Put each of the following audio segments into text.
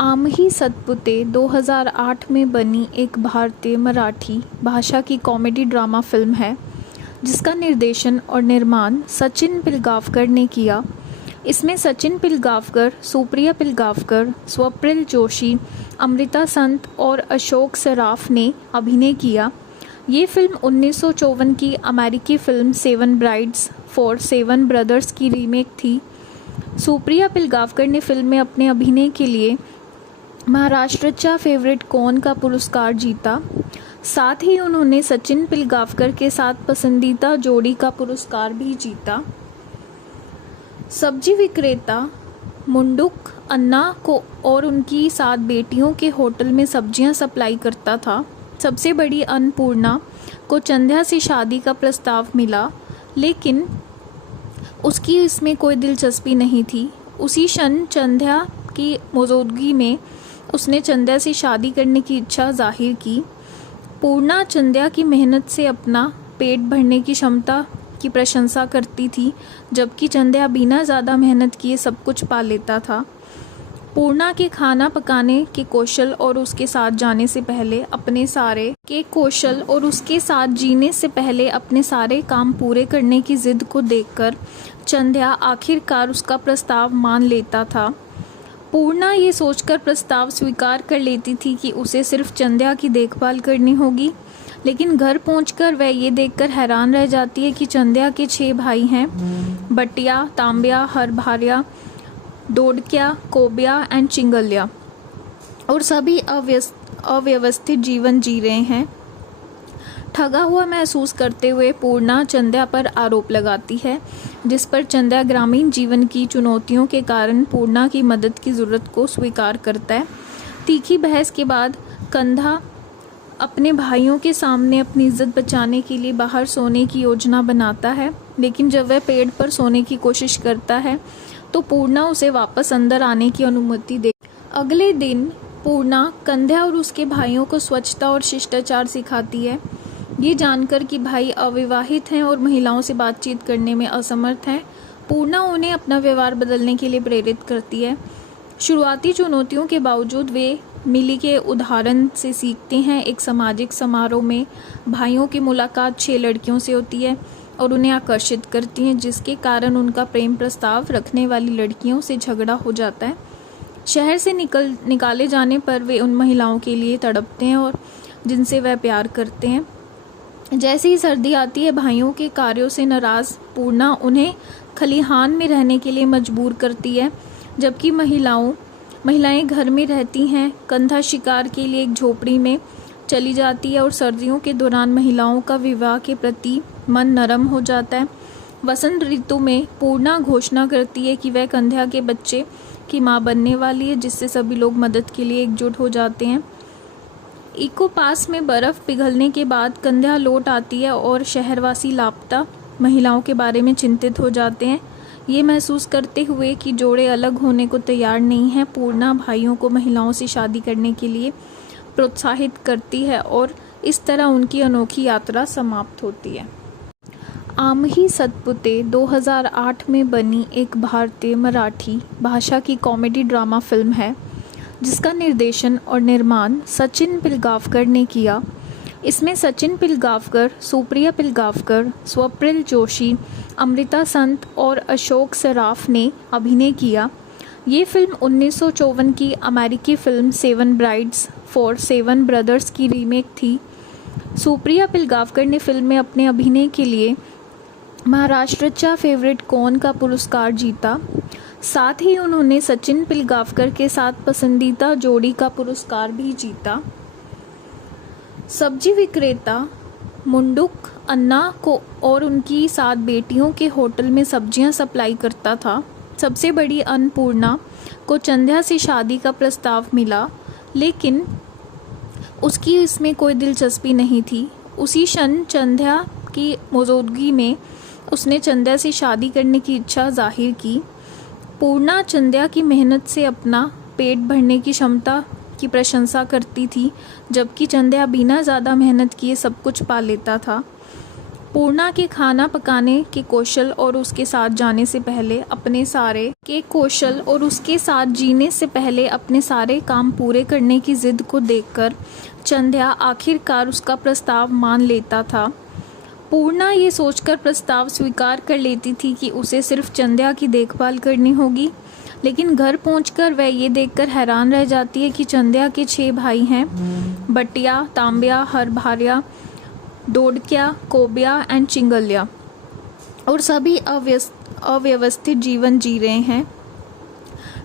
आमही सतपुते 2008 में बनी एक भारतीय मराठी भाषा की कॉमेडी ड्रामा फिल्म है जिसका निर्देशन और निर्माण सचिन पिलगावकर ने किया। इसमें सचिन पिलगावकर, सुप्रिया पिलगावकर, स्वप्निल जोशी, अमृता संत और अशोक सराफ ने अभिनय किया। ये फिल्म 1954 की अमेरिकी film seven brides for seven brothers की रीमेक थी। सुप्रिया पिलगावकर ने फिल्म में अपने अभिनय के लिए महाराष्ट्रचा फेवरेट कौन का पुरस्कार जीता। साथ ही उन्होंने सचिन पिलगावकर के साथ पसंदीदा जोड़ी का पुरस्कार भी जीता। सब्जी विक्रेता मुंडुक अन्ना को और उनकी 7 बेटियों के होटल में सब्जियां सप्लाई करता था। सबसे बड़ी अन्नपूर्णा को चंद्या से शादी का प्रस्ताव मिला, लेकिन उसकी इसमें कोई दिलचस्पी नहीं थी। उसी क्षण चंद्या की मौजूदगी में उसने चंद्या से शादी करने की इच्छा जाहिर की। पूर्णा चंद्या की मेहनत से अपना पेट भरने की क्षमता की प्रशंसा करती थी, जबकि चंद्या बिना ज़्यादा मेहनत किए सब कुछ पा लेता था। पूर्णा के खाना पकाने के कौशल और उसके साथ जीने से पहले अपने सारे काम पूरे करने की जिद को देखकर चंद्या आखिरकार उसका प्रस्ताव मान लेता था। पूर्णा ये सोचकर प्रस्ताव स्वीकार कर लेती थी कि उसे सिर्फ चंद्या की देखभाल करनी होगी, लेकिन घर पहुंचकर वह ये देखकर हैरान रह जाती है कि चंद्या के 6 भाई हैं, बटिया, तांब्या, हरभार्या, डोडक्या, कोब्या एंड चिंगल्या, और सभी अव्यवस्थित जीवन जी रहे हैं। ठगा हुआ महसूस करते हुए पूर्णा चंद्या पर आरोप लगाती है, जिस पर चंद्या ग्रामीण जीवन की चुनौतियों के कारण पूर्णा की मदद की ज़रूरत को स्वीकार करता है। तीखी बहस के बाद कंधा अपने भाइयों के सामने अपनी इज्जत बचाने के लिए बाहर सोने की योजना बनाता है, लेकिन जब वह पेड़ पर सोने की कोशिश करता है तो पूर्णा उसे वापस अंदर आने की अनुमति दे। अगले दिन पूर्णा कंध्या और उसके भाइयों को स्वच्छता और शिष्टाचार सिखाती है। ये जानकर कि भाई अविवाहित हैं और महिलाओं से बातचीत करने में असमर्थ हैं, पूर्णा उन्हें अपना व्यवहार बदलने के लिए प्रेरित करती है। शुरुआती चुनौतियों के बावजूद वे मिली के उदाहरण से सीखते हैं। एक सामाजिक समारोह में भाइयों की मुलाकात 6 लड़कियों से होती है और उन्हें आकर्षित करती हैं, जिसके कारण उनका प्रेम प्रस्ताव रखने वाली लड़कियों से झगड़ा हो जाता है। शहर से निकाले जाने पर वे उन महिलाओं के लिए तड़पते हैं और जिनसे वह प्यार करते हैं। जैसे ही सर्दी आती है, भाइयों के कार्यों से नाराज़ पूर्णा उन्हें खलिहान में रहने के लिए मजबूर करती है, जबकि महिलाएं घर में रहती हैं। कंधा शिकार के लिए एक झोपड़ी में चली जाती है और सर्दियों के दौरान महिलाओं का विवाह के प्रति मन नरम हो जाता है। वसंत ऋतु में पूर्णा घोषणा करती है कि वह कंध्या के बच्चे की मां बनने वाली है, जिससे सभी लोग मदद के लिए एकजुट हो जाते हैं। इको पास में बर्फ़ पिघलने के बाद कंध्या लौट आती है और शहरवासी लापता महिलाओं के बारे में चिंतित हो जाते हैं। ये महसूस करते हुए कि जोड़े अलग होने को तैयार नहीं हैं, पूर्णा भाइयों को महिलाओं से शादी करने के लिए प्रोत्साहित करती है और इस तरह उनकी अनोखी यात्रा समाप्त होती है। आमही सतपुते 2008 में बनी एक भारतीय मराठी भाषा की कॉमेडी ड्रामा फिल्म है जिसका निर्देशन और निर्माण सचिन पिलगावकर ने किया। इसमें सचिन पिलगावकर, सुप्रिया पिलगावकर, स्वप्निल जोशी, अमृता संत और अशोक सराफ ने अभिनय किया। ये फिल्म 1954 की अमेरिकी film seven brides for seven brothers की रीमेक थी। सुप्रिया पिलगावकर ने फिल्म में अपने अभिनय के लिए महाराष्ट्रचा फेवरेट कौन का पुरस्कार जीता। साथ ही उन्होंने सचिन पिलगावकर के साथ पसंदीदा जोड़ी का पुरस्कार भी जीता। सब्जी विक्रेता मुंडुक अन्ना को और उनकी 7 बेटियों के होटल में सब्जियां सप्लाई करता था। सबसे बड़ी अन्नपूर्णा को चंद्या से शादी का प्रस्ताव मिला, लेकिन उसकी इसमें कोई दिलचस्पी नहीं थी। उसी क्षण चंद्या की मौजूदगी में उसने चंद्या से शादी करने की इच्छा जाहिर की। पूर्णा चंद्या की मेहनत से अपना पेट भरने की क्षमता की प्रशंसा करती थी, जबकि चंद्या बिना ज़्यादा मेहनत किए सब कुछ पा लेता था। पूर्णा के खाना पकाने के कौशल और उसके साथ जाने से पहले अपने सारे काम पूरे करने की जिद को देखकर चंद्या आखिरकार उसका प्रस्ताव मान लेता था। पूर्णा ये सोचकर प्रस्ताव स्वीकार कर लेती थी कि उसे सिर्फ चंद्या की देखभाल करनी होगी, लेकिन घर पहुंचकर वह ये देखकर हैरान रह जाती है कि चंद्या के 6 भाई हैं, बटिया, तांब्या, हरभार्या, डोडक्या, कोब्या एंड चिंगल्या, और सभी अव्यवस्थित जीवन जी रहे हैं।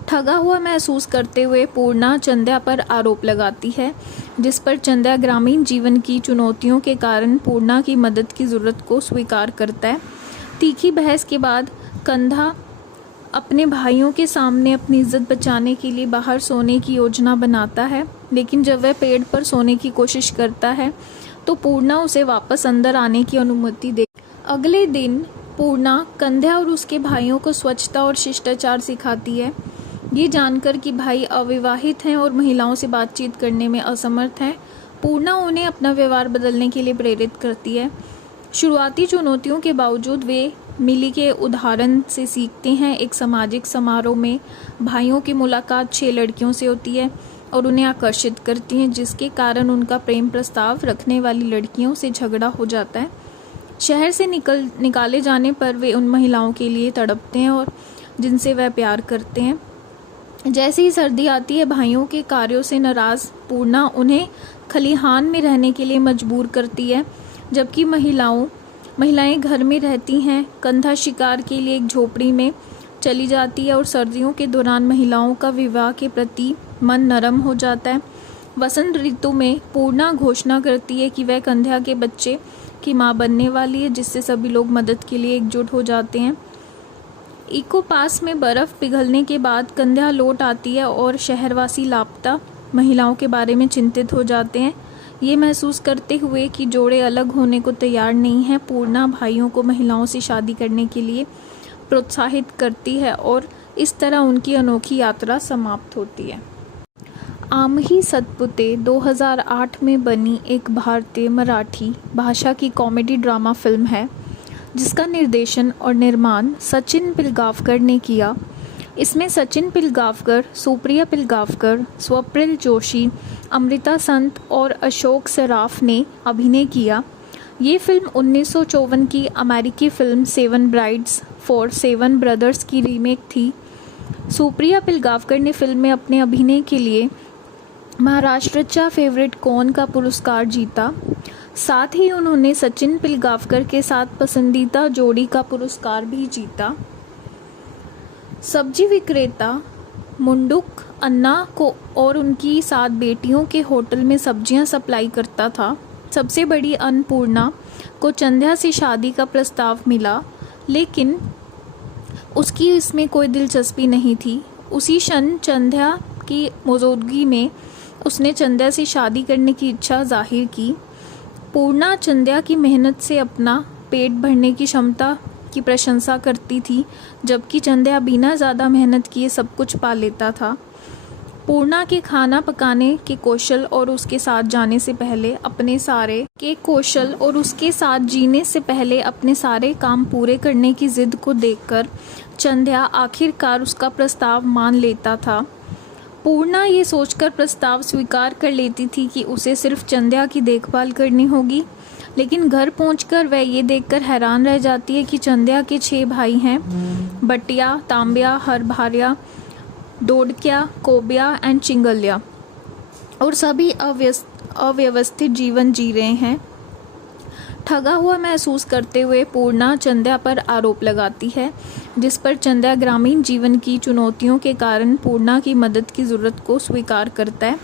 ठगा हुआ महसूस करते हुए पूर्णा चंद्या पर आरोप लगाती है, जिस पर चंद्या ग्रामीण जीवन की चुनौतियों के कारण पूर्णा की मदद की ज़रूरत को स्वीकार करता है। तीखी बहस के बाद कंधा अपने भाइयों के सामने अपनी इज्जत बचाने के लिए बाहर सोने की योजना बनाता है, लेकिन जब वह पेड़ पर सोने की कोशिश करता है तो पूर्णा उसे वापस अंदर आने की अनुमति दे। अगले दिन पूर्णा कंध्या और उसके भाइयों को स्वच्छता और शिष्टाचार सिखाती है। ये जानकर कि भाई अविवाहित हैं और महिलाओं से बातचीत करने में असमर्थ हैं, पूर्णा उन्हें अपना व्यवहार बदलने के लिए प्रेरित करती है। शुरुआती चुनौतियों के बावजूद वे मिली के उदाहरण से सीखते हैं। एक सामाजिक समारोह में भाइयों की मुलाकात 6 लड़कियों से होती है और उन्हें आकर्षित करती हैं, जिसके कारण उनका प्रेम प्रस्ताव रखने वाली लड़कियों से झगड़ा हो जाता है। शहर से निकाले जाने पर वे उन महिलाओं के लिए तड़पते हैं और जिनसे वह प्यार करते हैं। जैसे ही सर्दी आती है, भाइयों के कार्यों से नाराज़ पूर्णा उन्हें खलिहान में रहने के लिए मजबूर करती है, जबकि महिलाएं घर में रहती हैं। कंधा शिकार के लिए एक झोपड़ी में चली जाती है और सर्दियों के दौरान महिलाओं का विवाह के प्रति मन नरम हो जाता है। वसंत ऋतु में पूर्णा घोषणा करती है कि वह कंध्या के बच्चे की मां बनने वाली है, जिससे सभी लोग मदद के लिए एकजुट हो जाते हैं। इको पास में बर्फ़ पिघलने के बाद कंध्या लौट आती है और शहरवासी लापता महिलाओं के बारे में चिंतित हो जाते हैं। ये महसूस करते हुए कि जोड़े अलग होने को तैयार नहीं हैं, पूर्णा भाइयों को महिलाओं से शादी करने के लिए प्रोत्साहित करती है और इस तरह उनकी अनोखी यात्रा समाप्त होती है। आमही सतपुते 2008 में बनी एक भारतीय मराठी भाषा की कॉमेडी ड्रामा फिल्म है, जिसका निर्देशन और निर्माण सचिन पिलगावकर ने किया। इसमें सचिन पिलगावकर, सुप्रिया पिलगावकर, स्वप्निल जोशी, अमृता संत और अशोक सराफ ने अभिनय किया। ये फिल्म 1954 की अमेरिकी फिल्म 7 ब्राइड्स फॉर 7 ब्रदर्स की रीमेक थी। सुप्रिया पिलगावकर ने फिल्म में अपने अभिनय के लिए महाराष्ट्रचा फेवरेट कौन का पुरस्कार जीता। साथ ही उन्होंने सचिन पिलगावकर के साथ पसंदीदा जोड़ी का पुरस्कार भी जीता। सब्जी विक्रेता मुंडुक अन्ना को और उनकी 7 बेटियों के होटल में सब्जियां सप्लाई करता था। सबसे बड़ी अन्नपूर्णा को चंद्या से शादी का प्रस्ताव मिला, लेकिन उसकी इसमें कोई दिलचस्पी नहीं थी। उसी क्षण चंद्या की मौजूदगी में उसने चंद्या से शादी करने की इच्छा जाहिर की। पूर्णा चंद्या की मेहनत से अपना पेट भरने की क्षमता की प्रशंसा करती थी, जबकि चंद्या बिना ज़्यादा मेहनत किए सब कुछ पा लेता था। पूर्णा के खाना पकाने के कौशल और उसके साथ जाने से पहले अपने सारे काम पूरे करने की जिद को देखकर चंद्या आखिरकार उसका प्रस्ताव मान लेता था। पूर्णा ये सोचकर प्रस्ताव स्वीकार कर लेती थी कि उसे सिर्फ चंद्या की देखभाल करनी होगी, लेकिन घर पहुंचकर वह ये देखकर हैरान रह जाती है कि चंद्या के 6 भाई हैं, बटिया, तांब्या, हरभार्या, डोडक्या, कोब्या एंड चिंगल्या, और सभी अव्यवस्थित जीवन जी रहे हैं। ठगा हुआ महसूस करते हुए पूर्णा चंद्या पर आरोप लगाती है, जिस पर चंद्या ग्रामीण जीवन की चुनौतियों के कारण पूर्णा की मदद की ज़रूरत को स्वीकार करता है।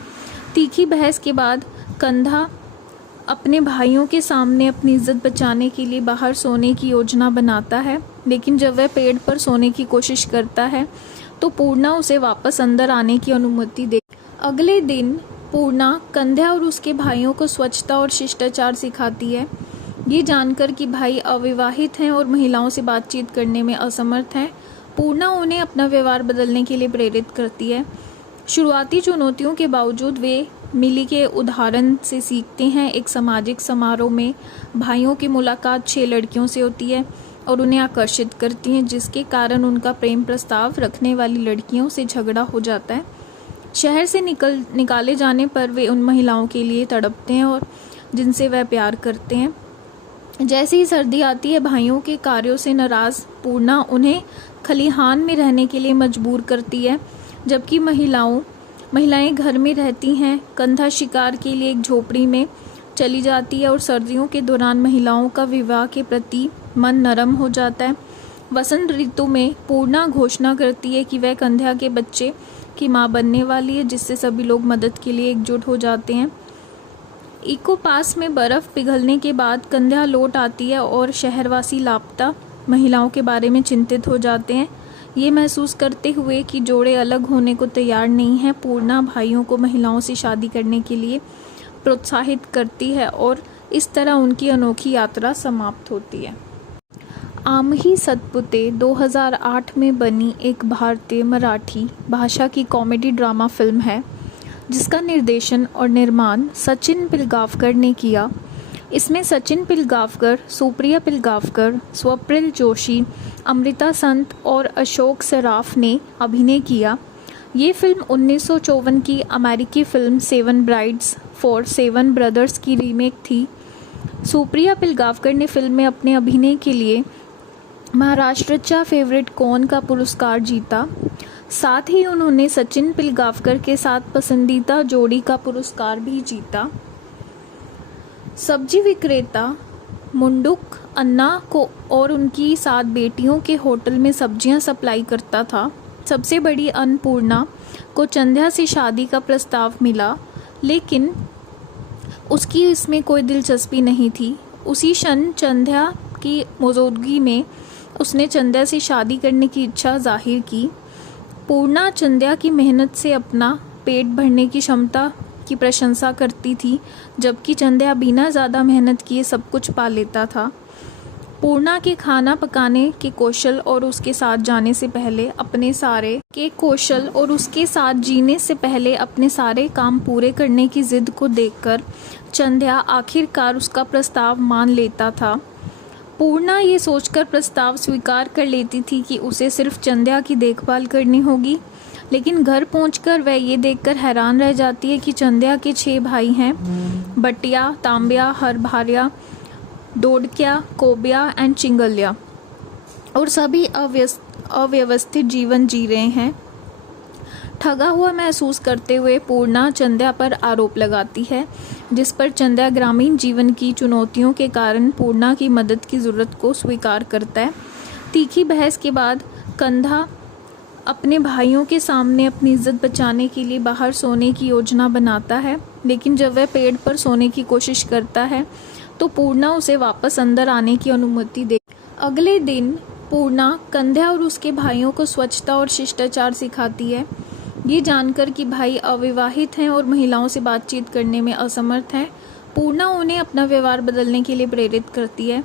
तीखी बहस के बाद कंधा अपने भाइयों के सामने अपनी इज्जत बचाने के लिए बाहर सोने की योजना बनाता है, लेकिन जब वह पेड़ पर सोने की कोशिश करता है तो पूर्णा उसे वापस अंदर आने की अनुमति दे। अगले दिन पूर्णा कंध्या और उसके भाइयों को स्वच्छता और शिष्टाचार सिखाती है। ये जानकर कि भाई अविवाहित हैं और महिलाओं से बातचीत करने में असमर्थ हैं, पूर्णा उन्हें अपना व्यवहार बदलने के लिए प्रेरित करती है। शुरुआती चुनौतियों के बावजूद वे मिली के उदाहरण से सीखते हैं। एक सामाजिक समारोह में भाइयों की मुलाकात 6 लड़कियों से होती है और उन्हें आकर्षित करती हैं, जिसके कारण उनका प्रेम प्रस्ताव रखने वाली लड़कियों से झगड़ा हो जाता है। शहर से निकाले जाने पर वे उन महिलाओं के लिए तड़पते हैं और जिनसे वह प्यार करते हैं। जैसे ही सर्दी आती है, भाइयों के कार्यों से नाराज़ पूर्णा उन्हें खलिहान में रहने के लिए मजबूर करती है, जबकि महिलाएं घर में रहती हैं। कंधा शिकार के लिए एक झोपड़ी में चली जाती है और सर्दियों के दौरान महिलाओं का विवाह के प्रति मन नरम हो जाता है। वसंत ऋतु में पूर्णा घोषणा करती है कि वह कंध्या के बच्चे की मां बनने वाली है, जिससे सभी लोग मदद के लिए एकजुट हो जाते हैं। इको पास में बर्फ़ पिघलने के बाद कंध्या लौट आती है और शहरवासी लापता महिलाओं के बारे में चिंतित हो जाते हैं। ये महसूस करते हुए कि जोड़े अलग होने को तैयार नहीं हैं, पूर्णा भाइयों को महिलाओं से शादी करने के लिए प्रोत्साहित करती है और इस तरह उनकी अनोखी यात्रा समाप्त होती है। आमही सतपुते 2008 में बनी एक भारतीय मराठी भाषा की कॉमेडी ड्रामा फिल्म है, जिसका निर्देशन और निर्माण सचिन पिलगावकर ने किया। इसमें सचिन पिलगावकर, सुप्रिया पिलगावकर, स्वप्निल जोशी, अमृता संत और अशोक सराफ ने अभिनय किया। ये फिल्म 1954 की अमेरिकी फिल्म 7 ब्राइड्स फॉर 7 ब्रदर्स की रीमेक थी। सुप्रिया पिलगावकर ने फिल्म में अपने अभिनय के लिए महाराष्ट्रचा फेवरेट कौन का पुरस्कार जीता। साथ ही उन्होंने सचिन पिलगावकर के साथ पसंदीदा जोड़ी का पुरस्कार भी जीता। सब्जी विक्रेता मुंडुक अन्ना को और उनकी 7 बेटियों के होटल में सब्जियां सप्लाई करता था। सबसे बड़ी अन्नपूर्णा को चंद्या से शादी का प्रस्ताव मिला, लेकिन उसकी इसमें कोई दिलचस्पी नहीं थी। उसी क्षण चंद्या की मौजूदगी में उसने चंद्या से शादी करने की इच्छा जाहिर की। पूर्णा चंद्या की मेहनत से अपना पेट भरने की क्षमता की प्रशंसा करती थी, जबकि चंद्या बिना ज़्यादा मेहनत किए सब कुछ पा लेता था। पूर्णा के खाना पकाने के कौशल और उसके साथ जीने से पहले अपने सारे काम पूरे करने की जिद को देखकर चंद्या आखिरकार उसका प्रस्ताव मान लेता था। पूर्णा ये सोचकर प्रस्ताव स्वीकार कर लेती थी कि उसे सिर्फ चंद्या की देखभाल करनी होगी, लेकिन घर पहुंचकर वह ये देखकर हैरान रह जाती है कि चंद्या के 6 भाई हैं, बटिया, तांब्या, हरभार्या, डोडक्या, कोब्या एंड चिंगल्या, और सभी अव्यवस्थित जीवन जी रहे हैं। ठगा हुआ महसूस करते हुए पूर्णा चंद्या पर आरोप लगाती है, जिस पर चंद्या ग्रामीण जीवन की चुनौतियों के कारण पूर्णा की मदद की ज़रूरत को स्वीकार करता है। तीखी बहस के बाद कंधा अपने भाइयों के सामने अपनी इज्जत बचाने के लिए बाहर सोने की योजना बनाता है, लेकिन जब वह पेड़ पर सोने की कोशिश करता है तो पूर्णा उसे वापस अंदर आने की अनुमति दे। अगले दिन पूर्णा कंध्या और उसके भाइयों को स्वच्छता और शिष्टाचार सिखाती है। ये जानकर कि भाई अविवाहित हैं और महिलाओं से बातचीत करने में असमर्थ हैं, पूर्णा उन्हें अपना व्यवहार बदलने के लिए प्रेरित करती है।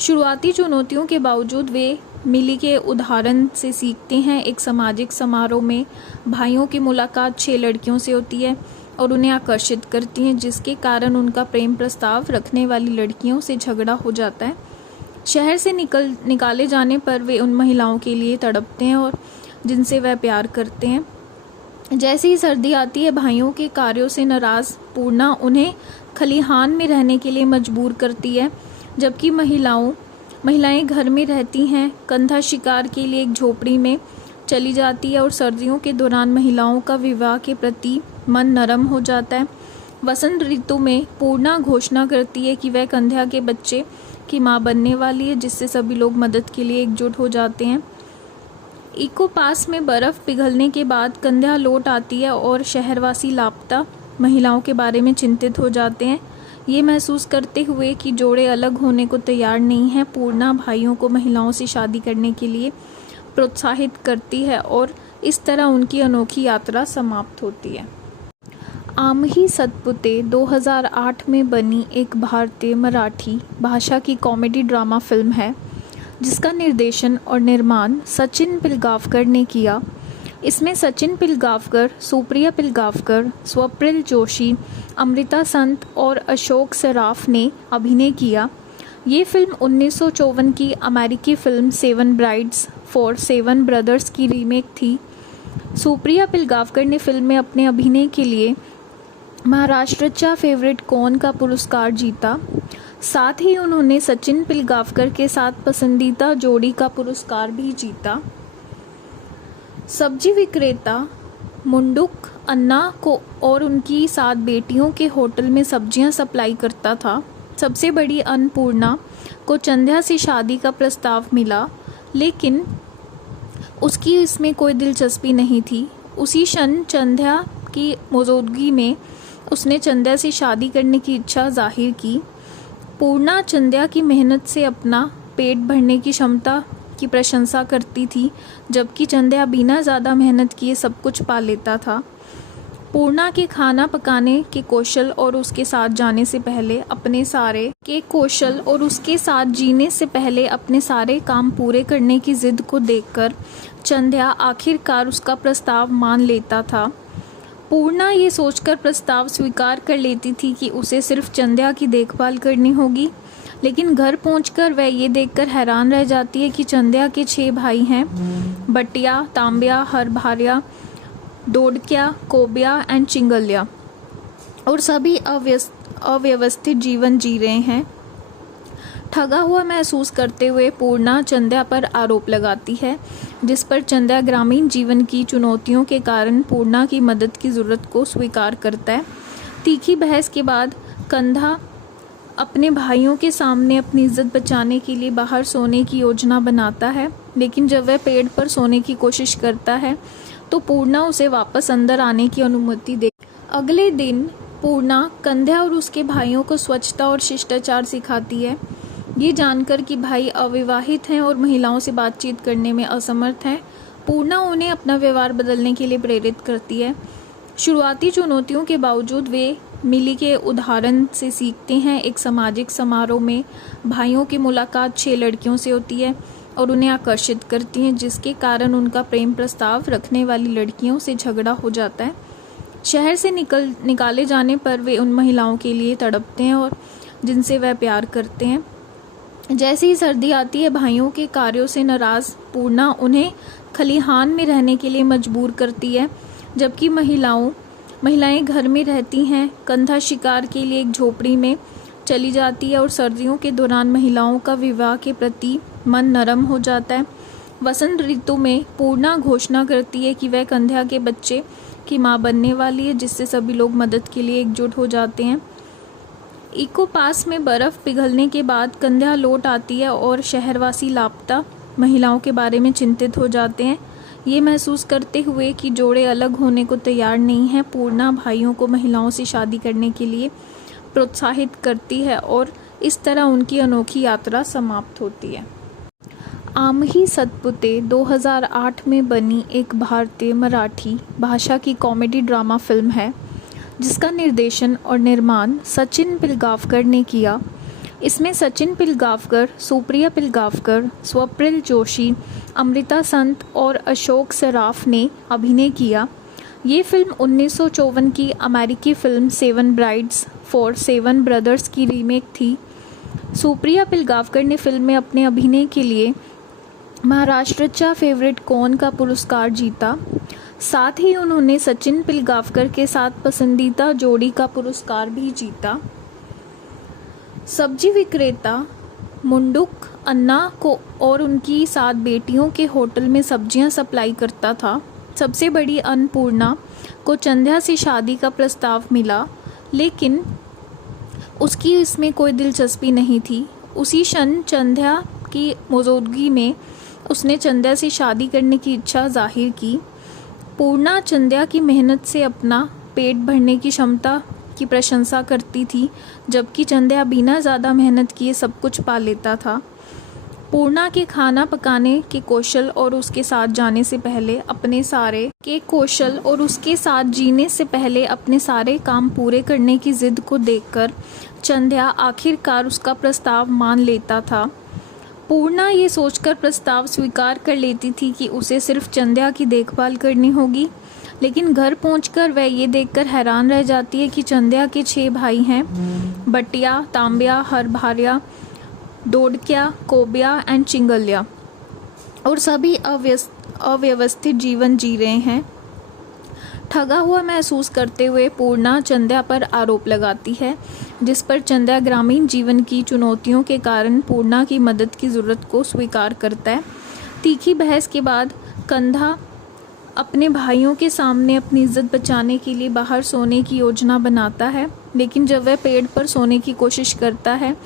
शुरुआती चुनौतियों के बावजूद वे मिली के उदाहरण से सीखते हैं। एक सामाजिक समारोह में भाइयों की मुलाकात 6 लड़कियों से होती है और उन्हें आकर्षित करती हैं, जिसके कारण उनका प्रेम प्रस्ताव रखने वाली लड़कियों से झगड़ा हो जाता है। शहर से निकाले जाने पर वे उन महिलाओं के लिए तड़पते हैं और जिनसे वह प्यार करते हैं। जैसे ही सर्दी आती है, भाइयों के कार्यों से नाराज़ पूर्णा उन्हें खलिहान में रहने के लिए मजबूर करती है, जबकि महिलाएं घर में रहती हैं। कंधा शिकार के लिए एक झोपड़ी में चली जाती है और सर्दियों के दौरान महिलाओं का विवाह के प्रति मन नरम हो जाता है। वसंत ऋतु में पूर्णा घोषणा करती है कि वह कंध्या के बच्चे की मां बनने वाली है, जिससे सभी लोग मदद के लिए एकजुट हो जाते हैं। इको पास में बर्फ़ पिघलने के बाद कंध्या लौट आती है और शहरवासी लापता महिलाओं के बारे में चिंतित हो जाते हैं। ये महसूस करते हुए कि जोड़े अलग होने को तैयार नहीं हैं, पूर्णा भाइयों को महिलाओं से शादी करने के लिए प्रोत्साहित करती है और इस तरह उनकी अनोखी यात्रा समाप्त होती है। आमही सतपुते 2008 में बनी एक भारतीय मराठी भाषा की कॉमेडी ड्रामा फिल्म है, जिसका निर्देशन और निर्माण सचिन पिलगावकर ने किया। इसमें सचिन पिलगावकर, सुप्रिया पिलगावकर, स्वप्निल जोशी, अमृता संत और अशोक सराफ ने अभिनय किया। ये फिल्म 1954 की अमेरिकी film seven brides for seven brothers की रीमेक थी। सुप्रिया पिलगावकर ने फिल्म में अपने अभिनय के लिए महाराष्ट्रचा फेवरेट कौन का पुरस्कार जीता। साथ ही उन्होंने सचिन पिलगावकर के साथ पसंदीदा जोड़ी का पुरस्कार भी जीता। सब्जी विक्रेता मुंडुक अन्ना को और उनकी 7 बेटियों के होटल में सब्जियां सप्लाई करता था। सबसे बड़ी अन्नपूर्णा को चंद्या से शादी का प्रस्ताव मिला, लेकिन उसकी इसमें कोई दिलचस्पी नहीं थी। उसी क्षण चंद्या की मौजूदगी में उसने चंद्या से शादी करने की इच्छा जाहिर की। पूर्णा चंद्या की मेहनत से अपना पेट भरने की क्षमता की प्रशंसा करती थी, जबकि चंद्या बिना ज़्यादा मेहनत किए सब कुछ पा लेता था। पूर्णा के खाना पकाने के कौशल और उसके साथ जीने से पहले अपने सारे काम पूरे करने की जिद को देखकर चंद्या आखिरकार उसका प्रस्ताव मान लेता था। पूर्णा ये सोचकर प्रस्ताव स्वीकार कर लेती थी कि उसे सिर्फ चंद्या की देखभाल करनी होगी, लेकिन घर पहुंचकर वह ये देखकर हैरान रह जाती है कि चंद्या के 6 भाई हैं, बटिया, तांब्या, हरभार्या, डोडक्या, कोब्या एंड चिंगल्या, और सभी अव्यवस्थित जीवन जी रहे हैं। ठगा हुआ महसूस करते हुए पूर्णा चंद्या पर आरोप लगाती है, जिस पर चंद्या ग्रामीण जीवन की चुनौतियों के कारण पूर्णा की मदद की ज़रूरत को स्वीकार करता है। तीखी बहस के बाद कंधा अपने भाइयों के सामने अपनी इज्जत बचाने के लिए बाहर सोने की योजना बनाता है, लेकिन जब वह पेड़ पर सोने की कोशिश करता है तो पूर्णा उसे वापस अंदर आने की अनुमति दे। अगले दिन पूर्णा कंध्या और उसके भाइयों को स्वच्छता और शिष्टाचार सिखाती है। ये जानकर कि भाई अविवाहित हैं और महिलाओं से बातचीत करने में असमर्थ हैं, पूर्णा उन्हें अपना व्यवहार बदलने के लिए प्रेरित करती है। शुरुआती चुनौतियों के बावजूद वे मिली के उदाहरण से सीखते हैं। एक सामाजिक समारोह में भाइयों की मुलाकात 6 लड़कियों से होती है और उन्हें आकर्षित करती हैं, जिसके कारण उनका प्रेम प्रस्ताव रखने वाली लड़कियों से झगड़ा हो जाता है। शहर से निकाले जाने पर वे उन महिलाओं के लिए तड़पते हैं और जिनसे वह प्यार करते हैं। जैसे ही सर्दी आती है, भाइयों के कार्यों से नाराज़ पूर्णा उन्हें खलिहान में रहने के लिए मजबूर करती है, जबकि महिलाएं घर में रहती हैं। कंधा शिकार के लिए एक झोपड़ी में चली जाती है और सर्दियों के दौरान महिलाओं का विवाह के प्रति मन नरम हो जाता है। वसंत ऋतु में पूर्णा घोषणा करती है कि वह कंध्या के बच्चे की मां बनने वाली है, जिससे सभी लोग मदद के लिए एकजुट हो जाते हैं। इको पास में बर्फ़ पिघलने के बाद कंध्या लौट आती है और शहरवासी लापता महिलाओं के बारे में चिंतित हो जाते हैं। ये महसूस करते हुए कि जोड़े अलग होने को तैयार नहीं हैं, पूर्णा भाइयों को महिलाओं से शादी करने के लिए प्रोत्साहित करती है और इस तरह उनकी अनोखी यात्रा समाप्त होती है। आमही सतपुते 2008 में बनी एक भारतीय मराठी भाषा की कॉमेडी ड्रामा फिल्म है, जिसका निर्देशन और निर्माण सचिन पिलगावकर ने किया। इसमें सचिन पिलगावकर, सुप्रिया पिलगावकर, स्वप्निल जोशी, अमृता संत और अशोक सराफ ने अभिनय किया। ये फिल्म 1954 की अमेरिकी film seven brides for seven brothers की रीमेक थी। सुप्रिया पिलगावकर ने फिल्म में अपने अभिनय के लिए महाराष्ट्रचा फेवरेट कौन का पुरस्कार जीता। साथ ही उन्होंने सचिन पिलगावकर के साथ पसंदीदा जोड़ी का पुरस्कार भी जीता। सब्जी विक्रेता मुंडुक अन्ना को और उनकी 7 बेटियों के होटल में सब्जियां सप्लाई करता था। सबसे बड़ी अन्नपूर्णा को चंद्या से शादी का प्रस्ताव मिला, लेकिन उसकी इसमें कोई दिलचस्पी नहीं थी। उसी क्षण चंद्या की मौजूदगी में उसने चंद्या से शादी करने की इच्छा जाहिर की। पूर्णा चंद्या की मेहनत से अपना पेट भरने की क्षमता की प्रशंसा करती थी, जबकि चंद्या बिना ज़्यादा मेहनत किए सब कुछ पा लेता था। पूर्णा के खाना पकाने के कौशल और उसके साथ जीने से पहले अपने सारे काम पूरे करने की जिद को देखकर चंद्या आखिरकार उसका प्रस्ताव मान लेता था। पूर्णा ये सोचकर प्रस्ताव स्वीकार कर लेती थी कि उसे सिर्फ चंद्या की देखभाल करनी होगी, लेकिन घर पहुंचकर वह ये देखकर हैरान रह जाती है कि चंद्या के 6 भाई हैं, बटिया, तांब्या, हरभार्या, दोडक्या, कोब्या एंड चिंगल्या, और सभी अव्यवस्थित जीवन जी रहे हैं। ठगा हुआ महसूस करते हुए पूर्णा चंद्या पर आरोप लगाती है, जिस पर चंद्या ग्रामीण जीवन की चुनौतियों के कारण पूर्णा की मदद की ज़रूरत को स्वीकार करता है। तीखी बहस के बाद कंधा अपने भाइयों के सामने अपनी इज्जत बचाने के लिए बाहर सोने की योजना बनाता है, लेकिन जब वह पेड़ पर सोने की कोशिश करता है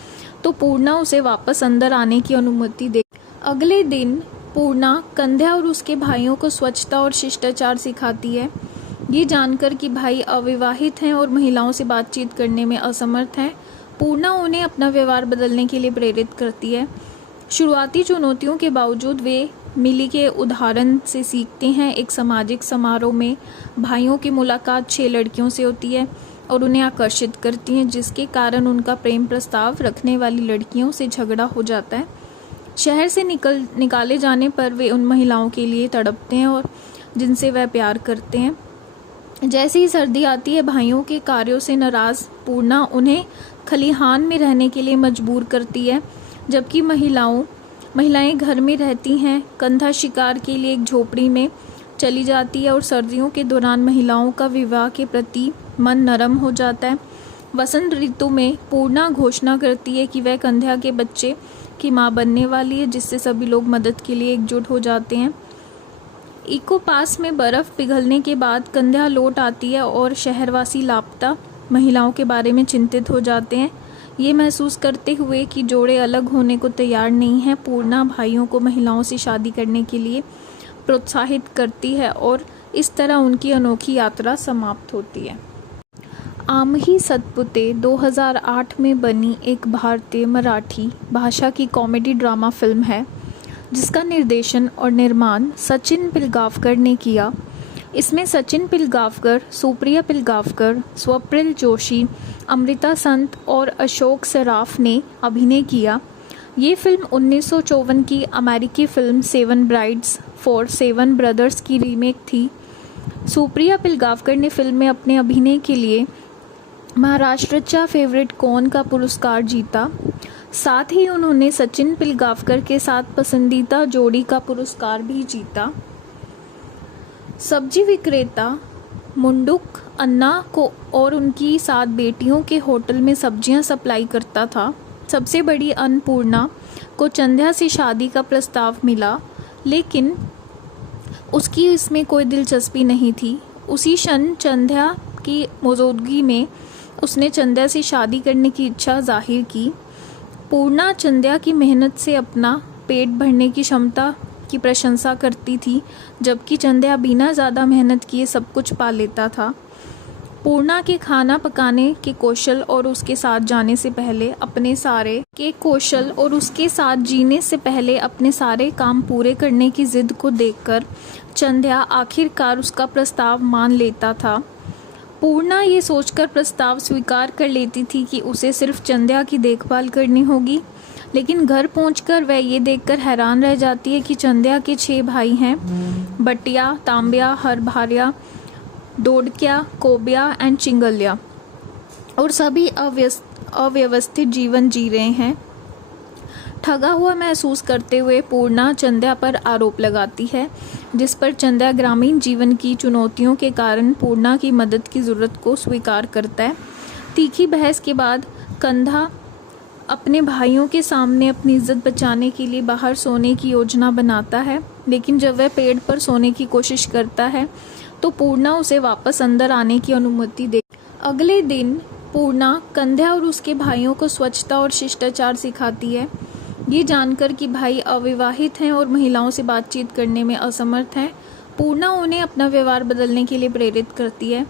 तो पूर्णा उसे वापस अंदर आने की अनुमति दे। अगले दिन पूर्णा कंध्या और उसके भाइयों को स्वच्छता और शिष्टाचार सिखाती है। ये जानकर कि भाई अविवाहित हैं और महिलाओं से बातचीत करने में असमर्थ हैं, पूर्णा उन्हें अपना व्यवहार बदलने के लिए प्रेरित करती है। शुरुआती चुनौतियों के बावजूद वे मिली के उदाहरण से सीखते हैं। एक सामाजिक समारोह में भाइयों की मुलाकात 6 लड़कियों से होती है और उन्हें आकर्षित करती हैं, जिसके कारण उनका प्रेम प्रस्ताव रखने वाली लड़कियों से झगड़ा हो जाता है। शहर से निकाले जाने पर वे उन महिलाओं के लिए तड़पते हैं और जिनसे वह प्यार करते हैं। जैसे ही सर्दी आती है, भाइयों के कार्यों से नाराज़ पूर्णा उन्हें खलिहान में रहने के लिए मजबूर करती है, जबकि महिलाएं घर में रहती हैं। कंधा शिकार के लिए एक झोपड़ी में चली जाती है और सर्दियों के दौरान महिलाओं का विवाह के प्रति मन नरम हो जाता है। वसंत ऋतु में पूर्णा घोषणा करती है कि वह कंध्या के बच्चे की मां बनने वाली है, जिससे सभी लोग मदद के लिए एकजुट हो जाते हैं। इको पास में बर्फ़ पिघलने के बाद कंध्या लौट आती है और शहरवासी लापता महिलाओं के बारे में चिंतित हो जाते हैं। ये महसूस करते हुए कि जोड़े अलग होने को तैयार नहीं हैं, पूर्णा भाइयों को महिलाओं से शादी करने के लिए प्रोत्साहित करती है और इस तरह उनकी अनोखी यात्रा समाप्त होती है। आमही सतपुते 2008 में बनी एक भारतीय मराठी भाषा की कॉमेडी ड्रामा फिल्म है, जिसका निर्देशन और निर्माण सचिन पिलगावकर ने किया। इसमें सचिन पिलगावकर, सुप्रिया पिलगावकर, स्वप्निल जोशी, अमृता संत और अशोक सराफ ने अभिनय किया। ये फिल्म 1954 की अमेरिकी फिल्म 7 ब्राइड्स फॉर 7 ब्रदर्स की रीमेक थी। सुप्रिया पिलगावकर ने फिल्म में अपने अभिनय के लिए महाराष्ट्रचा फेवरेट कौन का पुरस्कार जीता। साथ ही उन्होंने सचिन पिलगावकर के साथ पसंदीदा जोड़ी का पुरस्कार भी जीता। सब्जी विक्रेता मुंडुक अन्ना को और उनकी 7 बेटियों के होटल में सब्जियां सप्लाई करता था। सबसे बड़ी अन्नपूर्णा को चंद्या से शादी का प्रस्ताव मिला, लेकिन उसकी इसमें कोई दिलचस्पी नहीं थी। उसी क्षण चंद्या की मौजूदगी में उसने चंद्या से शादी करने की इच्छा जाहिर की। पूर्णा चंद्या की मेहनत से अपना पेट भरने की क्षमता की प्रशंसा करती थी, जबकि चंद्या बिना ज़्यादा मेहनत किए सब कुछ पा लेता था। पूर्णा के खाना पकाने के कौशल और उसके साथ जीने से पहले अपने सारे काम पूरे करने की जिद को देखकर चंद्या आखिरकार उसका प्रस्ताव मान लेता था। पूर्णा ये सोचकर प्रस्ताव स्वीकार कर लेती थी कि उसे सिर्फ चंद्या की देखभाल करनी होगी, लेकिन घर पहुंचकर वह ये देखकर हैरान रह जाती है कि चंद्या के 6 भाई हैं, बटिया, तांब्या, हरभार्या, दोडक्या, कोब्या एंड चिंगल्या, और सभी अव्यवस्थित जीवन जी रहे हैं। ठगा हुआ महसूस करते हुए पूर्णा चंद्या पर आरोप लगाती है, जिस पर चंद्या ग्रामीण जीवन की चुनौतियों के कारण पूर्णा की मदद की ज़रूरत को स्वीकार करता है। तीखी बहस के बाद कंधा अपने भाइयों के सामने अपनी इज्जत बचाने के लिए बाहर सोने की योजना बनाता है, लेकिन जब वह पेड़ पर सोने की कोशिश करता है तो पूर्णा उसे वापस अंदर आने की अनुमति दे। अगले दिन पूर्णा कंध्या और उसके भाइयों को स्वच्छता और शिष्टाचार सिखाती है। ये जानकर कि भाई अविवाहित हैं और महिलाओं से बातचीत करने में असमर्थ हैं, पूर्णा उन्हें अपना व्यवहार बदलने के लिए प्रेरित करती है।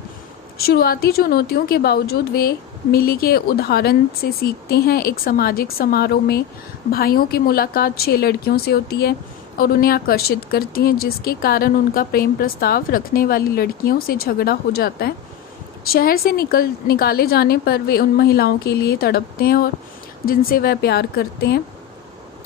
शुरुआती चुनौतियों के बावजूद वे मिली के उदाहरण से सीखते हैं। एक सामाजिक समारोह में भाइयों की मुलाकात 6 लड़कियों से होती है और उन्हें आकर्षित करती हैं, जिसके कारण उनका प्रेम प्रस्ताव रखने वाली लड़कियों से झगड़ा हो जाता है। शहर से निकाले जाने पर वे उन महिलाओं के लिए तड़पते हैं और जिनसे वह प्यार करते हैं।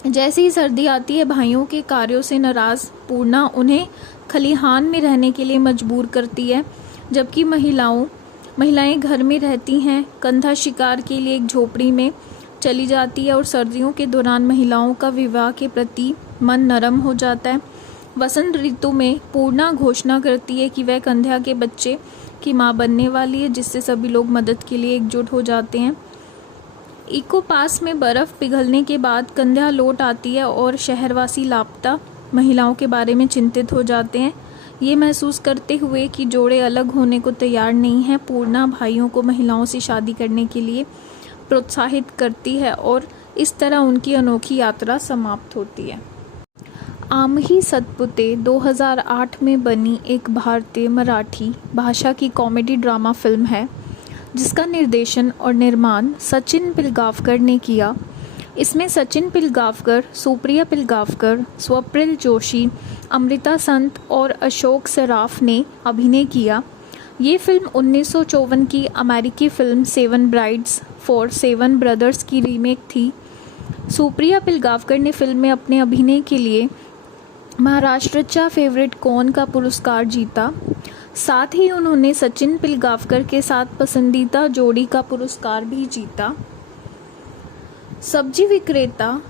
जैसे ही सर्दी आती है, भाइयों के कार्यों से नाराज़ पूर्णा उन्हें खलिहान में रहने के लिए मजबूर करती है, जबकि महिलाएं घर में रहती हैं। कंधा शिकार के लिए एक झोपड़ी में चली जाती है और सर्दियों के दौरान महिलाओं का विवाह के प्रति मन नरम हो जाता है। वसंत ऋतु में पूर्णा घोषणा करती है कि वह कंध्या के बच्चे की मां बनने वाली है, जिससे सभी लोग मदद के लिए एकजुट हो जाते हैं। इको पास में बर्फ़ पिघलने के बाद कंध्या लौट आती है और शहरवासी लापता महिलाओं के बारे में चिंतित हो जाते हैं। ये महसूस करते हुए कि जोड़े अलग होने को तैयार नहीं हैं, पूर्णा भाइयों को महिलाओं से शादी करने के लिए प्रोत्साहित करती है और इस तरह उनकी अनोखी यात्रा समाप्त होती है। आमही सतपुते 2008 में बनी एक भारतीय मराठी भाषा की कॉमेडी ड्रामा फिल्म है, जिसका निर्देशन और निर्माण सचिन पिलगावकर ने किया। इसमें सचिन पिलगावकर, सुप्रिया पिलगावकर, स्वप्निल जोशी, अमृता संत और अशोक सराफ ने अभिनय किया। ये फिल्म 1954 की अमेरिकी फिल्म 7 ब्राइड्स फॉर 7 ब्रदर्स की रीमेक थी। सुप्रिया पिलगावकर ने फिल्म में अपने अभिनय के लिए महाराष्ट्रचा फेवरेट कौन का पुरस्कार जीता। साथ ही उन्होंने सचिन पिलगावकर के साथ पसंदीदा जोड़ी का पुरस्कार भी जीता। सब्जी विक्रेता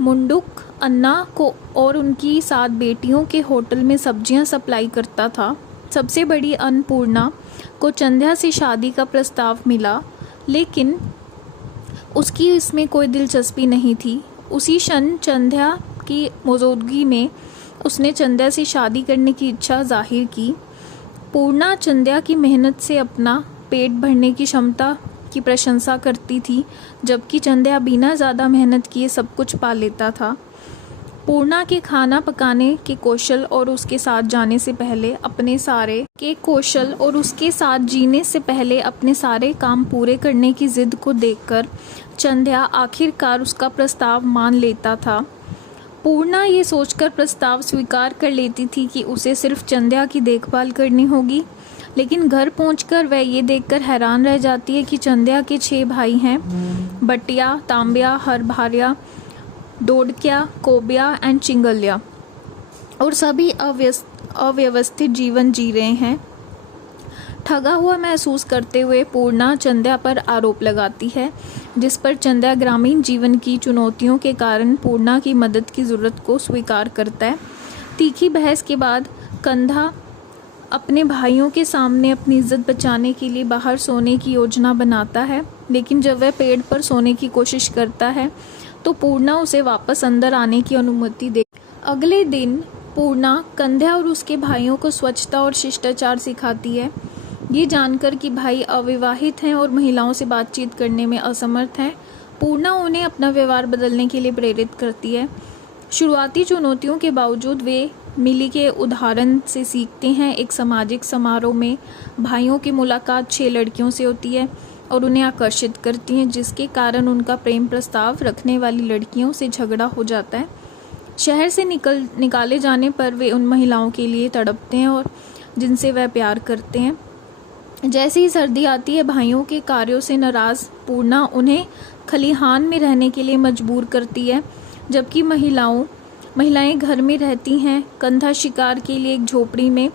मुंडुक अन्ना को और उनकी 7 बेटियों के होटल में सब्जियां सप्लाई करता था। सबसे बड़ी अन्नपूर्णा को चंद्या से शादी का प्रस्ताव मिला, लेकिन उसकी इसमें कोई दिलचस्पी नहीं थी। उसी क्षण चंद्या की मौजूदगी में उसने चंद्या से शादी करने की इच्छा जाहिर की। पूर्णा चंद्या की मेहनत से अपना पेट भरने की क्षमता की प्रशंसा करती थी, जबकि चंद्या बिना ज़्यादा मेहनत किए सब कुछ पा लेता था। पूर्णा के खाना पकाने के कौशल और उसके साथ जीने से पहले अपने सारे काम पूरे करने की जिद को देखकर चंद्या आखिरकार उसका प्रस्ताव मान लेता था। पूर्णा ये सोचकर प्रस्ताव स्वीकार कर लेती थी कि उसे सिर्फ चंद्या की देखभाल करनी होगी, लेकिन घर पहुंचकर वह ये देखकर हैरान रह जाती है कि चंद्या के 6 भाई हैं, बटिया, तांब्या, हरभार्या, डोडक्या, कोब्या एंड चिंगल्या, और सभी अव्यवस्थित जीवन जी रहे हैं। ठगा हुआ महसूस करते हुए पूर्णा चंद्या पर आरोप लगाती है, जिस पर चंद्या ग्रामीण जीवन की चुनौतियों के कारण पूर्णा की मदद की ज़रूरत को स्वीकार करता है। तीखी बहस के बाद कंधा अपने भाइयों के सामने अपनी इज्जत बचाने के लिए बाहर सोने की योजना बनाता है, लेकिन जब वह पेड़ पर सोने की कोशिश करता है तो पूर्णा उसे वापस अंदर आने की अनुमति दे। अगले दिन पूर्णा कंध्या और उसके भाइयों को स्वच्छता और शिष्टाचार सिखाती है। ये जानकर कि भाई अविवाहित हैं और महिलाओं से बातचीत करने में असमर्थ हैं, पूर्णा उन्हें अपना व्यवहार बदलने के लिए प्रेरित करती है। शुरुआती चुनौतियों के बावजूद वे मिली के उदाहरण से सीखते हैं। एक सामाजिक समारोह में भाइयों की मुलाकात 6 लड़कियों से होती है और उन्हें आकर्षित करती हैं, जिसके कारण उनका प्रेम प्रस्ताव रखने वाली लड़कियों से झगड़ा हो जाता है। शहर से निकाले जाने पर वे उन महिलाओं के लिए तड़पते हैं और जिनसे वह प्यार करते हैं। जैसे ही सर्दी आती है, भाइयों के कार्यों से नाराज़ पूर्णा उन्हें खलिहान में रहने के लिए मजबूर करती है, जबकि महिलाएं घर में रहती हैं। कंधा शिकार के लिए एक झोपड़ी में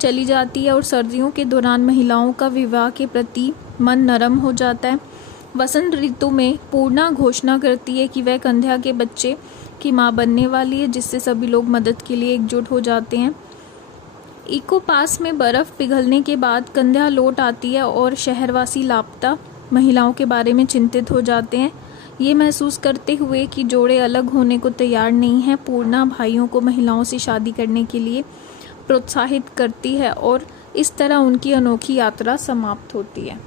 चली जाती है और सर्दियों के दौरान महिलाओं का विवाह के प्रति मन नरम हो जाता है। वसंत ऋतु में पूर्णा घोषणा करती है कि वह कंध्या के बच्चे की मां बनने वाली है, जिससे सभी लोग मदद के लिए एकजुट हो जाते हैं। इको पास में बर्फ़ पिघलने के बाद कंध्या लौट आती है और शहरवासी लापता महिलाओं के बारे में चिंतित हो जाते हैं। ये महसूस करते हुए कि जोड़े अलग होने को तैयार नहीं हैं, पूर्णा भाइयों को महिलाओं से शादी करने के लिए प्रोत्साहित करती है और इस तरह उनकी अनोखी यात्रा समाप्त होती है।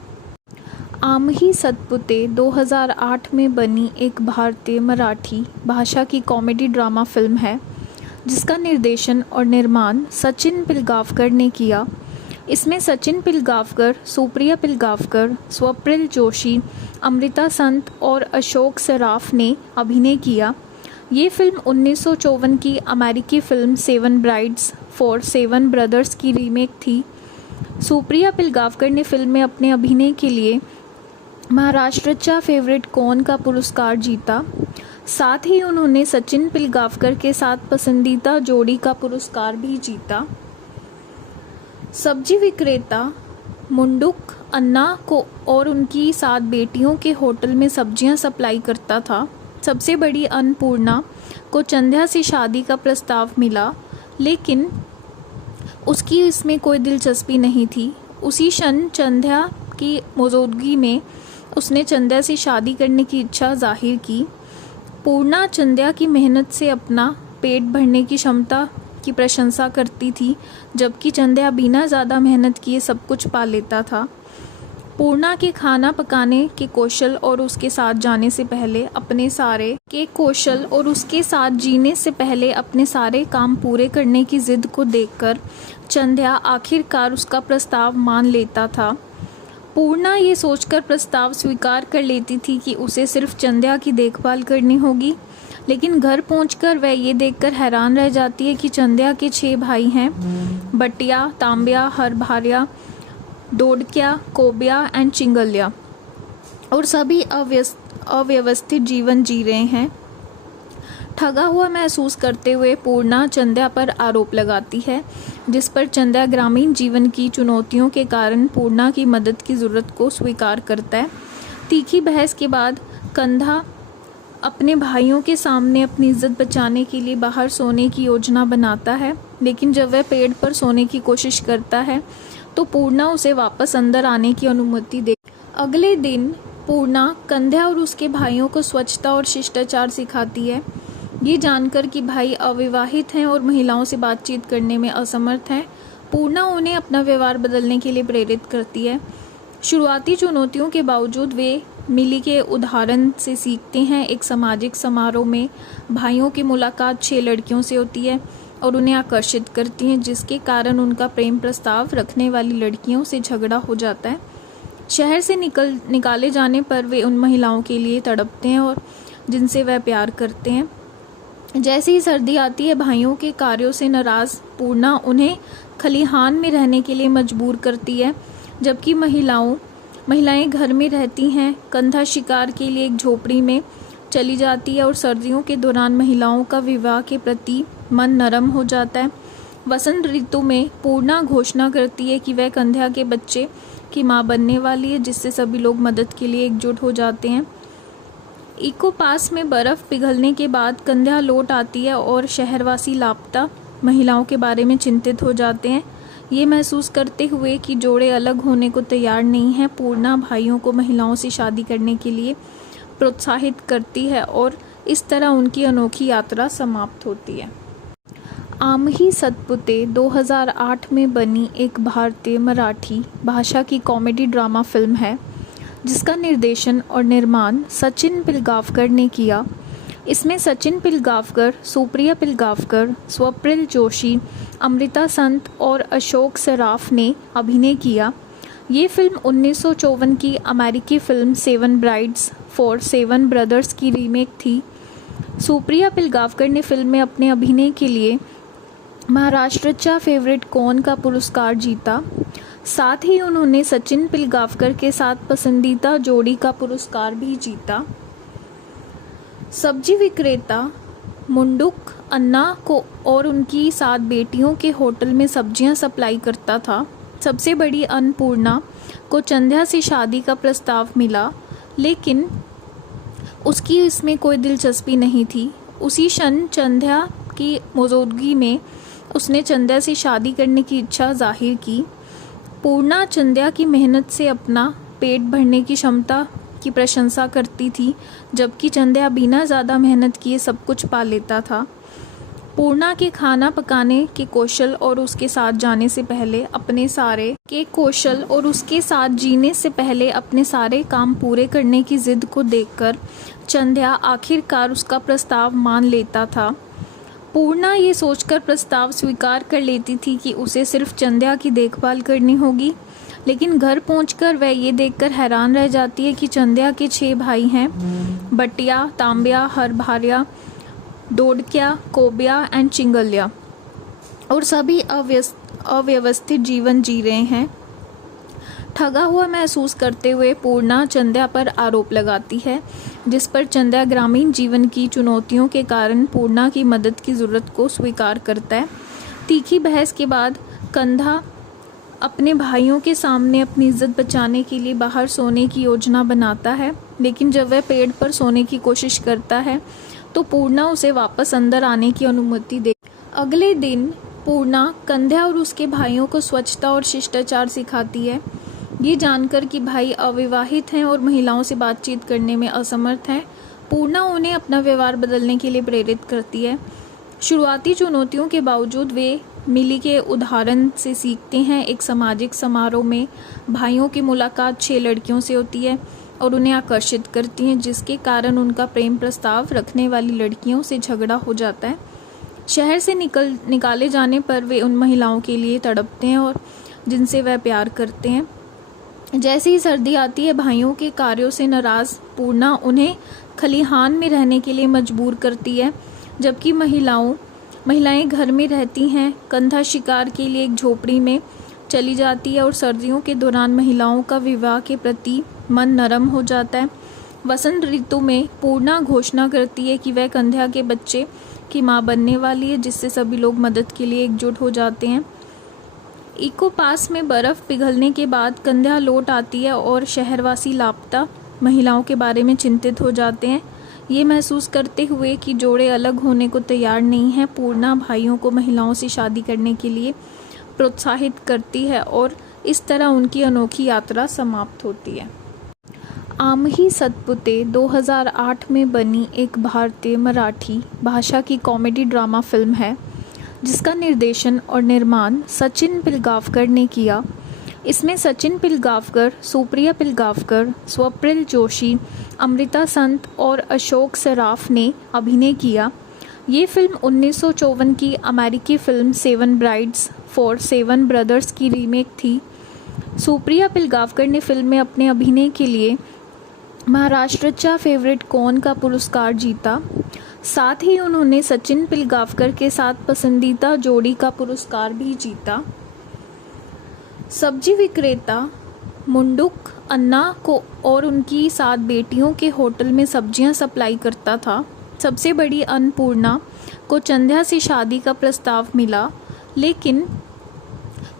आमही सतपुते 2008 में बनी एक भारतीय मराठी भाषा की कॉमेडी ड्रामा फिल्म है, जिसका निर्देशन और निर्माण सचिन पिलगावकर ने किया। इसमें सचिन पिलगावकर, सुप्रिया पिलगावकर, स्वप्निल जोशी, अमृता संत और अशोक सराफ ने अभिनय किया। ये फिल्म 1954 की अमेरिकी फिल्म 7 ब्राइड्स फॉर 7 ब्रदर्स की रीमेक थी। सुप्रिया पिलगावकर ने फिल्म में अपने अभिनय के लिए महाराष्ट्रचा फेवरेट कौन का पुरस्कार जीता। साथ ही उन्होंने सचिन पिलगावकर के साथ पसंदीदा जोड़ी का पुरस्कार भी जीता। सब्जी विक्रेता मुंडुक अन्ना को और उनकी 7 बेटियों के होटल में सब्जियां सप्लाई करता था। सबसे बड़ी अन्नपूर्णा को चंद्या से शादी का प्रस्ताव मिला, लेकिन उसकी इसमें कोई दिलचस्पी नहीं थी। उसी क्षण चंद्या की मौजूदगी में उसने चंद्या से शादी करने की इच्छा जाहिर की। पूर्णा चंद्या की मेहनत से अपना पेट भरने की क्षमता की प्रशंसा करती थी, जबकि चंद्या बिना ज़्यादा मेहनत किए सब कुछ पा लेता था। पूर्णा के खाना पकाने के कौशल और उसके साथ जीने से पहले अपने सारे काम पूरे करने की जिद को देखकर चंद्या आखिरकार उसका प्रस्ताव मान लेता था। पूर्णा ये सोचकर प्रस्ताव स्वीकार कर लेती थी कि उसे सिर्फ चंद्या की देखभाल करनी होगी, लेकिन घर पहुंचकर वह ये देखकर हैरान रह जाती है कि चंद्या के 6 भाई हैं, बटिया, तांब्या, हरभार्या, डोडक्या, कोब्या एंड चिंगल्या, और सभी अव्यवस्थित जीवन जी रहे हैं। ठगा हुआ महसूस करते हुए पूर्णा चंद्या पर आरोप लगाती है, जिस पर चंद्या ग्रामीण जीवन की चुनौतियों के कारण पूर्णा की मदद की ज़रूरत को स्वीकार करता है। तीखी बहस के बाद कंधा अपने भाइयों के सामने अपनी इज्जत बचाने के लिए बाहर सोने की योजना बनाता है, लेकिन जब वह पेड़ पर सोने की कोशिश करता है तो पूर्णा उसे वापस अंदर आने की अनुमति दे। अगले दिन पूर्णा कंध्या और उसके भाइयों को स्वच्छता और शिष्टाचार सिखाती है। ये जानकर कि भाई अविवाहित हैं और महिलाओं से बातचीत करने में असमर्थ हैं, पूर्णा उन्हें अपना व्यवहार बदलने के लिए प्रेरित करती है। शुरुआती चुनौतियों के बावजूद वे मिली के उदाहरण से सीखते हैं। एक सामाजिक समारोह में भाइयों की मुलाकात 6 लड़कियों से होती है और उन्हें आकर्षित करती हैं, जिसके कारण उनका प्रेम प्रस्ताव रखने वाली लड़कियों से झगड़ा हो जाता है। शहर से निकाले जाने पर वे उन महिलाओं के लिए तड़पते हैं और जिनसे वह प्यार करते हैं। जैसे ही सर्दी आती है, भाइयों के कार्यों से नाराज़ पूर्णा उन्हें खलिहान में रहने के लिए मजबूर करती है, जबकि महिलाएं घर में रहती हैं। कंधा शिकार के लिए एक झोपड़ी में चली जाती है और सर्दियों के दौरान महिलाओं का विवाह के प्रति मन नरम हो जाता है। वसंत ऋतु में पूर्णा घोषणा करती है कि वह कंध्या के बच्चे की मां बनने वाली है, जिससे सभी लोग मदद के लिए एकजुट हो जाते हैं। इको पास में बर्फ़ पिघलने के बाद कंध्या लौट आती है और शहरवासी लापता महिलाओं के बारे में चिंतित हो जाते हैं। ये महसूस करते हुए कि जोड़े अलग होने को तैयार नहीं हैं, पूर्णा भाइयों को महिलाओं से शादी करने के लिए प्रोत्साहित करती है और इस तरह उनकी अनोखी यात्रा समाप्त होती है। आमही सतपुते 2008 में बनी एक भारतीय मराठी भाषा की कॉमेडी ड्रामा फिल्म है, जिसका निर्देशन और निर्माण सचिन पिलगावकर ने किया। इसमें सचिन पिलगावकर, सुप्रिया पिलगावकर, स्वप्निल जोशी, अमृता संत और अशोक सराफ ने अभिनय किया। ये फिल्म 1954 की अमेरिकी फिल्म 7 ब्राइड्स फॉर 7 ब्रदर्स की रीमेक थी। सुप्रिया पिलगावकर ने फिल्म में अपने अभिनय के लिए महाराष्ट्रचा फेवरेट कौन का पुरस्कार जीता। साथ ही उन्होंने सचिन पिलगावकर के साथ पसंदीदा जोड़ी का पुरस्कार भी जीता। सब्जी विक्रेता मुंडुक अन्ना को और उनकी 7 बेटियों के होटल में सब्जियां सप्लाई करता था। सबसे बड़ी अन्नपूर्णा को चंद्या से शादी का प्रस्ताव मिला, लेकिन उसकी इसमें कोई दिलचस्पी नहीं थी। उसी क्षण चंद्या की मौजूदगी में उसने चंद्या से शादी करने की इच्छा जाहिर की। पूर्णा चंद्या की मेहनत से अपना पेट भरने की क्षमता की प्रशंसा करती थी, जबकि चंद्या बिना ज़्यादा मेहनत किए सब कुछ पा लेता था। पूर्णा के खाना पकाने के कौशल और उसके साथ जीने से पहले अपने सारे काम पूरे करने की जिद को देखकर चंद्या आखिरकार उसका प्रस्ताव मान लेता था। पूर्णा ये सोचकर प्रस्ताव स्वीकार कर लेती थी कि उसे सिर्फ चंद्या की देखभाल करनी होगी, लेकिन घर पहुंचकर वह ये देखकर हैरान रह जाती है कि चंद्या के 6 भाई हैं, बटिया, तांब्या, हरभार्या, डोडक्या, कोब्या एंड चिंगल्या, और सभी अव्यवस्थित जीवन जी रहे हैं। ठगा हुआ महसूस करते हुए पूर्णा चंद्या पर आरोप लगाती है, जिस पर चंद्या ग्रामीण जीवन की चुनौतियों के कारण पूर्णा की मदद की ज़रूरत को स्वीकार करता है। तीखी बहस के बाद कंधा अपने भाइयों के सामने अपनी इज्जत बचाने के लिए बाहर सोने की योजना बनाता है, लेकिन जब वह पेड़ पर सोने की कोशिश करता है तो पूर्णा उसे वापस अंदर आने की अनुमति दे। अगले दिन पूर्णा कंध्या और उसके भाइयों को स्वच्छता और शिष्टाचार सिखाती है। ये जानकर कि भाई अविवाहित हैं और महिलाओं से बातचीत करने में असमर्थ हैं, पूर्णा उन्हें अपना व्यवहार बदलने के लिए प्रेरित करती है। शुरुआती चुनौतियों के बावजूद वे मिली के उदाहरण से सीखते हैं। एक सामाजिक समारोह में भाइयों की मुलाकात 6 लड़कियों से होती है और उन्हें आकर्षित करती हैं, जिसके कारण उनका प्रेम प्रस्ताव रखने वाली लड़कियों से झगड़ा हो जाता है। शहर से निकाले जाने पर वे उन महिलाओं के लिए तड़पते हैं और जिनसे वह प्यार करते हैं। जैसे ही सर्दी आती है, भाइयों के कार्यों से नाराज़ पूर्णा उन्हें खलिहान में रहने के लिए मजबूर करती है, जबकि महिलाएं घर में रहती हैं। कंधा शिकार के लिए एक झोपड़ी में चली जाती है और सर्दियों के दौरान महिलाओं का विवाह के प्रति मन नरम हो जाता है। वसंत ऋतु में पूर्णा घोषणा करती है कि वह कंध्या के बच्चे की मां बनने वाली है, जिससे सभी लोग मदद के लिए एकजुट हो जाते हैं। इको पास में बर्फ़ पिघलने के बाद कंध्या लौट आती है और शहरवासी लापता महिलाओं के बारे में चिंतित हो जाते हैं। ये महसूस करते हुए कि जोड़े अलग होने को तैयार नहीं हैं, पूर्णा भाइयों को महिलाओं से शादी करने के लिए प्रोत्साहित करती है और इस तरह उनकी अनोखी यात्रा समाप्त होती है। आमही सतपुते 2008 में बनी एक भारतीय मराठी भाषा की कॉमेडी ड्रामा फिल्म है, जिसका निर्देशन और निर्माण सचिन पिलगावकर ने किया। इसमें सचिन पिलगावकर, सुप्रिया पिलगावकर, स्वप्निल जोशी, अमृता संत और अशोक सराफ ने अभिनय किया। ये फिल्म 1954 की अमेरिकी फिल्म 7 ब्राइड्स फॉर 7 ब्रदर्स की रीमेक थी। सुप्रिया पिलगावकर ने फिल्म में अपने अभिनय के लिए महाराष्ट्रचा फेवरेट कौन का पुरस्कार जीता। साथ ही उन्होंने सचिन पिलगावकर के साथ पसंदीदा जोड़ी का पुरस्कार भी जीता। सब्जी विक्रेता मुंडुक अन्ना को और उनकी 7 बेटियों के होटल में सब्जियां सप्लाई करता था। सबसे बड़ी अन्नपूर्णा को चंद्या से शादी का प्रस्ताव मिला, लेकिन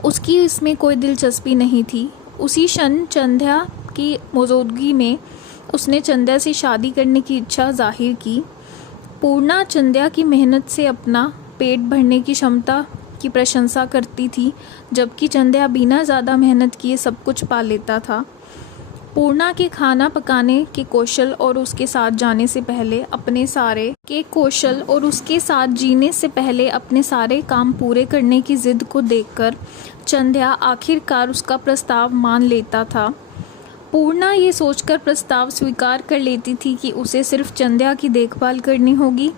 उसकी इसमें कोई दिलचस्पी नहीं थी। उसी क्षण चंद्या की मौजूदगी में उसने चंद्या से शादी करने की इच्छा जाहिर की। पूर्णा चंद्या की मेहनत से अपना पेट भरने की क्षमता की प्रशंसा करती थी, जबकि चंद्या बिना ज़्यादा मेहनत किए सब कुछ पा लेता था। पूर्णा के खाना पकाने के कौशल और उसके साथ जीने से पहले अपने सारे काम पूरे करने की जिद को देखकर चंद्या आखिरकार उसका प्रस्ताव मान लेता था। पूर्णा ये सोचकर प्रस्ताव स्वीकार कर लेती थी कि उसे सिर्फ चंद्या की देखभाल करनी होगी,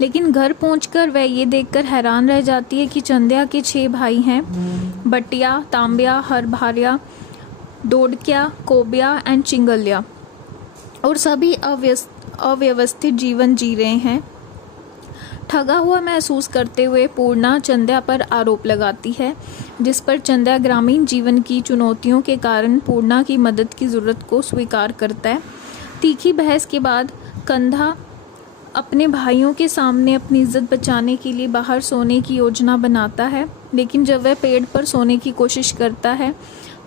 लेकिन घर पहुंचकर वह ये देखकर हैरान रह जाती है कि चंद्या के 6 भाई हैं, बटिया, तांब्या, हरभार्या, डोडक्या, कोब्या एंड चिंगल्या, और सभी अव्यवस्थित जीवन जी रहे हैं। ठगा हुआ महसूस करते हुए पूर्णा चंद्या पर आरोप लगाती है, जिस पर चंद्या ग्रामीण जीवन की चुनौतियों के कारण पूर्णा की मदद की ज़रूरत को स्वीकार करता है। तीखी बहस के बाद कंधा अपने भाइयों के सामने अपनी इज्जत बचाने के लिए बाहर सोने की योजना बनाता है, लेकिन जब वह पेड़ पर सोने की कोशिश करता है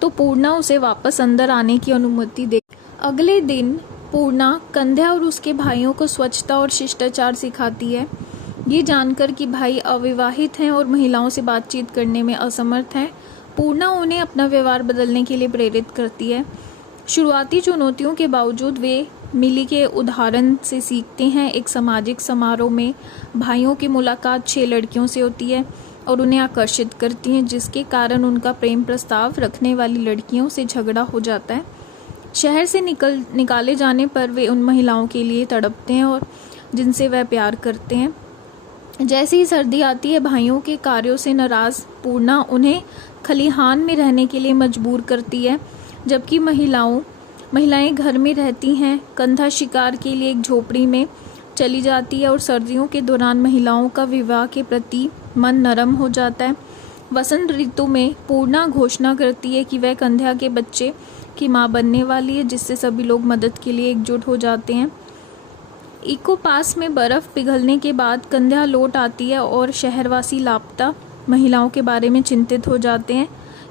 तो पूर्णा उसे वापस अंदर आने की अनुमति दे। अगले दिन पूर्णा कंध्या और उसके भाइयों को स्वच्छता और शिष्टाचार सिखाती है। ये जानकर कि भाई अविवाहित हैं और महिलाओं से बातचीत करने में असमर्थ हैं, पूर्णा उन्हें अपना व्यवहार बदलने के लिए प्रेरित करती है। शुरुआती चुनौतियों के बावजूद वे मिली के उदाहरण से सीखते हैं। एक सामाजिक समारोह में भाइयों की मुलाकात 6 लड़कियों से होती है और उन्हें आकर्षित करती हैं, जिसके कारण उनका प्रेम प्रस्ताव रखने वाली लड़कियों से झगड़ा हो जाता है। शहर से निकाले जाने पर वे उन महिलाओं के लिए तड़पते हैं और जिनसे वह प्यार करते हैं। जैसे ही सर्दी आती है, भाइयों के कार्यों से नाराज़ पूर्णा उन्हें खलिहान में रहने के लिए मजबूर करती है, जबकि महिलाएं घर में रहती हैं। कंधा शिकार के लिए एक झोपड़ी में चली जाती है और सर्दियों के दौरान महिलाओं का विवाह के प्रति मन नरम हो जाता है। वसंत ऋतु में पूर्णा घोषणा करती है कि वह कंध्या के बच्चे की मां बनने वाली है, जिससे सभी लोग मदद के लिए एकजुट हो जाते हैं। इको पास में बर्फ़ पिघलने के बाद कंध्या लौट आती है और शहरवासी लापता महिलाओं के बारे में चिंतित हो जाते हैं।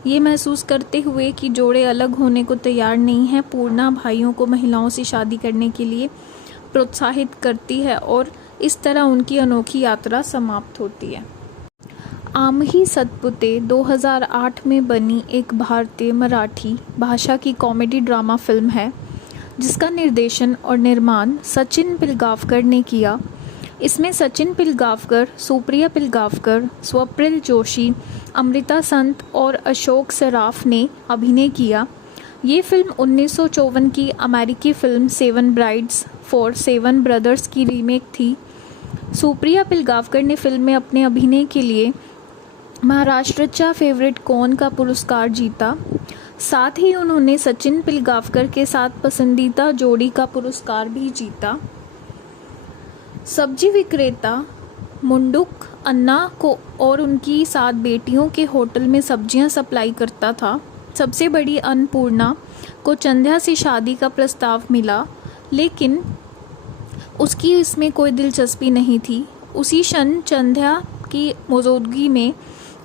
ये महसूस करते हुए कि जोड़े अलग होने को तैयार नहीं हैं, पूर्णा भाइयों को महिलाओं से शादी करने के लिए प्रोत्साहित करती है और इस तरह उनकी अनोखी यात्रा समाप्त होती है। आमही सतपुते 2008 में बनी एक भारतीय मराठी भाषा की कॉमेडी ड्रामा फिल्म है, जिसका निर्देशन और निर्माण सचिन पिलगावकर ने किया। इसमें सचिन पिलगावकर, सुप्रिया पिलगावकर, स्वप्निल जोशी, अमृता संत और अशोक सराफ ने अभिनय किया। ये फिल्म 1954 की अमेरिकी फिल्म 7 ब्राइड्स फॉर 7 ब्रदर्स की रीमेक थी। सुप्रिया पिलगावकर ने फिल्म में अपने अभिनय के लिए महाराष्ट्रचा फेवरेट कौन का पुरस्कार जीता। साथ ही उन्होंने सचिन पिलगावकर के साथ पसंदीदा जोड़ी का पुरस्कार भी जीता। सब्जी विक्रेता मुंडुक अन्ना को और उनकी 7 बेटियों के होटल में सब्जियां सप्लाई करता था। सबसे बड़ी अन्नपूर्णा को चंद्या से शादी का प्रस्ताव मिला, लेकिन उसकी इसमें कोई दिलचस्पी नहीं थी। उसी क्षण चंद्या की मौजूदगी में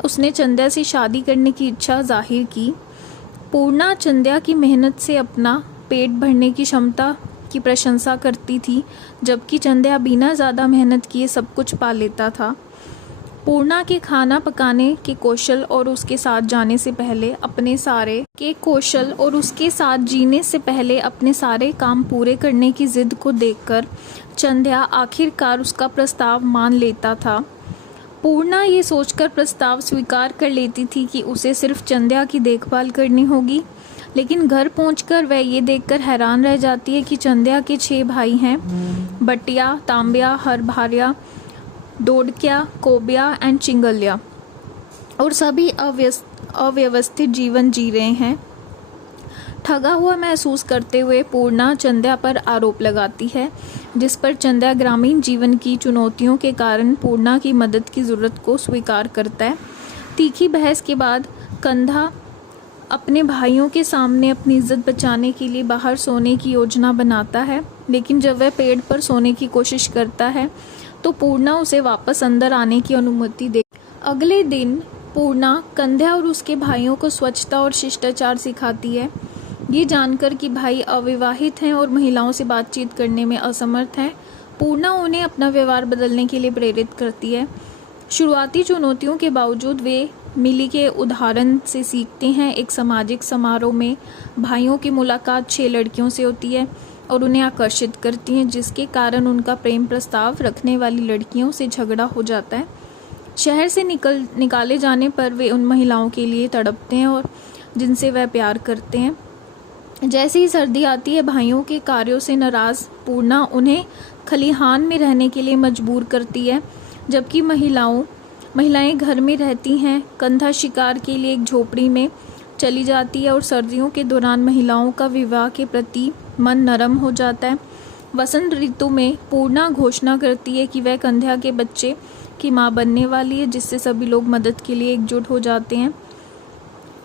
उसने चंद्या से शादी करने की इच्छा जाहिर की। पूर्णा चंद्या की मेहनत से अपना पेट भरने की क्षमता की प्रशंसा करती थी, जबकि चंद्या बिना ज़्यादा मेहनत किए सब कुछ पा लेता था। पूर्णा के खाना पकाने के कौशल और उसके साथ जाने से पहले अपने सारे काम पूरे करने की जिद को देखकर चंद्या आखिरकार उसका प्रस्ताव मान लेता था। पूर्णा ये सोचकर प्रस्ताव स्वीकार कर लेती थी कि उसे सिर्फ चंद्या की देखभाल करनी होगी, लेकिन घर पहुंचकर वह ये देखकर हैरान रह जाती है कि चंद्या के 6 भाई हैं, बटिया, तांब्या, हरभार्या, डोडक्या, कोब्या एंड चिंगल्या, और सभी अव्यवस्थित जीवन जी रहे हैं। ठगा हुआ महसूस करते हुए पूर्णा चंद्या पर आरोप लगाती है, जिस पर चंद्या ग्रामीण जीवन की चुनौतियों के कारण पूर्णा की मदद की ज़रूरत को स्वीकार करता है। तीखी बहस के बाद कंधा अपने भाइयों के सामने अपनी इज्जत बचाने के लिए बाहर सोने की योजना बनाता है, लेकिन जब वह पेड़ पर सोने की कोशिश करता है तो पूर्णा उसे वापस अंदर आने की अनुमति दे। अगले दिन पूर्णा कंध्या और उसके भाइयों को स्वच्छता और शिष्टाचार सिखाती है। ये जानकर कि भाई अविवाहित हैं और महिलाओं से बातचीत करने में असमर्थ हैं, पूर्णा उन्हें अपना व्यवहार बदलने के लिए प्रेरित करती है। शुरुआती चुनौतियों के बावजूद वे मिली के उदाहरण से सीखते हैं। एक सामाजिक समारोह में भाइयों की मुलाकात 6 लड़कियों से होती है और उन्हें आकर्षित करती हैं, जिसके कारण उनका प्रेम प्रस्ताव रखने वाली लड़कियों से झगड़ा हो जाता है। शहर से निकाले जाने पर वे उन महिलाओं के लिए तड़पते हैं और जिनसे वह प्यार करते हैं। जैसे ही सर्दी आती है, भाइयों के कार्यों से नाराज़ पूर्णा उन्हें खलिहान में रहने के लिए मजबूर करती है, जबकि महिलाएं घर में रहती हैं। कंधा शिकार के लिए एक झोपड़ी में चली जाती है और सर्दियों के दौरान महिलाओं का विवाह के प्रति मन नरम हो जाता है। वसंत ऋतु में पूर्णा घोषणा करती है कि वह कंध्या के बच्चे की मां बनने वाली है, जिससे सभी लोग मदद के लिए एकजुट हो जाते हैं।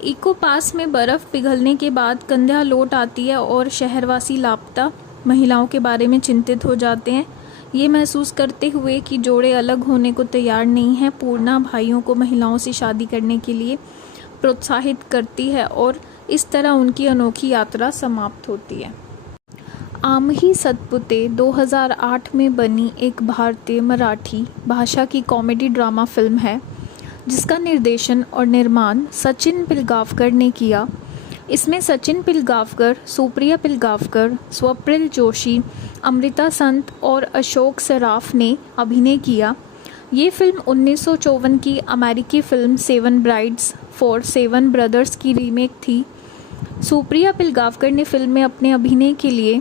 इको पास में बर्फ़ पिघलने के बाद कंध्या लौट आती है और शहरवासी लापता महिलाओं के बारे में चिंतित हो जाते हैं। ये महसूस करते हुए कि जोड़े अलग होने को तैयार नहीं हैं, पूर्णा भाइयों को महिलाओं से शादी करने के लिए प्रोत्साहित करती है और इस तरह उनकी अनोखी यात्रा समाप्त होती है। आमही सतपुते 2008 में बनी एक भारतीय मराठी भाषा की कॉमेडी ड्रामा फिल्म है, जिसका निर्देशन और निर्माण सचिन पिलगावकर ने किया। इसमें सचिन पिलगावकर, सुप्रिया पिलगावकर, स्वप्निल जोशी, अमृता संत और अशोक सराफ ने अभिनय किया। ये फिल्म 1954 की अमेरिकी फिल्म 7 ब्राइड्स फॉर 7 ब्रदर्स की रीमेक थी। सुप्रिया पिलगावकर ने फिल्म में अपने अभिनय के लिए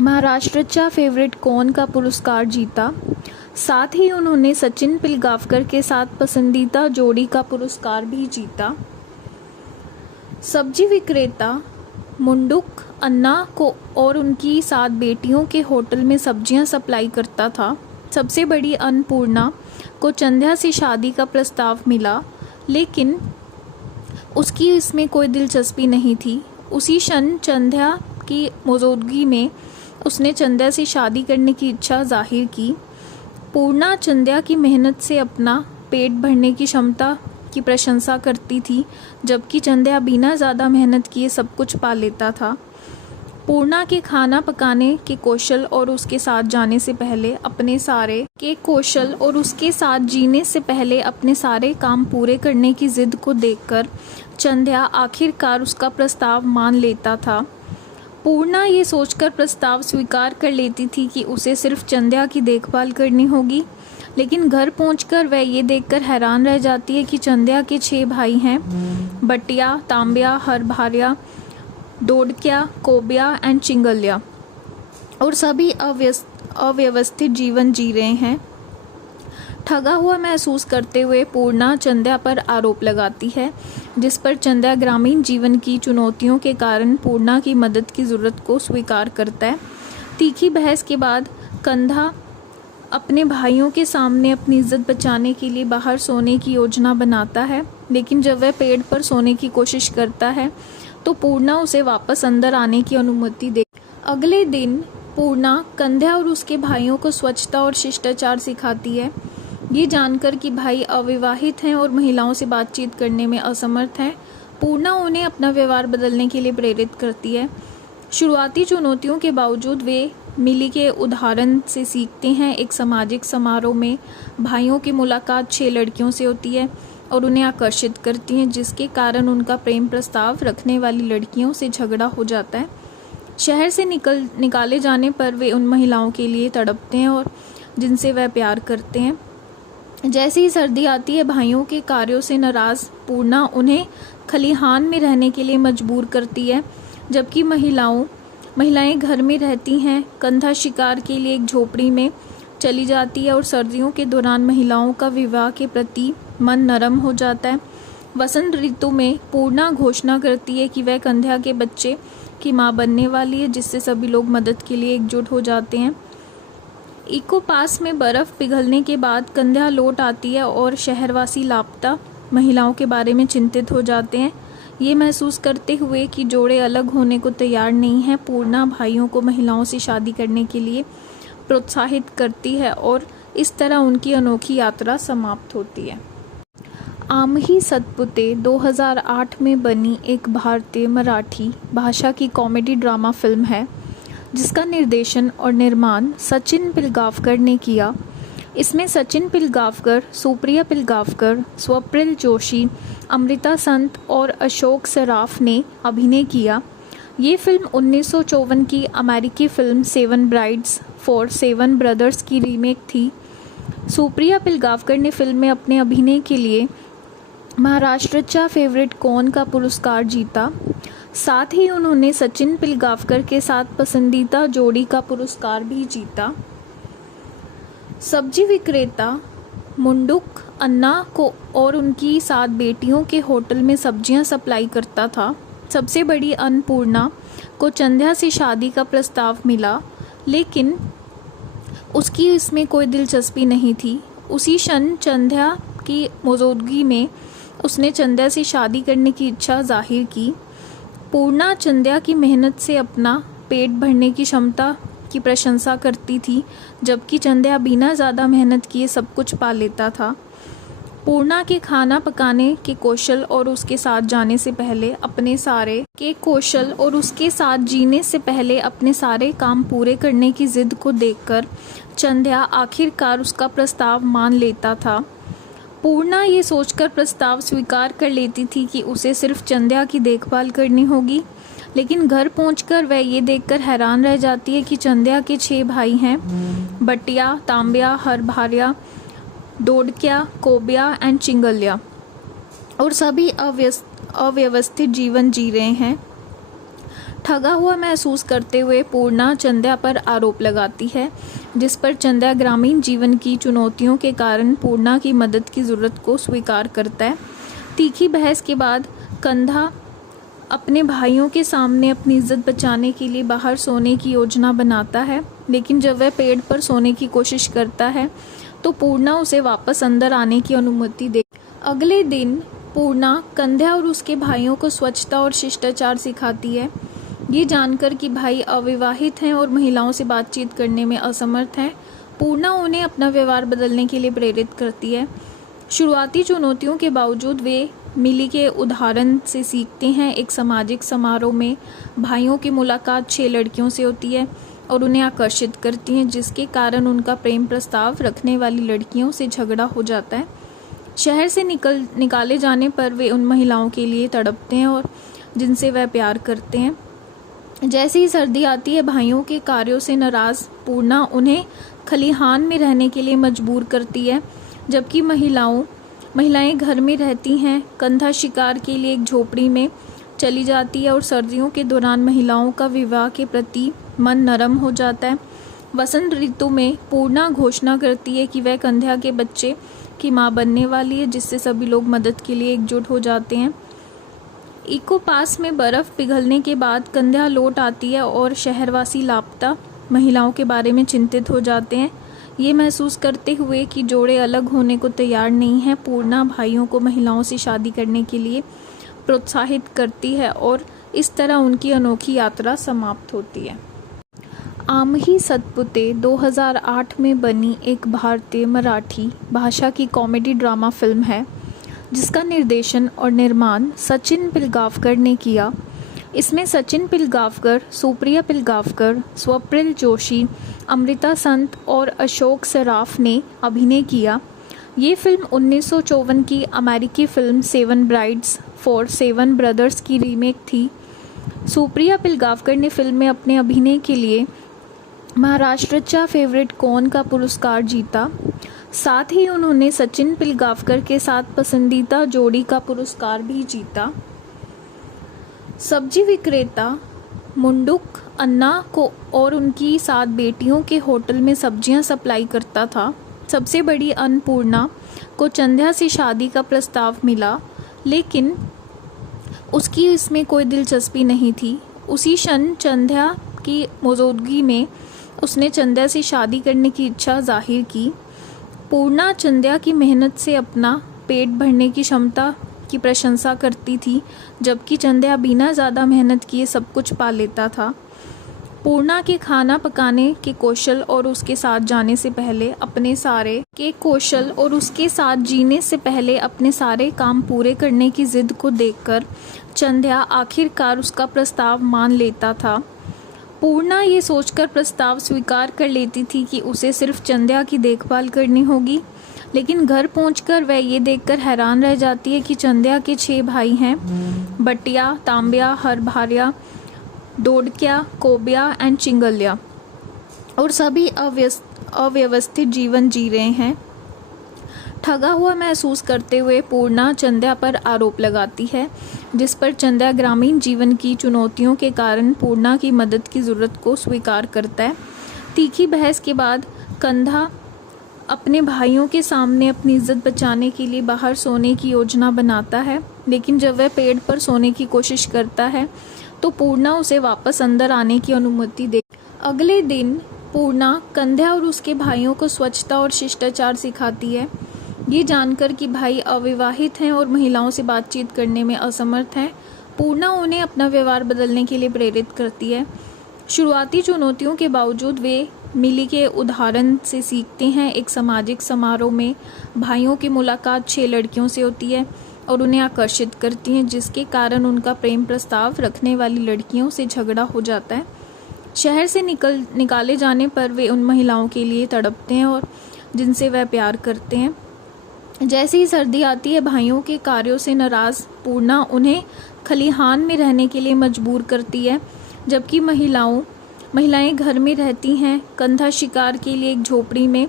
महाराष्ट्रचा फेवरेट कौन का पुरस्कार जीता। साथ ही उन्होंने सचिन पिलगावकर के साथ पसंदीदा जोड़ी का पुरस्कार भी जीता। सब्जी विक्रेता मुंडुक अन्ना को और उनकी 7 बेटियों के होटल में सब्जियां सप्लाई करता था। सबसे बड़ी अन्नपूर्णा को चंद्या से शादी का प्रस्ताव मिला, लेकिन उसकी इसमें कोई दिलचस्पी नहीं थी। उसी क्षण चंद्या की मौजूदगी में उसने चंद्या से शादी करने की इच्छा जाहिर की। पूर्णा चंद्या की मेहनत से अपना पेट भरने की क्षमता की प्रशंसा करती थी, जबकि चंद्या बिना ज़्यादा मेहनत किए सब कुछ पा लेता था। पूर्णा के खाना पकाने के कौशल और उसके साथ जीने से पहले अपने सारे काम पूरे करने की जिद को देखकर चंद्या आखिरकार उसका प्रस्ताव मान लेता था। पूर्णा ये सोचकर प्रस्ताव स्वीकार कर लेती थी कि उसे सिर्फ चंद्या की देखभाल करनी होगी, लेकिन घर पहुंचकर वह ये देखकर हैरान रह जाती है कि चंद्या के 6 भाई हैं, बटिया, तांब्या, हरभार्या, डोडक्या, कोब्या एंड चिंगल्या, और सभी अव्यवस्थित जीवन जी रहे हैं। ठगा हुआ महसूस करते हुए पूर्णा चंद्या पर आरोप लगाती है, जिस पर चंद्या ग्रामीण जीवन की चुनौतियों के कारण पूर्णा की मदद की ज़रूरत को स्वीकार करता है। तीखी बहस के बाद कंधा अपने भाइयों के सामने अपनी इज्जत बचाने के लिए बाहर सोने की योजना बनाता है, लेकिन जब वह पेड़ पर सोने की कोशिश करता है तो पूर्णा उसे वापस अंदर आने की अनुमति दे। अगले दिन पूर्णा कंध्या और उसके भाइयों को स्वच्छता और शिष्टाचार सिखाती है। ये जानकर कि भाई अविवाहित हैं और महिलाओं से बातचीत करने में असमर्थ हैं, पूर्णा उन्हें अपना व्यवहार बदलने के लिए प्रेरित करती है। शुरुआती चुनौतियों के बावजूद वे मिली के उदाहरण से सीखते हैं। एक सामाजिक समारोह में भाइयों की मुलाकात 6 लड़कियों से होती है और उन्हें आकर्षित करती हैं, जिसके कारण उनका प्रेम प्रस्ताव रखने वाली लड़कियों से झगड़ा हो जाता है। शहर से निकाले जाने पर वे उन महिलाओं के लिए तड़पते हैं और जिनसे वह प्यार करते हैं। जैसे ही सर्दी आती है, भाइयों के कार्यों से नाराज़ पूर्णा उन्हें खलिहान में रहने के लिए मजबूर करती है, जबकि महिलाएं घर में रहती हैं। कंधा शिकार के लिए एक झोपड़ी में चली जाती है और सर्दियों के दौरान महिलाओं का विवाह के प्रति मन नरम हो जाता है। वसंत ऋतु में पूर्णा घोषणा करती है कि वह कंध्या के बच्चे की मां बनने वाली है, जिससे सभी लोग मदद के लिए एकजुट हो जाते हैं। इको पास में बर्फ़ पिघलने के बाद कंध्या लौट आती है और शहरवासी लापता महिलाओं के बारे में चिंतित हो जाते हैं। ये महसूस करते हुए कि जोड़े अलग होने को तैयार नहीं हैं, पूर्णा भाइयों को महिलाओं से शादी करने के लिए प्रोत्साहित करती है और इस तरह उनकी अनोखी यात्रा समाप्त होती है। आमही सतपुते 2008 में बनी एक भारतीय मराठी भाषा की कॉमेडी ड्रामा फिल्म है, जिसका निर्देशन और निर्माण सचिन पिलगावकर ने किया। इसमें सचिन पिलगावकर, सुप्रिया पिलगावकर, स्वप्निल जोशी, अमृता संत और अशोक सराफ ने अभिनय किया। ये फिल्म 1954 की अमेरिकी फिल्म 7 ब्राइड्स फॉर 7 ब्रदर्स की रीमेक थी। सुप्रिया पिलगावकर ने फिल्म में अपने अभिनय के लिए महाराष्ट्रचा फेवरेट कौन का पुरस्कार जीता। साथ ही उन्होंने सचिन पिलगावकर के साथ पसंदीदा जोड़ी का पुरस्कार भी जीता। सब्जी विक्रेता मुंडुक अन्ना को और उनकी 7 बेटियों के होटल में सब्जियां सप्लाई करता था। सबसे बड़ी अन्नपूर्णा को चंद्या से शादी का प्रस्ताव मिला, लेकिन उसकी इसमें कोई दिलचस्पी नहीं थी। उसी क्षण चंद्या की मौजूदगी में उसने चंद्या से शादी करने की इच्छा जाहिर की। पूर्णा चंद्या की मेहनत से अपना पेट भरने की क्षमता की प्रशंसा करती थी, जबकि चंद्या बिना ज़्यादा मेहनत किए सब कुछ पा लेता था। पूर्णा के खाना पकाने के कौशल और उसके साथ जीने से पहले अपने सारे काम पूरे करने की जिद को देखकर चंद्या आखिरकार उसका प्रस्ताव मान लेता था। पूर्णा ये सोचकर प्रस्ताव स्वीकार कर लेती थी कि उसे सिर्फ चंद्या की देखभाल करनी होगी, लेकिन घर पहुंचकर वह ये देखकर हैरान रह जाती है कि चंद्या के 6 भाई हैं, बटिया, तांब्या, हरभार्या, डोडक्या, कोब्या एंड चिंगल्या, और सभी अव्यवस्थित जीवन जी रहे हैं। ठगा हुआ महसूस करते हुए पूर्णा चंद्या पर आरोप लगाती है, जिस पर चंद्या ग्रामीण जीवन की चुनौतियों के कारण पूर्णा की मदद की ज़रूरत को स्वीकार करता है। तीखी बहस के बाद कंधा अपने भाइयों के सामने अपनी इज्जत बचाने के लिए बाहर सोने की योजना बनाता है, लेकिन जब वह पेड़ पर सोने की कोशिश करता है तो पूर्णा उसे वापस अंदर आने की अनुमति दे। अगले दिन पूर्णा कंध्या और उसके भाइयों को स्वच्छता और शिष्टाचार सिखाती है। ये जानकर कि भाई अविवाहित हैं और महिलाओं से बातचीत करने में असमर्थ हैं, पूर्णा उन्हें अपना व्यवहार बदलने के लिए प्रेरित करती है। शुरुआती चुनौतियों के बावजूद वे मिली के उदाहरण से सीखते हैं। एक सामाजिक समारोह में भाइयों की मुलाकात 6 लड़कियों से होती है और उन्हें आकर्षित करती हैं, जिसके कारण उनका प्रेम प्रस्ताव रखने वाली लड़कियों से झगड़ा हो जाता है। शहर से निकाले जाने पर वे उन महिलाओं के लिए तड़पते हैं और जिनसे वह प्यार करते हैं। जैसे ही सर्दी आती है, भाइयों के कार्यों से नाराज़ पूर्णा उन्हें खलिहान में रहने के लिए मजबूर करती है, जबकि महिलाएं घर में रहती हैं। कंधा शिकार के लिए एक झोपड़ी में चली जाती है और सर्दियों के दौरान महिलाओं का विवाह के प्रति मन नरम हो जाता है। वसंत ऋतु में पूर्णा घोषणा करती है कि वह कंध्या के बच्चे की मां बनने वाली है, जिससे सभी लोग मदद के लिए एकजुट हो जाते हैं। इको पास में बर्फ़ पिघलने के बाद कंध्या लौट आती है और शहरवासी लापता महिलाओं के बारे में चिंतित हो जाते हैं। ये महसूस करते हुए कि जोड़े अलग होने को तैयार नहीं हैं, पूर्णा भाइयों को महिलाओं से शादी करने के लिए प्रोत्साहित करती है और इस तरह उनकी अनोखी यात्रा समाप्त होती है। आमही सतपुते 2008 में बनी एक भारतीय मराठी भाषा की कॉमेडी ड्रामा फिल्म है, जिसका निर्देशन और निर्माण सचिन पिलगावकर ने किया। इसमें सचिन पिलगावकर, सुप्रिया पिलगावकर, स्वप्निल जोशी, अमृता संत और अशोक सराफ ने अभिनय किया। ये फिल्म 1954 की अमेरिकी फिल्म 7 ब्राइड्स फॉर 7 ब्रदर्स की रीमेक थी। सुप्रिया पिलगावकर ने फिल्म में अपने अभिनय के लिए महाराष्ट्रचा फेवरेट कौन का पुरस्कार जीता। साथ ही उन्होंने सचिन पिलगावकर के साथ पसंदीदा जोड़ी का पुरस्कार भी जीता। सब्जी विक्रेता मुंडुक अन्ना को और उनकी 7 बेटियों के होटल में सब्जियां सप्लाई करता था। सबसे बड़ी अन्नपूर्णा को चंद्या से शादी का प्रस्ताव मिला, लेकिन उसकी इसमें कोई दिलचस्पी नहीं थी। उसी क्षण चंद्या की मौजूदगी में उसने चंद्या से शादी करने की इच्छा जाहिर की। पूर्णा चंद्या की मेहनत से अपना पेट भरने की क्षमता की प्रशंसा करती थी, जबकि चंद्या बिना ज़्यादा मेहनत किए सब कुछ पा लेता था। पूर्णा के खाना पकाने के कौशल और उसके साथ जीने से पहले अपने सारे काम पूरे करने की जिद को देखकर चंद्या आखिरकार उसका प्रस्ताव मान लेता था। पूर्णा ये सोचकर प्रस्ताव स्वीकार कर लेती थी कि उसे सिर्फ चंद्या की देखभाल करनी होगी, लेकिन घर पहुंचकर वह ये देखकर हैरान रह जाती है कि चंद्या के 6 भाई हैं, बटिया, तांब्या, हरभार्या, डोडक्या, कोब्या एंड चिंगल्या, और सभी अव्यवस्थित जीवन जी रहे हैं। ठगा हुआ महसूस करते हुए पूर्णा चंद्या पर आरोप लगाती है, जिस पर चंद्या ग्रामीण जीवन की चुनौतियों के कारण पूर्णा की मदद की ज़रूरत को स्वीकार करता है। तीखी बहस के बाद कंधा अपने भाइयों के सामने अपनी इज्जत बचाने के लिए बाहर सोने की योजना बनाता है, लेकिन जब वह पेड़ पर सोने की कोशिश करता है तो पूर्णा उसे वापस अंदर आने की अनुमति दे। अगले दिन पूर्णा कंध्या और उसके भाइयों को स्वच्छता और शिष्टाचार सिखाती है। ये जानकर कि भाई अविवाहित हैं और महिलाओं से बातचीत करने में असमर्थ हैं, पूर्णा उन्हें अपना व्यवहार बदलने के लिए प्रेरित करती है। शुरुआती चुनौतियों के बावजूद वे मिली के उदाहरण से सीखते हैं। एक सामाजिक समारोह में भाइयों की मुलाकात 6 लड़कियों से होती है और उन्हें आकर्षित करती हैं, जिसके कारण उनका प्रेम प्रस्ताव रखने वाली लड़कियों से झगड़ा हो जाता है। शहर से निकाले जाने पर वे उन महिलाओं के लिए तड़पते हैं और जिनसे वह प्यार करते हैं। जैसे ही सर्दी आती है, भाइयों के कार्यों से नाराज़ पूर्णा उन्हें खलिहान में रहने के लिए मजबूर करती है, जबकि महिलाएं घर में रहती हैं। कंधा शिकार के लिए एक झोपड़ी में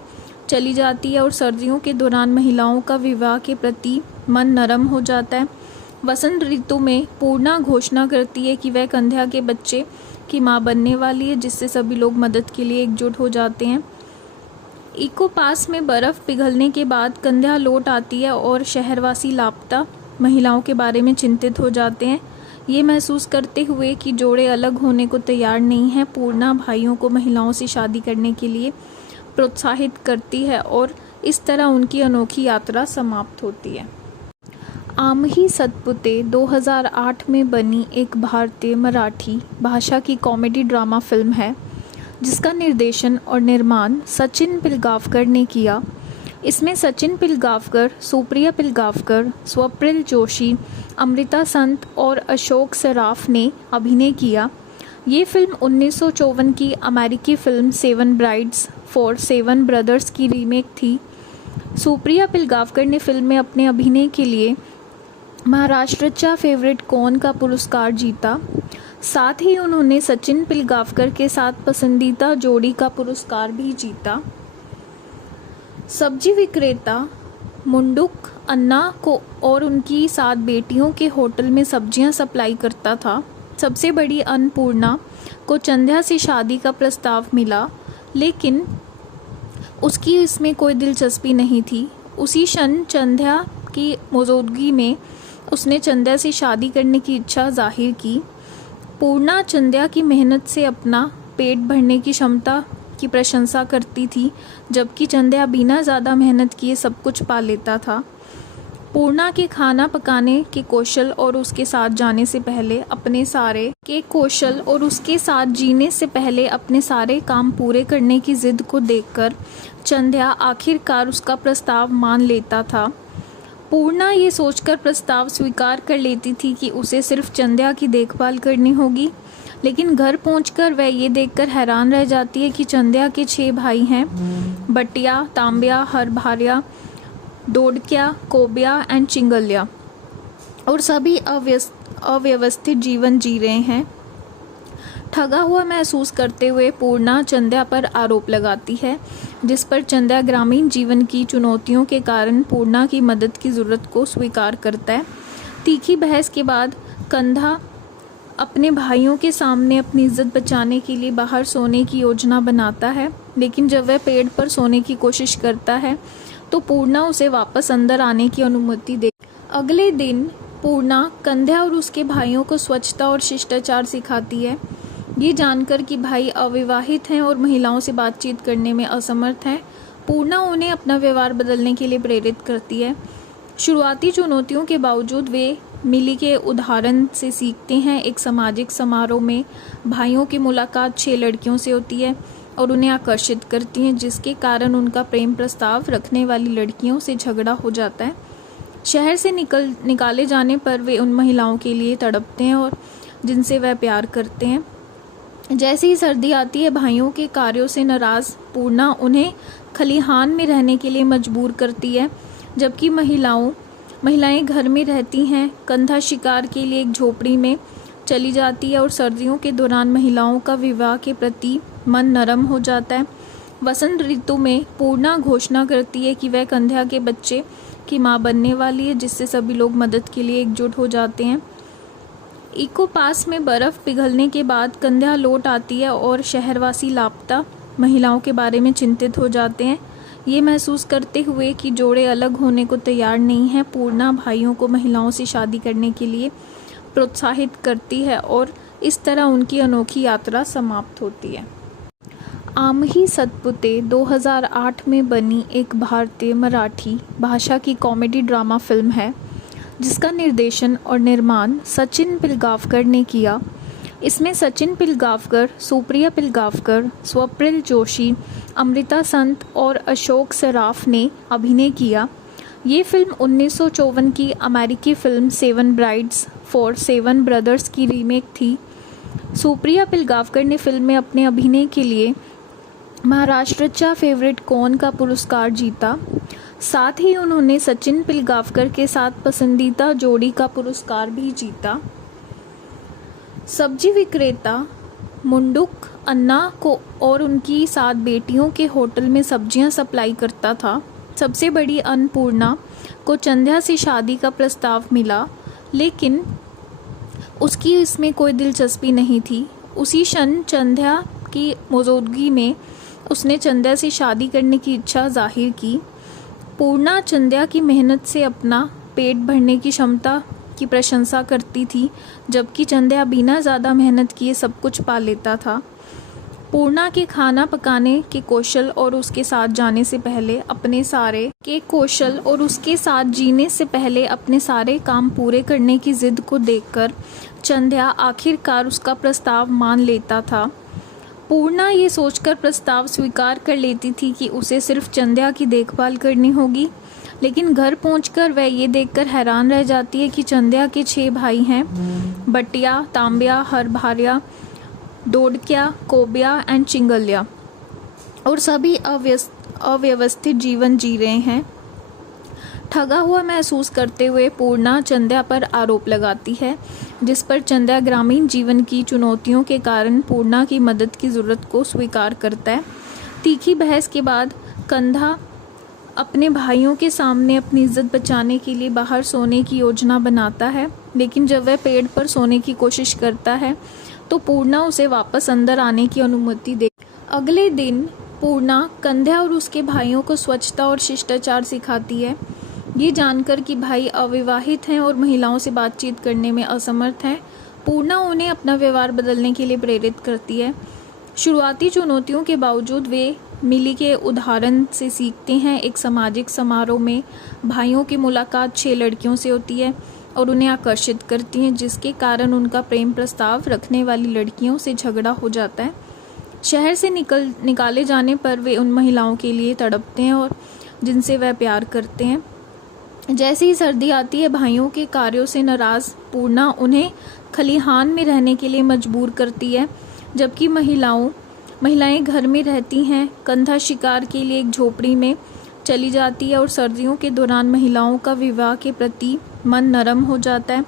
चली जाती है और सर्दियों के दौरान महिलाओं का विवाह के प्रति मन नरम हो जाता है। वसंत ऋतु में पूर्णा घोषणा करती है कि वह कंध्या के बच्चे की मां बनने वाली है, जिससे सभी लोग मदद के लिए एकजुट हो जाते हैं। इको पास में बर्फ़ पिघलने के बाद कंध्या लौट आती है और शहरवासी लापता महिलाओं के बारे में चिंतित हो जाते हैं। ये महसूस करते हुए कि जोड़े अलग होने को तैयार नहीं हैं, पूर्णा भाइयों को महिलाओं से शादी करने के लिए प्रोत्साहित करती है और इस तरह उनकी अनोखी यात्रा समाप्त होती है। आम ही सतपुते 2008 में बनी एक भारतीय मराठी भाषा की कॉमेडी ड्रामा फिल्म है जिसका निर्देशन और निर्माण सचिन पिलगावकर ने किया। इसमें सचिन पिलगावकर, सुप्रिया पिलगावकर, स्वप्निल जोशी, अमृता संत और अशोक सराफ ने अभिनय किया। ये फिल्म 1954 की अमेरिकी film seven brides for seven brothers की रीमेक थी। सुप्रिया पिलगावकर ने फिल्म में अपने अभिनय के लिए महाराष्ट्रचा फेवरेट कौन का पुरस्कार जीता। साथ ही उन्होंने सचिन पिलगावकर के साथ पसंदीदा जोड़ी का पुरस्कार भी जीता। सब्जी विक्रेता मुंडुक अन्ना को और उनकी 7 बेटियों के होटल में सब्जियां सप्लाई करता था। सबसे बड़ी अन्नपूर्णा को चंद्या से शादी का प्रस्ताव मिला, लेकिन उसकी इसमें कोई दिलचस्पी नहीं थी। उसी क्षण चंद्या की मौजूदगी में उसने चंद्या से शादी करने की इच्छा जाहिर की। पूर्णा चंद्या की मेहनत से अपना पेट भरने की क्षमता की प्रशंसा करती थी, जबकि चंद्या बिना ज़्यादा मेहनत किए सब कुछ पा लेता था। पूर्णा के खाना पकाने के कौशल और उसके साथ जीने से पहले अपने सारे काम पूरे करने की जिद को देखकर चंद्या आखिरकार उसका प्रस्ताव मान लेता था। पूर्णा ये सोचकर प्रस्ताव स्वीकार कर लेती थी कि उसे सिर्फ चंद्या की देखभाल करनी होगी, लेकिन घर पहुंचकर वह ये देखकर हैरान रह जाती है कि चंद्या के 6 भाई हैं, बटिया, तांब्या, हरभार्या, डोडक्या, कोब्या एंड चिंगल्या, और सभी अव्यवस्थित जीवन जी रहे हैं। ठगा हुआ महसूस करते हुए पूर्णा चंद्या पर आरोप लगाती है, जिस पर चंद्या ग्रामीण जीवन की चुनौतियों के कारण पूर्णा की मदद की ज़रूरत को स्वीकार करता है। तीखी बहस के बाद कंधा अपने भाइयों के सामने अपनी इज्जत बचाने के लिए बाहर सोने की योजना बनाता है, लेकिन जब वह पेड़ पर सोने की कोशिश करता है तो पूर्णा उसे वापस अंदर आने की अनुमति दे। अगले दिन पूर्णा कंध्या और उसके भाइयों को स्वच्छता और शिष्टाचार सिखाती है। ये जानकर कि भाई अविवाहित हैं और महिलाओं से बातचीत करने में असमर्थ हैं, पूर्णा उन्हें अपना व्यवहार बदलने के लिए प्रेरित करती है। शुरुआती चुनौतियों के बावजूद वे मिली के उदाहरण से सीखते हैं। एक सामाजिक समारोह में भाइयों की मुलाकात 6 लड़कियों से होती है और उन्हें आकर्षित करती हैं, जिसके कारण उनका प्रेम प्रस्ताव रखने वाली लड़कियों से झगड़ा हो जाता है। शहर से निकाले जाने पर वे उन महिलाओं के लिए तड़पते हैं और जिनसे वह प्यार करते हैं। जैसे ही सर्दी आती है, भाइयों के कार्यों से नाराज़ पूर्णा उन्हें खलिहान में रहने के लिए मजबूर करती है, जबकि महिलाएं घर में रहती हैं। कंधा शिकार के लिए एक झोपड़ी में चली जाती है और सर्दियों के दौरान महिलाओं का विवाह के प्रति मन नरम हो जाता है। वसंत ऋतु में पूर्णा घोषणा करती है कि वह कंध्या के बच्चे की मां बनने वाली है, जिससे सभी लोग मदद के लिए एकजुट हो जाते हैं। इको पास में बर्फ़ पिघलने के बाद कंध्या लौट आती है और शहरवासी लापता महिलाओं के बारे में चिंतित हो जाते हैं। ये महसूस करते हुए कि जोड़े अलग होने को तैयार नहीं हैं, पूर्णा भाइयों को महिलाओं से शादी करने के लिए प्रोत्साहित करती है और इस तरह उनकी अनोखी यात्रा समाप्त होती है। आम ही सतपुते 2008 में बनी एक भारतीय मराठी भाषा की कॉमेडी ड्रामा फिल्म है जिसका निर्देशन और निर्माण सचिन पिलगावकर ने किया। इसमें सचिन पिलगावकर, सुप्रिया पिलगावकर, स्वप्निल जोशी, अमृता संत और अशोक सराफ ने अभिनय किया। ये फिल्म 1954 की अमेरिकी film seven brides for seven brothers की रीमेक थी। सुप्रिया पिलगावकर ने फिल्म में अपने अभिनय के लिए महाराष्ट्रचा फेवरेट कौन का पुरस्कार जीता। साथ ही उन्होंने सचिन पिलगावकर के साथ पसंदीदा जोड़ी का पुरस्कार भी जीता। सब्जी विक्रेता मुंडुक अन्ना को और उनकी 7 बेटियों के होटल में सब्जियां सप्लाई करता था। सबसे बड़ी अन्नपूर्णा को चंद्या से शादी का प्रस्ताव मिला, लेकिन उसकी इसमें कोई दिलचस्पी नहीं थी। उसी क्षण चंद्या की मौजूदगी में उसने चंद्या से शादी करने की इच्छा जाहिर की। पूर्णा चंद्या की मेहनत से अपना पेट भरने की क्षमता की प्रशंसा करती थी, जबकि चंद्या बिना ज़्यादा मेहनत किए सब कुछ पा लेता था। पूर्णा के खाना पकाने के कौशल और उसके साथ जाने से पहले अपने सारे काम पूरे करने की जिद को देखकर चंद्या आखिरकार उसका प्रस्ताव मान लेता था। पूर्णा ये सोचकर प्रस्ताव स्वीकार कर लेती थी कि उसे सिर्फ चंद्या की देखभाल करनी होगी, लेकिन घर पहुंचकर वह ये देखकर हैरान रह जाती है कि चंद्या के 6 भाई हैं, बटिया, तांब्या, हरभार्या, डोडक्या, कोब्या एंड चिंगल्या, और सभी अव्यवस्थित जीवन जी रहे हैं। ठगा हुआ महसूस करते हुए पूर्णा चंद्या पर आरोप लगाती है, जिस पर चंद्या ग्रामीण जीवन की चुनौतियों के कारण पूर्णा की मदद की ज़रूरत को स्वीकार करता है। तीखी बहस के बाद कंधा अपने भाइयों के सामने अपनी इज्जत बचाने के लिए बाहर सोने की योजना बनाता है, लेकिन जब वह पेड़ पर सोने की कोशिश करता है तो पूर्णा उसे वापस अंदर आने की अनुमति दे। अगले दिन पूर्णा कंध्या और उसके भाइयों को स्वच्छता और शिष्टाचार सिखाती है। ये जानकर कि भाई अविवाहित हैं और महिलाओं से बातचीत करने में असमर्थ हैं, पूर्णा उन्हें अपना व्यवहार बदलने के लिए प्रेरित करती है। शुरुआती चुनौतियों के बावजूद वे मिली के उदाहरण से सीखते हैं। एक सामाजिक समारोह में भाइयों की मुलाकात 6 लड़कियों से होती है और उन्हें आकर्षित करती हैं, जिसके कारण उनका प्रेम प्रस्ताव रखने वाली लड़कियों से झगड़ा हो जाता है। शहर से निकाले जाने पर वे उन महिलाओं के लिए तड़पते हैं और जिनसे वह प्यार करते हैं। जैसे ही सर्दी आती है, भाइयों के कार्यों से नाराज़ पूर्णा उन्हें खलिहान में रहने के लिए मजबूर करती है, जबकि महिलाएं घर में रहती हैं। कंधा शिकार के लिए एक झोपड़ी में चली जाती है और सर्दियों के दौरान महिलाओं का विवाह के प्रति मन नरम हो जाता है।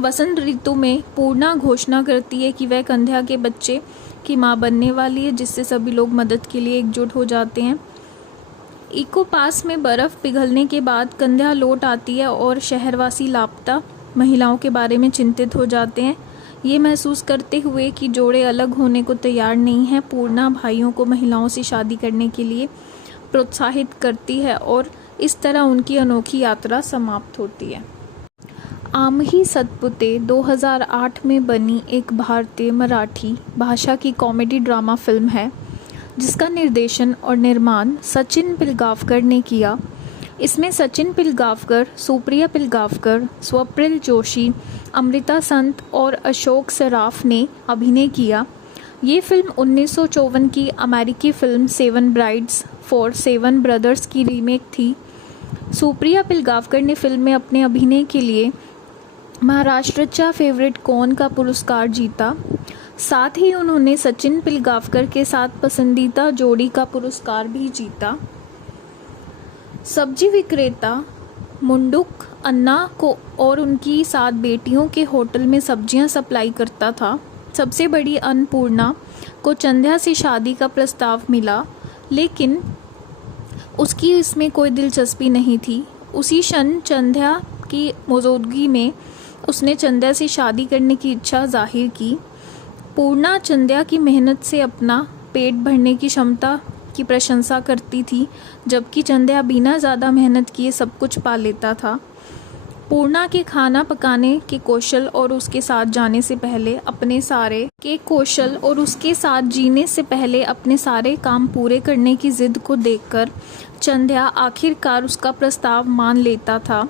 वसंत ऋतु में पूर्णा घोषणा करती है कि वह कंध्या के बच्चे की मां बनने वाली है, जिससे सभी लोग मदद के लिए एकजुट हो जाते हैं। इको पास में बर्फ पिघलने के बाद कंध्या लौट आती है और शहरवासी लापता महिलाओं के बारे में चिंतित हो जाते हैं। ये महसूस करते हुए कि जोड़े अलग होने को तैयार नहीं हैं, पूर्णा भाइयों को महिलाओं से शादी करने के लिए प्रोत्साहित करती है और इस तरह उनकी अनोखी यात्रा समाप्त होती है। आमही सतपुते 2008 में बनी एक भारतीय मराठी भाषा की कॉमेडी ड्रामा फिल्म है, जिसका निर्देशन और निर्माण सचिन पिलगावकर ने किया। इसमें सचिन पिलगावकर, सुप्रिया पिलगावकर, स्वप्निल जोशी, अमृता संत और अशोक सराफ ने अभिनय किया। ये फिल्म 1954 की अमेरिकी फिल्म 7 ब्राइड्स फॉर 7 ब्रदर्स की रीमेक थी। सुप्रिया पिलगावकर ने फिल्म में अपने अभिनय के लिए महाराष्ट्रचा फेवरेट कौन का पुरस्कार जीता। साथ ही उन्होंने सचिन पिलगावकर के साथ पसंदीदा जोड़ी का पुरस्कार भी जीता। सब्जी विक्रेता मुंडुक अन्ना को और उनकी 7 बेटियों के होटल में सब्जियां सप्लाई करता था। सबसे बड़ी अन्नपूर्णा को चंद्या से शादी का प्रस्ताव मिला, लेकिन उसकी इसमें कोई दिलचस्पी नहीं थी। उसी क्षण चंद्या की मौजूदगी में उसने चंद्या से शादी करने की इच्छा जाहिर की। पूर्णा चंद्या की मेहनत से अपना पेट भरने की क्षमता की प्रशंसा करती थी, जबकि चंद्या बिना ज़्यादा मेहनत किए सब कुछ पा लेता था। पूर्णा के खाना पकाने के कौशल और उसके साथ जाने से पहले अपने सारे काम पूरे करने की जिद को देखकर चंद्या आखिरकार उसका प्रस्ताव मान लेता था।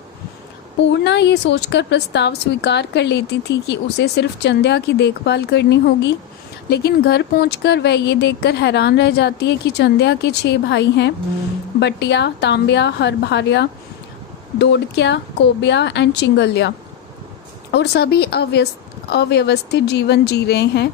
पूर्णा ये सोचकर प्रस्ताव स्वीकार कर लेती थी कि उसे सिर्फ चंद्या की देखभाल करनी होगी, लेकिन घर पहुंचकर वह ये देखकर हैरान रह जाती है कि चंद्या के 6 भाई हैं, बटिया, तांब्या, हरभार्या, डोडक्या, कोब्या एंड चिंगल्या, और सभी अव्यवस्थित जीवन जी रहे हैं।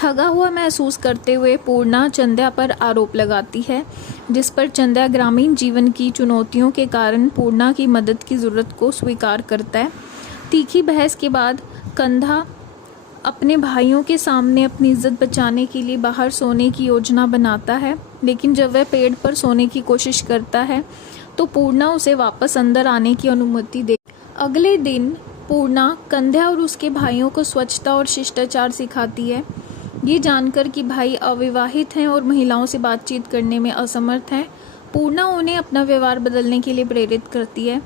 ठगा हुआ महसूस करते हुए पूर्णा चंद्या पर आरोप लगाती है, जिस पर चंद्या ग्रामीण जीवन की चुनौतियों के कारण पूर्णा की मदद की ज़रूरत को स्वीकार करता है। तीखी बहस के बाद कंधा अपने भाइयों के सामने अपनी इज्जत बचाने के लिए बाहर सोने की योजना बनाता है, लेकिन जब वह पेड़ पर सोने की कोशिश करता है तो पूर्णा उसे वापस अंदर आने की अनुमति दे। अगले दिन पूर्णा कंध्या और उसके भाइयों को स्वच्छता और शिष्टाचार सिखाती है। ये जानकर कि भाई अविवाहित हैं और महिलाओं से बातचीत करने में असमर्थ हैं, पूर्णा उन्हें अपना व्यवहार बदलने के लिए प्रेरित करती है।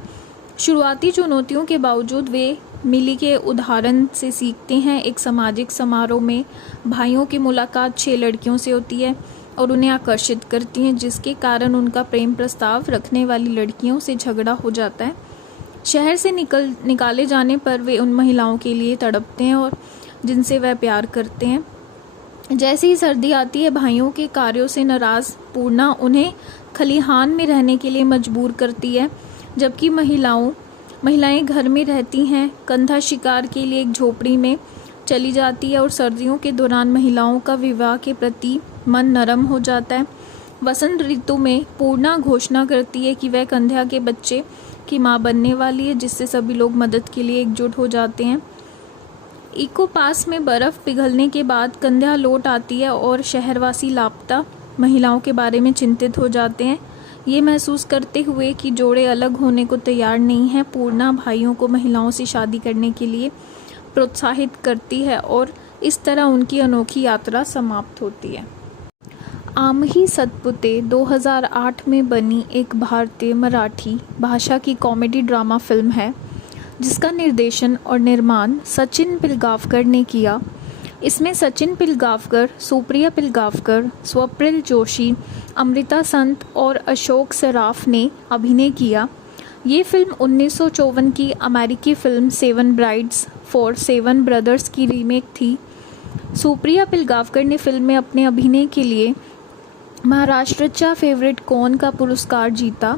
शुरुआती चुनौतियों के बावजूद वे मिली के उदाहरण से सीखते हैं। एक सामाजिक समारोह में भाइयों की मुलाकात 6 लड़कियों से होती है और उन्हें आकर्षित करती हैं, जिसके कारण उनका प्रेम प्रस्ताव रखने वाली लड़कियों से झगड़ा हो जाता है। शहर से निकाले जाने पर वे उन महिलाओं के लिए तड़पते हैं और जिनसे वह प्यार करते हैं। जैसे ही सर्दी आती है, भाइयों के कार्यों से नाराज़ पूर्णा उन्हें खलिहान में रहने के लिए मजबूर करती है, जबकि महिलाएं घर में रहती हैं। कंधा शिकार के लिए एक झोपड़ी में चली जाती है और सर्दियों के दौरान महिलाओं का विवाह के प्रति मन नरम हो जाता है। वसंत ऋतु में पूर्णा घोषणा करती है कि वह कंध्या के बच्चे की मां बनने वाली है, जिससे सभी लोग मदद के लिए एकजुट हो जाते हैं। इको पास में बर्फ़ पिघलने के बाद कंध्या लौट आती है और शहरवासी लापता महिलाओं के बारे में चिंतित हो जाते हैं। ये महसूस करते हुए कि जोड़े अलग होने को तैयार नहीं हैं, पूर्णा भाइयों को महिलाओं से शादी करने के लिए प्रोत्साहित करती है और इस तरह उनकी अनोखी यात्रा समाप्त होती है। आमही सतपुते 2008 में बनी एक भारतीय मराठी भाषा की कॉमेडी ड्रामा फिल्म है, जिसका निर्देशन और निर्माण सचिन पिलगावकर ने किया। इसमें सचिन पिलगावकर, सुप्रिया पिलगावकर, स्वप्निल जोशी, अमृता संत और अशोक सराफ ने अभिनय किया। ये फिल्म 1954 की अमेरिकी फिल्म 7 ब्राइड्स फॉर 7 ब्रदर्स की रीमेक थी। सुप्रिया पिलगावकर ने फिल्म में अपने अभिनय के लिए महाराष्ट्रचा फेवरेट कौन का पुरस्कार जीता।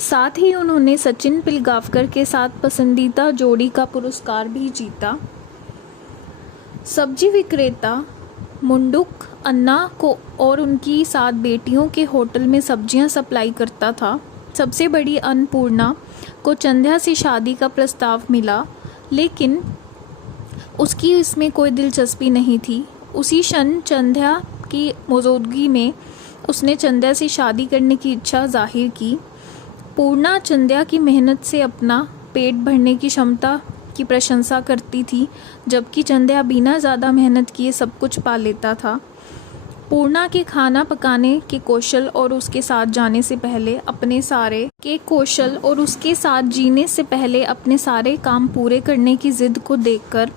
साथ ही उन्होंने सचिन पिलगावकर के साथ पसंदीदा जोड़ी का पुरस्कार भी जीता। सब्जी विक्रेता मुंडुक अन्ना को और उनकी 7 बेटियों के होटल में सब्जियां सप्लाई करता था। सबसे बड़ी अन्नपूर्णा को चंद्या से शादी का प्रस्ताव मिला, लेकिन उसकी इसमें कोई दिलचस्पी नहीं थी। उसी क्षण चंद्या की मौजूदगी में उसने चंद्या से शादी करने की इच्छा जाहिर की। पूर्णा चंद्या की मेहनत से अपना पेट भरने की क्षमता की प्रशंसा करती थी, जबकि चंद्या बिना ज़्यादा मेहनत किए सब कुछ पा लेता था। पूर्णा के खाना पकाने के कौशल और उसके साथ जीने से पहले अपने सारे काम पूरे करने की जिद को देखकर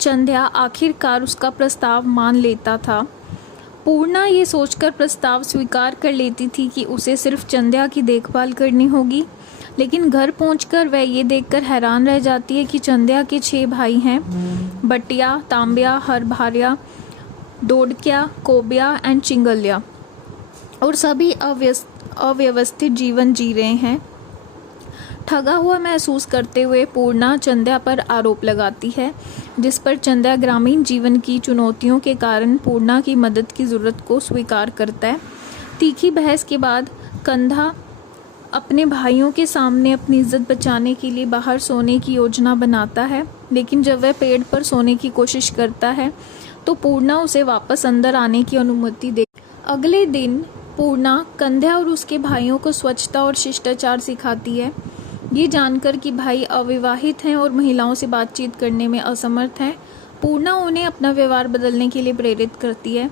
चंद्या आखिरकार उसका प्रस्ताव मान लेता था। पूर्णा ये सोचकर प्रस्ताव स्वीकार कर लेती थी कि उसे सिर्फ चंद्या की देखभाल करनी होगी, लेकिन घर पहुंचकर वह ये देखकर हैरान रह जाती है कि चंद्या के 6 भाई हैं, बटिया, तांब्या, हरभार्या, डोडक्या, कोब्या एंड चिंगल्या, और सभी अव्यवस्थित जीवन जी रहे हैं। ठगा हुआ महसूस करते हुए पूर्णा चंद्या पर आरोप लगाती है, जिस पर चंद्या ग्रामीण जीवन की चुनौतियों के कारण पूर्णा की मदद की ज़रूरत को स्वीकार करता है। तीखी बहस के बाद कंधा अपने भाइयों के सामने अपनी इज्जत बचाने के लिए बाहर सोने की योजना बनाता है, लेकिन जब वह पेड़ पर सोने की कोशिश करता है तो पूर्णा उसे वापस अंदर आने की अनुमति दे। अगले दिन पूर्णा कंध्या और उसके भाइयों को स्वच्छता और शिष्टाचार सिखाती है। ये जानकर कि भाई अविवाहित हैं और महिलाओं से बातचीत करने में असमर्थ हैं, पूर्णा उन्हें अपना व्यवहार बदलने के लिए प्रेरित करती है।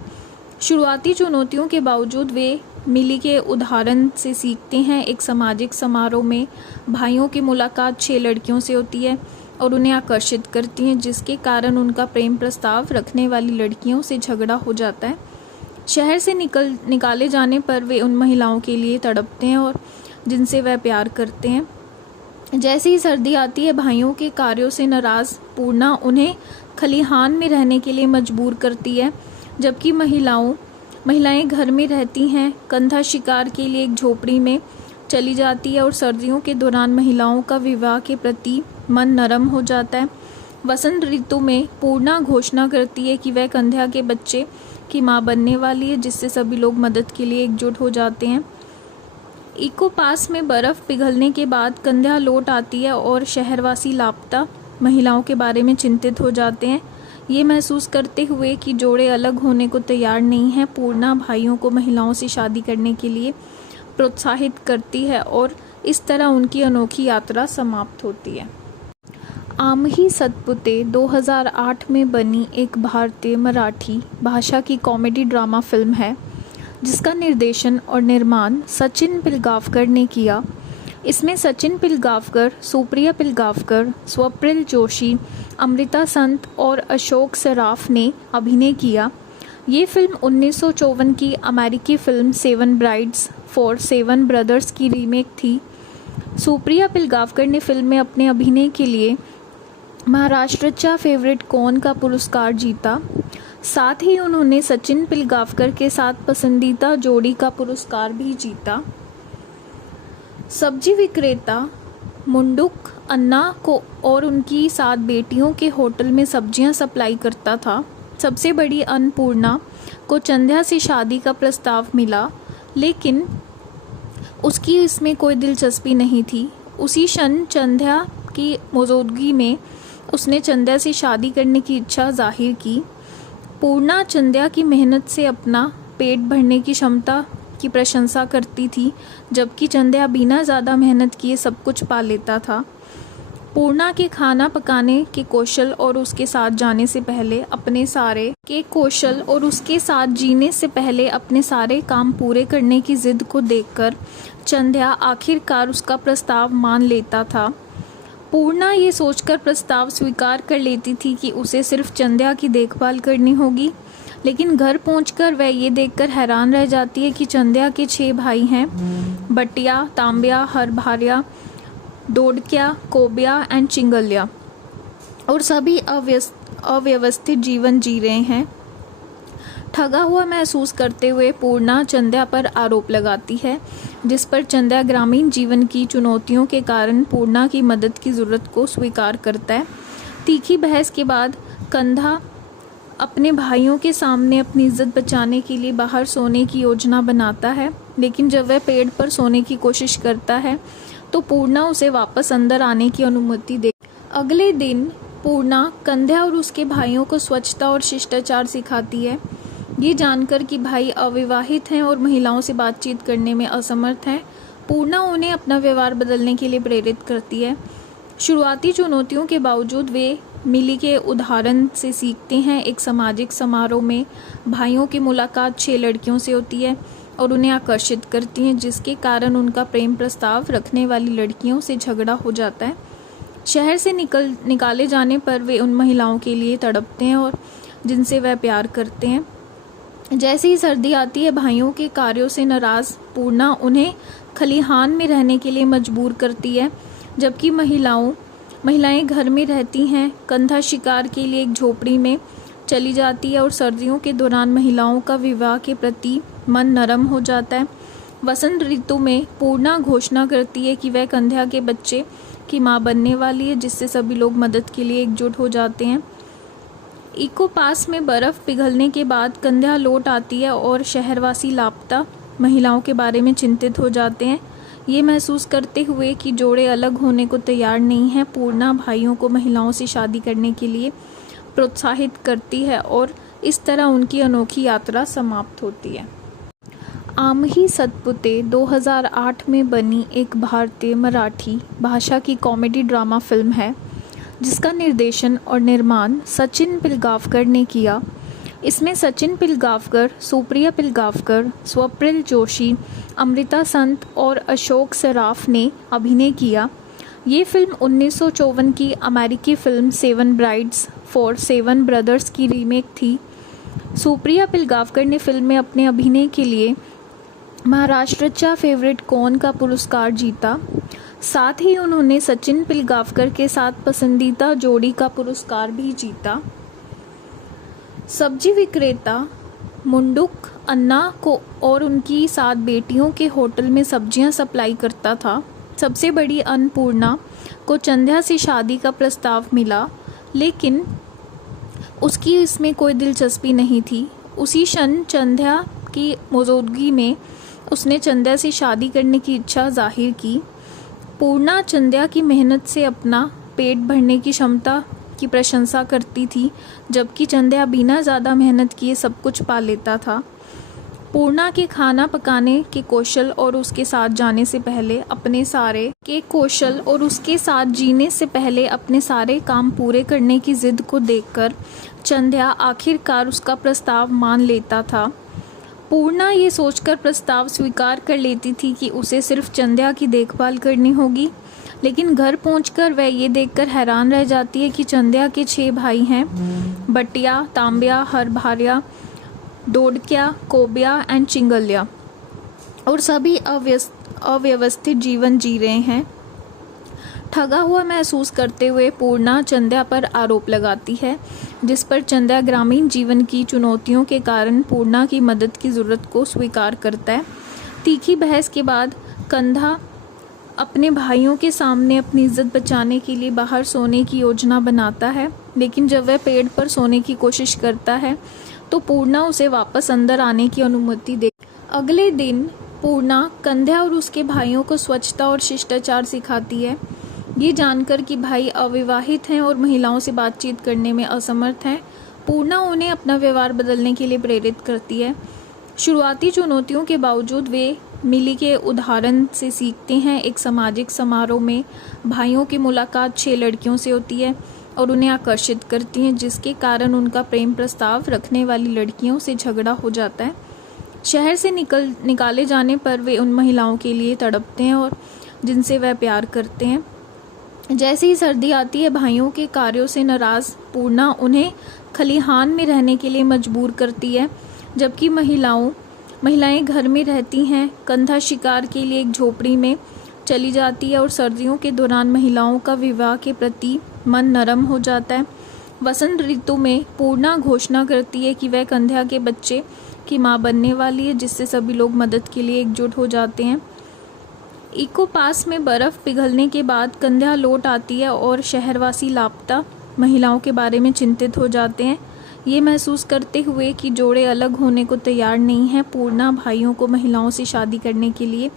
शुरुआती चुनौतियों के बावजूद वे मिली के उदाहरण से सीखते हैं। एक सामाजिक समारोह में भाइयों की मुलाकात 6 लड़कियों से होती है और उन्हें आकर्षित करती हैं, जिसके कारण उनका प्रेम प्रस्ताव रखने वाली लड़कियों से झगड़ा हो जाता है। शहर से निकाले जाने पर वे उन महिलाओं के लिए तड़पते हैं और जिनसे वह प्यार करते हैं। जैसे ही सर्दी आती है, भाइयों के कार्यों से नाराज़ पूर्णा उन्हें खलिहान में रहने के लिए मजबूर करती है, जबकि महिलाएं घर में रहती हैं। कंधा शिकार के लिए एक झोपड़ी में चली जाती है और सर्दियों के दौरान महिलाओं का विवाह के प्रति मन नरम हो जाता है। वसंत ऋतु में पूर्णा घोषणा करती है कि वह कंध्या के बच्चे की मां बनने वाली है, जिससे सभी लोग मदद के लिए एकजुट हो जाते हैं। इको पास में बर्फ़ पिघलने के बाद कंध्या लौट आती है और शहरवासी लापता महिलाओं के बारे में चिंतित हो जाते हैं। ये महसूस करते हुए कि जोड़े अलग होने को तैयार नहीं हैं, पूर्णा भाइयों को महिलाओं से शादी करने के लिए प्रोत्साहित करती है और इस तरह उनकी अनोखी यात्रा समाप्त होती है। आमही सतपुते 2008 में बनी एक भारतीय मराठी भाषा की कॉमेडी ड्रामा फिल्म है, जिसका निर्देशन और निर्माण सचिन पिलगावकर ने किया। इसमें सचिन पिलगावकर, सुप्रिया पिलगावकर, स्वप्निल जोशी, अमृता संत और अशोक सराफ ने अभिनय किया। ये फिल्म 1954 की अमेरिकी film seven brides for seven brothers की रीमेक थी। सुप्रिया पिलगावकर ने फिल्म में अपने अभिनय के लिए महाराष्ट्रचा फेवरेट कौन का पुरस्कार जीता। साथ ही उन्होंने सचिन पिलगावकर के साथ पसंदीदा जोड़ी का पुरस्कार भी जीता। सब्जी विक्रेता मुंडुक अन्ना को और उनकी 7 बेटियों के होटल में सब्जियां सप्लाई करता था। सबसे बड़ी अन्नपूर्णा को चंद्या से शादी का प्रस्ताव मिला, लेकिन उसकी इसमें कोई दिलचस्पी नहीं थी। उसी क्षण चंद्या की मौजूदगी में उसने चंद्या से शादी करने की इच्छा जाहिर की। पूर्णा चंद्या की मेहनत से अपना पेट भरने की क्षमता की प्रशंसा करती थी, जबकि चंद्या बिना ज़्यादा मेहनत किए सब कुछ पा लेता था। पूर्णा के खाना पकाने के कौशल और उसके साथ जीने से पहले अपने सारे काम पूरे करने की जिद को देखकर चंद्या आखिरकार उसका प्रस्ताव मान लेता था। पूर्णा ये सोचकर प्रस्ताव स्वीकार कर लेती थी कि उसे सिर्फ चंद्या की देखभाल करनी होगी, लेकिन घर पहुंचकर वह ये देखकर हैरान रह जाती है कि चंद्या के 6 भाई हैं, बटिया, तांब्या, हरभार्या, डोडक्या, कोब्या एंड चिंगल्या, और सभी अव्यवस्थित जीवन जी रहे हैं। ठगा हुआ महसूस करते हुए पूर्णा चंद्या पर आरोप लगाती है, जिस पर चंद्या ग्रामीण जीवन की चुनौतियों के कारण पूर्णा की मदद की ज़रूरत को स्वीकार करता है। तीखी बहस के बाद कंधा अपने भाइयों के सामने अपनी इज्जत बचाने के लिए बाहर सोने की योजना बनाता है, लेकिन जब वह पेड़ पर सोने की कोशिश करता है तो पूर्णा उसे वापस अंदर आने की अनुमति दे। अगले दिन पूर्णा कंध्या और उसके भाइयों को स्वच्छता और शिष्टाचार सिखाती है। ये जानकर कि भाई अविवाहित हैं और महिलाओं से बातचीत करने में असमर्थ हैं, पूर्णा उन्हें अपना व्यवहार बदलने के लिए प्रेरित करती है। शुरुआती चुनौतियों के बावजूद वे मिली के उदाहरण से सीखते हैं। एक सामाजिक समारोह में भाइयों की मुलाकात 6 लड़कियों से होती है और उन्हें आकर्षित करती हैं, जिसके कारण उनका प्रेम प्रस्ताव रखने वाली लड़कियों से झगड़ा हो जाता है। शहर से निकाले जाने पर वे उन महिलाओं के लिए तड़पते हैं और जिनसे वह प्यार करते हैं। जैसे ही सर्दी आती है, भाइयों के कार्यों से नाराज़ पूर्णा उन्हें खलिहान में रहने के लिए मजबूर करती है, जबकि महिलाएं घर में रहती हैं। कंधा शिकार के लिए एक झोपड़ी में चली जाती है और सर्दियों के दौरान महिलाओं का विवाह के प्रति मन नरम हो जाता है। वसंत ऋतु में पूर्णा घोषणा करती है कि वह कंध्या के बच्चे की मां बनने वाली है, जिससे सभी लोग मदद के लिए एकजुट हो जाते हैं। इको पास में बर्फ़ पिघलने के बाद कंध्या लौट आती है और शहरवासी लापता महिलाओं के बारे में चिंतित हो जाते हैं। ये महसूस करते हुए कि जोड़े अलग होने को तैयार नहीं हैं, पूर्णा भाइयों को महिलाओं से शादी करने के लिए प्रोत्साहित करती है और इस तरह उनकी अनोखी यात्रा समाप्त होती है। आमही सतपुते 2008 में बनी एक भारतीय मराठी भाषा की कॉमेडी ड्रामा फिल्म है, जिसका निर्देशन और निर्माण सचिन पिलगावकर ने किया। इसमें सचिन पिलगावकर, सुप्रिया पिलगावकर, स्वप्निल जोशी, अमृता संत और अशोक सराफ ने अभिनय किया। ये फिल्म 1954 की अमेरिकी film seven brides for seven brothers की रीमेक थी। सुप्रिया पिलगावकर ने फिल्म में अपने अभिनय के लिए महाराष्ट्रचा फेवरेट कौन का पुरस्कार जीता। साथ ही उन्होंने सचिन पिलगावकर के साथ पसंदीदा जोड़ी का पुरस्कार भी जीता। सब्जी विक्रेता मुंडुक अन्ना को और उनकी 7 बेटियों के होटल में सब्जियां सप्लाई करता था। सबसे बड़ी अन्नपूर्णा को चंद्या से शादी का प्रस्ताव मिला, लेकिन उसकी इसमें कोई दिलचस्पी नहीं थी। उसी क्षण चंद्या की मौजूदगी में उसने चंद्या से शादी करने की इच्छा जाहिर की। पूर्णा चंद्या की मेहनत से अपना पेट भरने की क्षमता की प्रशंसा करती थी, जबकि चंद्या बिना ज़्यादा मेहनत किए सब कुछ पा लेता था। पूर्णा के खाना पकाने के कौशल और उसके साथ जीने से पहले अपने सारे काम पूरे करने की जिद को देखकर चंद्या आखिरकार उसका प्रस्ताव मान लेता था। पूर्णा ये सोचकर प्रस्ताव स्वीकार कर लेती थी कि उसे सिर्फ चंद्या की देखभाल करनी होगी, लेकिन घर पहुंचकर वह ये देखकर हैरान रह जाती है कि चंद्या के 6 भाई हैं, बटिया, तांब्या, हरभार्या, डोडक्या, कोब्या एंड चिंगल्या, और सभी अव्यवस्थित जीवन जी रहे हैं। ठगा हुआ महसूस करते हुए पूर्णा चंद्या पर आरोप लगाती है, जिस पर चंद्या ग्रामीण जीवन की चुनौतियों के कारण पूर्णा की मदद की ज़रूरत को स्वीकार करता है। तीखी बहस के बाद कंधा अपने भाइयों के सामने अपनी इज्जत बचाने के लिए बाहर सोने की योजना बनाता है, लेकिन जब वह पेड़ पर सोने की कोशिश करता है तो पूर्णा उसे वापस अंदर आने की अनुमति दे। अगले दिन पूर्णा कंध्या और उसके भाइयों को स्वच्छता और शिष्टाचार सिखाती है। ये जानकर कि भाई अविवाहित हैं और महिलाओं से बातचीत करने में असमर्थ हैं, पूर्णा उन्हें अपना व्यवहार बदलने के लिए प्रेरित करती है। शुरुआती चुनौतियों के बावजूद वे मिली के उदाहरण से सीखते हैं। एक सामाजिक समारोह में भाइयों की मुलाकात 6 लड़कियों से होती है और उन्हें आकर्षित करती हैं, जिसके कारण उनका प्रेम प्रस्ताव रखने वाली लड़कियों से झगड़ा हो जाता है। शहर से निकाले जाने पर वे उन महिलाओं के लिए तड़पते हैं और जिनसे वह प्यार करते हैं। जैसे ही सर्दी आती है, भाइयों के कार्यों से नाराज़ पूर्णा उन्हें खलिहान में रहने के लिए मजबूर करती है, जबकि महिलाएं घर में रहती हैं। कंधा शिकार के लिए एक झोपड़ी में चली जाती है और सर्दियों के दौरान महिलाओं का विवाह के प्रति मन नरम हो जाता है। वसंत ऋतु में पूर्णा घोषणा करती है कि वह कंध्या के बच्चे की मां बनने वाली है, जिससे सभी लोग मदद के लिए एकजुट हो जाते हैं। इको पास में बर्फ़ पिघलने के बाद कंध्या लौट आती है और शहरवासी लापता महिलाओं के बारे में चिंतित हो जाते हैं। ये महसूस करते हुए कि जोड़े अलग होने को तैयार नहीं हैं, पूर्णा भाइयों को महिलाओं से शादी करने के लिए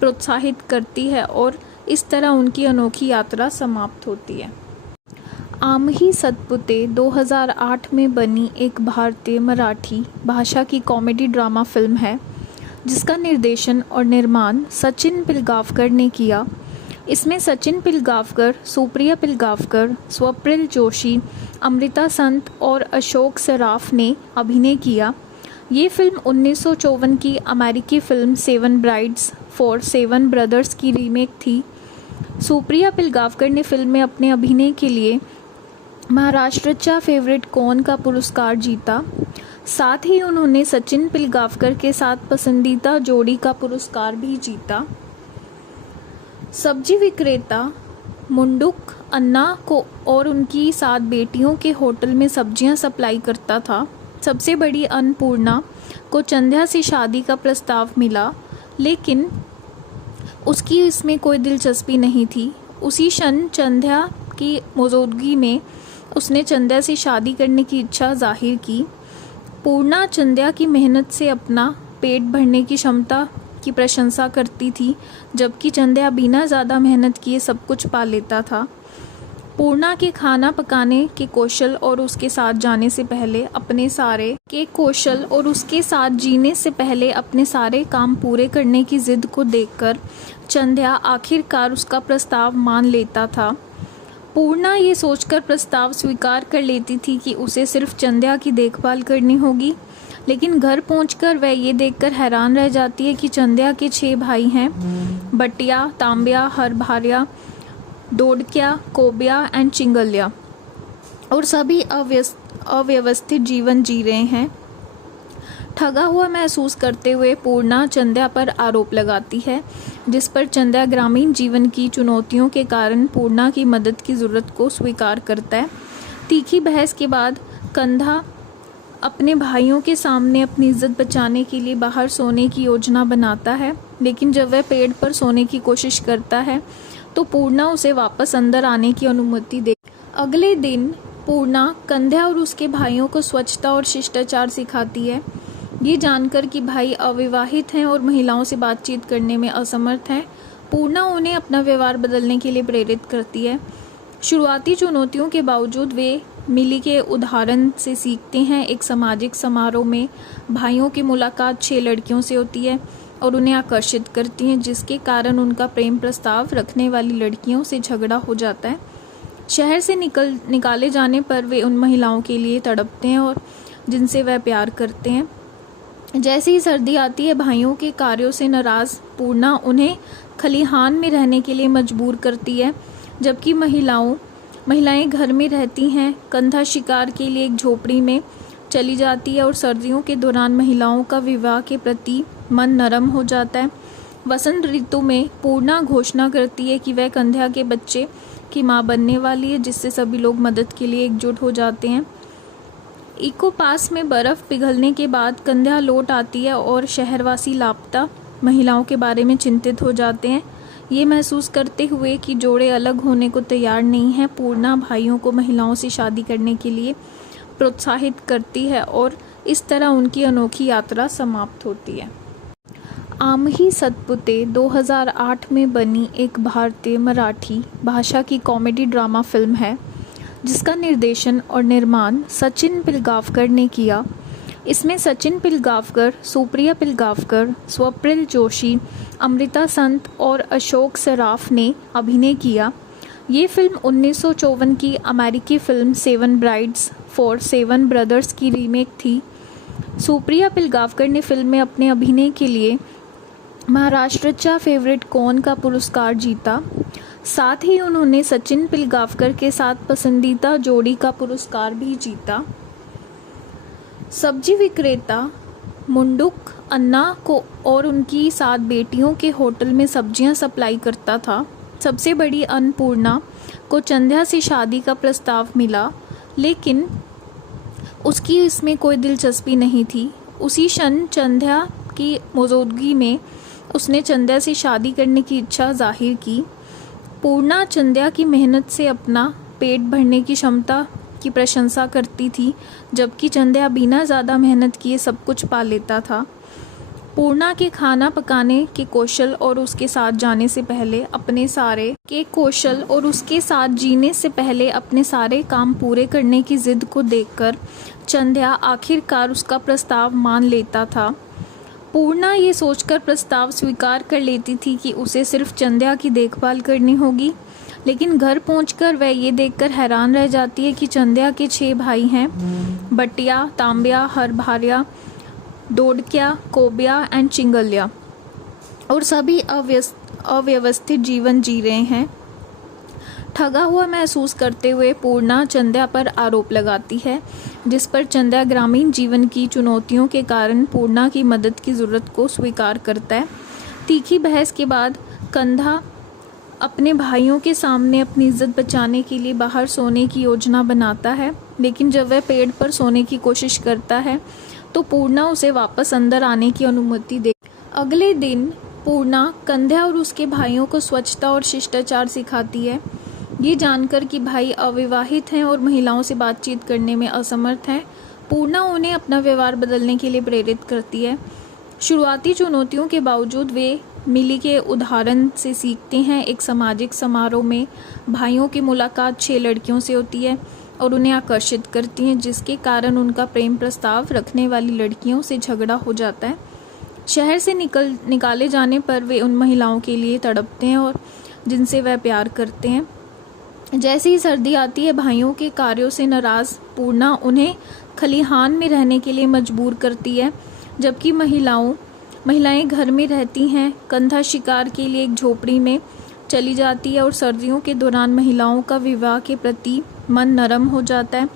प्रोत्साहित करती है और इस तरह उनकी अनोखी यात्रा समाप्त होती है। आमही सतपुते 2008 में बनी एक भारतीय मराठी भाषा की कॉमेडी ड्रामा फिल्म है, जिसका निर्देशन और निर्माण सचिन पिलगावकर ने किया। इसमें सचिन पिलगावकर, सुप्रिया पिलगावकर, स्वप्निल जोशी, अमृता संत और अशोक सराफ ने अभिनय किया। ये फिल्म 1954 की अमेरिकी फिल्म 7 ब्राइड्स फॉर 7 ब्रदर्स की रीमेक थी। सुप्रिया पिलगावकर ने फिल्म में अपने अभिनय के लिए महाराष्ट्रचा फेवरेट कौन का पुरस्कार जीता। साथ ही उन्होंने सचिन पिलगावकर के साथ पसंदीदा जोड़ी का पुरस्कार भी जीता। सब्जी विक्रेता मुंडुक अन्ना को और उनकी 7 बेटियों के होटल में सब्जियां सप्लाई करता था। सबसे बड़ी अन्नपूर्णा को चंद्या से शादी का प्रस्ताव मिला, लेकिन उसकी इसमें कोई दिलचस्पी नहीं थी। उसी क्षण चंद्या की मौजूदगी में उसने चंद्या से शादी करने की इच्छा जाहिर की। पूर्णा चंद्या की मेहनत से अपना पेट भरने की क्षमता की प्रशंसा करती थी, जबकि चंद्या बिना ज़्यादा मेहनत किए सब कुछ पा लेता था। पूर्णा के खाना पकाने के कौशल और उसके साथ जीने से पहले अपने सारे काम पूरे करने की जिद को देखकर चंद्या आखिरकार उसका प्रस्ताव मान लेता था। पूर्णा ये सोचकर प्रस्ताव स्वीकार कर लेती थी कि उसे सिर्फ चंद्या की देखभाल करनी होगी, लेकिन घर पहुंचकर वह ये देखकर हैरान रह जाती है कि चंद्या के 6 भाई हैं, बटिया, तांब्या, हरभार्या, डोडक्या, कोब्या एंड चिंगल्या, और सभी अव्यवस्थित जीवन जी रहे हैं। ठगा हुआ महसूस करते हुए पूर्णा चंद्या पर आरोप लगाती है, जिस पर चंद्या ग्रामीण जीवन की चुनौतियों के कारण पूर्णा की मदद की ज़रूरत को स्वीकार करता है। तीखी बहस के बाद कंधा अपने भाइयों के सामने अपनी इज्जत बचाने के लिए बाहर सोने की योजना बनाता है, लेकिन जब वह पेड़ पर सोने की कोशिश करता है तो पूर्णा उसे वापस अंदर आने की अनुमति दे। अगले दिन पूर्णा कंध्या और उसके भाइयों को स्वच्छता और शिष्टाचार सिखाती है। ये जानकर कि भाई अविवाहित हैं और महिलाओं से बातचीत करने में असमर्थ हैं, पूर्णा उन्हें अपना व्यवहार बदलने के लिए प्रेरित करती है। शुरुआती चुनौतियों के बावजूद वे मिली के उदाहरण से सीखते हैं। एक सामाजिक समारोह में भाइयों की मुलाकात 6 लड़कियों से होती है और उन्हें आकर्षित करती हैं, जिसके कारण उनका प्रेम प्रस्ताव रखने वाली लड़कियों से झगड़ा हो जाता है। शहर से निकाले जाने पर वे उन महिलाओं के लिए तड़पते हैं और जिनसे वह प्यार करते हैं। जैसे ही सर्दी आती है, भाइयों के कार्यों से नाराज़ पूर्णा उन्हें खलिहान में रहने के लिए मजबूर करती है, जबकि महिलाएं घर में रहती हैं। कंधा शिकार के लिए एक झोपड़ी में चली जाती है और सर्दियों के दौरान महिलाओं का विवाह के प्रति मन नरम हो जाता है। वसंत ऋतु में पूर्णा घोषणा करती है कि वह कंध्या के बच्चे की मां बनने वाली है, जिससे सभी लोग मदद के लिए एकजुट हो जाते हैं। इको पास में बर्फ़ पिघलने के बाद कंध्या लौट आती है और शहरवासी लापता महिलाओं के बारे में चिंतित हो जाते हैं। ये महसूस करते हुए कि जोड़े अलग होने को तैयार नहीं हैं, पूर्णा भाइयों को महिलाओं से शादी करने के लिए प्रोत्साहित करती है और इस तरह उनकी अनोखी यात्रा समाप्त होती है। आमही सतपुते 2008 में बनी एक भारतीय मराठी भाषा की कॉमेडी ड्रामा फिल्म है, जिसका निर्देशन और निर्माण सचिन पिलगावकर ने किया। इसमें सचिन पिलगावकर, सुप्रिया पिलगावकर, स्वप्निल जोशी, अमृता संत और अशोक सराफ ने अभिनय किया। ये फिल्म 1954 की अमेरिकी फिल्म 7 ब्राइड्स फॉर 7 ब्रदर्स की रीमेक थी। सुप्रिया पिलगावकर ने फिल्म में अपने अभिनय के लिए महाराष्ट्रचा फेवरेट कौन का पुरस्कार जीता। साथ ही उन्होंने सचिन पिलगावकर के साथ पसंदीदा जोड़ी का पुरस्कार भी जीता। सब्जी विक्रेता मुंडुक अन्ना को और उनकी 7 बेटियों के होटल में सब्जियां सप्लाई करता था। सबसे बड़ी अन्नपूर्णा को चंद्या से शादी का प्रस्ताव मिला, लेकिन उसकी इसमें कोई दिलचस्पी नहीं थी। उसी क्षण चंद्या की मौजूदगी में उसने चंद्या से शादी करने की इच्छा जाहिर की। पूर्णा चंद्या की मेहनत से अपना पेट भरने की क्षमता की प्रशंसा करती थी, जबकि चंद्या बिना ज़्यादा मेहनत किए सब कुछ पा लेता था। पूर्णा के खाना पकाने के कौशल और उसके साथ जीने से पहले अपने सारे काम पूरे करने की जिद को देखकर चंद्या आखिरकार उसका प्रस्ताव मान लेता था। पूर्णा ये सोचकर प्रस्ताव स्वीकार कर लेती थी कि उसे सिर्फ चंद्या की देखभाल करनी होगी, लेकिन घर पहुंचकर वह ये देखकर हैरान रह जाती है कि चंद्या के 6 भाई हैं, बटिया, तांब्या, हरभार्या, डोडक्या, कोब्या एंड चिंगल्या, और सभी अव्यवस्थित जीवन जी रहे हैं। ठगा हुआ महसूस करते हुए पूर्णा चंद्या पर आरोप लगाती है, जिस पर चंद्या ग्रामीण जीवन की चुनौतियों के कारण पूर्णा की मदद की ज़रूरत को स्वीकार करता है। तीखी बहस के बाद कंधा अपने भाइयों के सामने अपनी इज्जत बचाने के लिए बाहर सोने की योजना बनाता है, लेकिन जब वह पेड़ पर सोने की कोशिश करता है तो पूर्णा उसे वापस अंदर आने की अनुमति दे। अगले दिन पूर्णा कंध्या और उसके भाइयों को स्वच्छता और शिष्टाचार सिखाती है। ये जानकर कि भाई अविवाहित हैं और महिलाओं से बातचीत करने में असमर्थ हैं, पूर्णा उन्हें अपना व्यवहार बदलने के लिए प्रेरित करती है। शुरुआती चुनौतियों के बावजूद वे मिली के उदाहरण से सीखते हैं। एक सामाजिक समारोह में भाइयों की मुलाकात 6 लड़कियों से होती है और उन्हें आकर्षित करती हैं, जिसके कारण उनका प्रेम प्रस्ताव रखने वाली लड़कियों से झगड़ा हो जाता है। शहर से निकाले जाने पर वे उन महिलाओं के लिए तड़पते हैं और जिनसे वह प्यार करते हैं। जैसे ही सर्दी आती है, भाइयों के कार्यों से नाराज़ पूर्णा उन्हें खलिहान में रहने के लिए मजबूर करती है, जबकि महिलाएं घर में रहती हैं। कंधा शिकार के लिए एक झोपड़ी में चली जाती है और सर्दियों के दौरान महिलाओं का विवाह के प्रति मन नरम हो जाता है।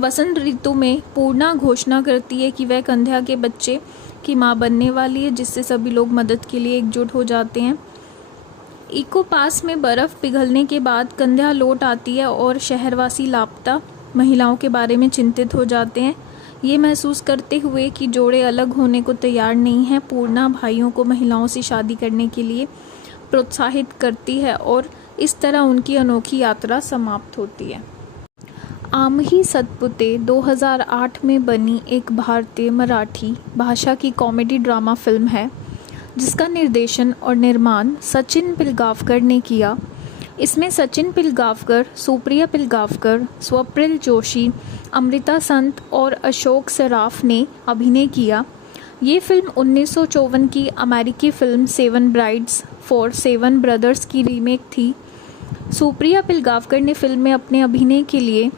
वसंत ऋतु में पूर्णा घोषणा करती है कि वह कंध्या के बच्चे की मां बनने वाली है, जिससे सभी लोग मदद के लिए एकजुट हो जाते हैं। इको पास में बर्फ़ पिघलने के बाद कंध्या लौट आती है और शहरवासी लापता महिलाओं के बारे में चिंतित हो जाते हैं। ये महसूस करते हुए कि जोड़े अलग होने को तैयार नहीं हैं, पूर्णा भाइयों को महिलाओं से शादी करने के लिए प्रोत्साहित करती है और इस तरह उनकी अनोखी यात्रा समाप्त होती है। आमही सतपुते 2008 में बनी एक भारतीय मराठी भाषा की कॉमेडी ड्रामा फिल्म है, जिसका निर्देशन और निर्माण सचिन पिलगावकर ने किया। इसमें सचिन पिलगावकर, सुप्रिया पिलगावकर, स्वप्निल जोशी, अमृता संत और अशोक सराफ ने अभिनय किया। ये फिल्म 1954 की अमेरिकी फिल्म 7 ब्राइड्स फॉर 7 ब्रदर्स की रीमेक थी। सुप्रिया पिलगावकर ने फिल्म में अपने अभिनय के लिए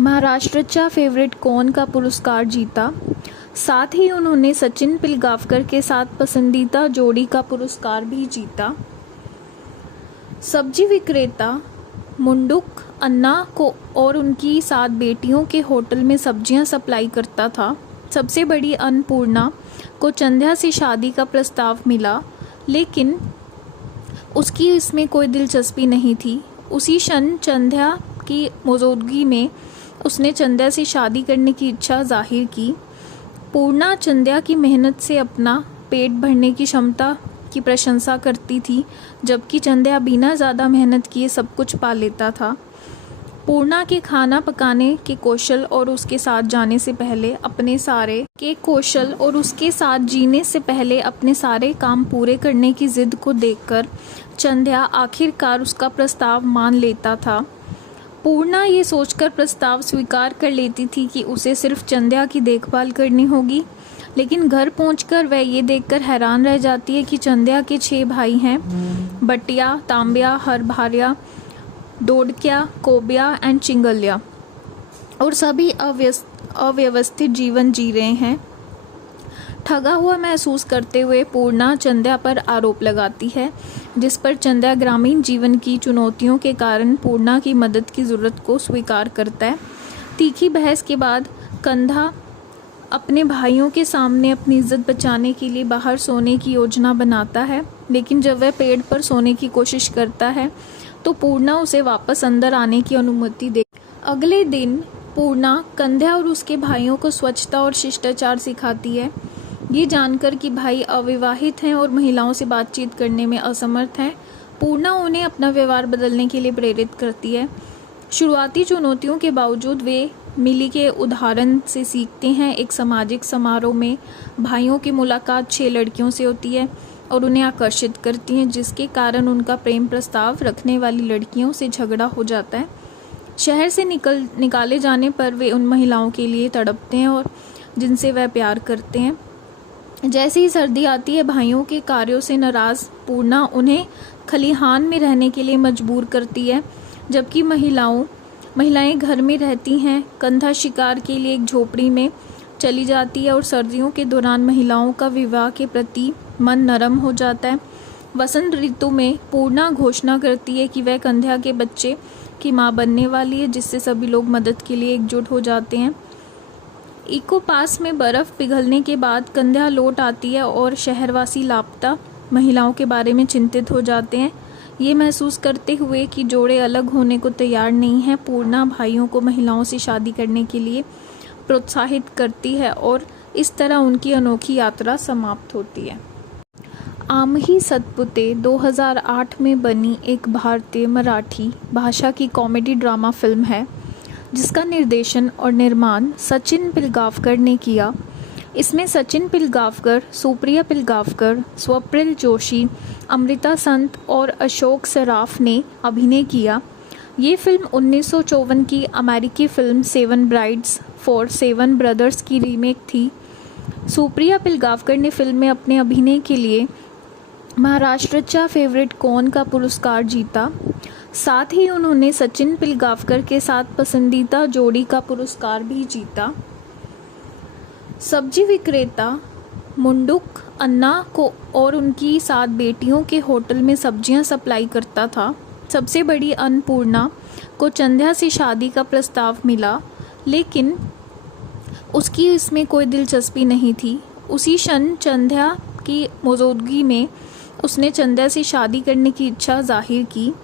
महाराष्ट्रचा फेवरेट कौन का पुरस्कार जीता। साथ ही उन्होंने सचिन पिलगावकर के साथ पसंदीदा जोड़ी का पुरस्कार भी जीता। सब्जी विक्रेता मुंडुक अन्ना को और उनकी 7 बेटियों के होटल में सब्जियां सप्लाई करता था। सबसे बड़ी अन्नपूर्णा को चंद्या से शादी का प्रस्ताव मिला, लेकिन उसकी इसमें कोई दिलचस्पी नहीं थी। उसी क्षण चंद्या की मौजूदगी में उसने चंद्या से शादी करने की इच्छा जाहिर की। पूर्णा चंद्या की मेहनत से अपना पेट भरने की क्षमता की प्रशंसा करती थी, जबकि चंद्या बिना ज़्यादा मेहनत किए सब कुछ पा लेता था। पूर्णा के खाना पकाने के कौशल और उसके साथ जीने से पहले अपने सारे काम पूरे करने की जिद को देखकर चंद्या आखिरकार उसका प्रस्ताव मान लेता था। पूर्णा ये सोचकर प्रस्ताव स्वीकार कर लेती थी कि उसे सिर्फ चंद्या की देखभाल करनी होगी, लेकिन घर पहुंचकर वह ये देखकर हैरान रह जाती है कि चंद्या के 6 भाई हैं, बटिया, तांब्या, हरभार्या, डोडक्या, कोब्या एंड चिंगल्या, और सभी अव्यवस्थित जीवन जी रहे हैं। ठगा हुआ महसूस करते हुए पूर्णा चंद्या पर आरोप लगाती है, जिस पर चंद्या ग्रामीण जीवन की चुनौतियों के कारण पूर्णा की मदद की ज़रूरत को स्वीकार करता है। तीखी बहस के बाद कंधा अपने भाइयों के सामने अपनी इज्जत बचाने के लिए बाहर सोने की योजना बनाता है, लेकिन जब वह पेड़ पर सोने की कोशिश करता है तो पूर्णा उसे वापस अंदर आने की अनुमति दे। अगले दिन पूर्णा कंध्या और उसके भाइयों को स्वच्छता और शिष्टाचार सिखाती है। ये जानकर कि भाई अविवाहित हैं और महिलाओं से बातचीत करने में असमर्थ हैं, पूर्णा उन्हें अपना व्यवहार बदलने के लिए प्रेरित करती है। शुरुआती चुनौतियों के बावजूद वे मिली के उदाहरण से सीखते हैं। एक सामाजिक समारोह में भाइयों की मुलाकात 6 लड़कियों से होती है और उन्हें आकर्षित करती हैं, जिसके कारण उनका प्रेम प्रस्ताव रखने वाली लड़कियों से झगड़ा हो जाता है। शहर से निकाले जाने पर वे उन महिलाओं के लिए तड़पते हैं और जिनसे वह प्यार करते हैं। जैसे ही सर्दी आती है, भाइयों के कार्यों से नाराज़ पूर्णा उन्हें खलिहान में रहने के लिए मजबूर करती है, जबकि महिलाएं घर में रहती हैं। कंधा शिकार के लिए एक झोपड़ी में चली जाती है और सर्दियों के दौरान महिलाओं का विवाह के प्रति मन नरम हो जाता है। वसंत ऋतु में पूर्णा घोषणा करती है कि वह कंध्या के बच्चे की मां बनने वाली है, जिससे सभी लोग मदद के लिए एकजुट हो जाते हैं। इको पास में बर्फ़ पिघलने के बाद कंध्या लौट आती है और शहरवासी लापता महिलाओं के बारे में चिंतित हो जाते हैं। ये महसूस करते हुए कि जोड़े अलग होने को तैयार नहीं हैं, पूर्णा भाइयों को महिलाओं से शादी करने के लिए प्रोत्साहित करती है और इस तरह उनकी अनोखी यात्रा समाप्त होती है। आमही सतपुते 2008 में बनी एक भारतीय मराठी भाषा की कॉमेडी ड्रामा फिल्म है, जिसका निर्देशन और निर्माण सचिन पिलगावकर ने किया। इसमें सचिन पिलगावकर, सुप्रिया पिलगावकर, स्वप्निल जोशी, अमृता संत और अशोक सराफ ने अभिनय किया। ये फिल्म 1954 की अमेरिकी फिल्म 7 ब्राइड्स फॉर 7 ब्रदर्स की रीमेक थी। सुप्रिया पिलगावकर ने फिल्म में अपने अभिनय के लिए महाराष्ट्रचा फेवरेट कौन का पुरस्कार जीता। साथ ही उन्होंने सचिन पिलगावकर के साथ पसंदीदा जोड़ी का पुरस्कार भी जीता। सब्जी विक्रेता मुंडुक अन्ना को और उनकी 7 बेटियों के होटल में सब्जियां सप्लाई करता था। सबसे बड़ी अन्नपूर्णा को चंद्या से शादी का प्रस्ताव मिला, लेकिन उसकी इसमें कोई दिलचस्पी नहीं थी। उसी क्षण चंद्या की मौजूदगी में उसने चंद्या से शादी करने की इच्छा जाहिर की।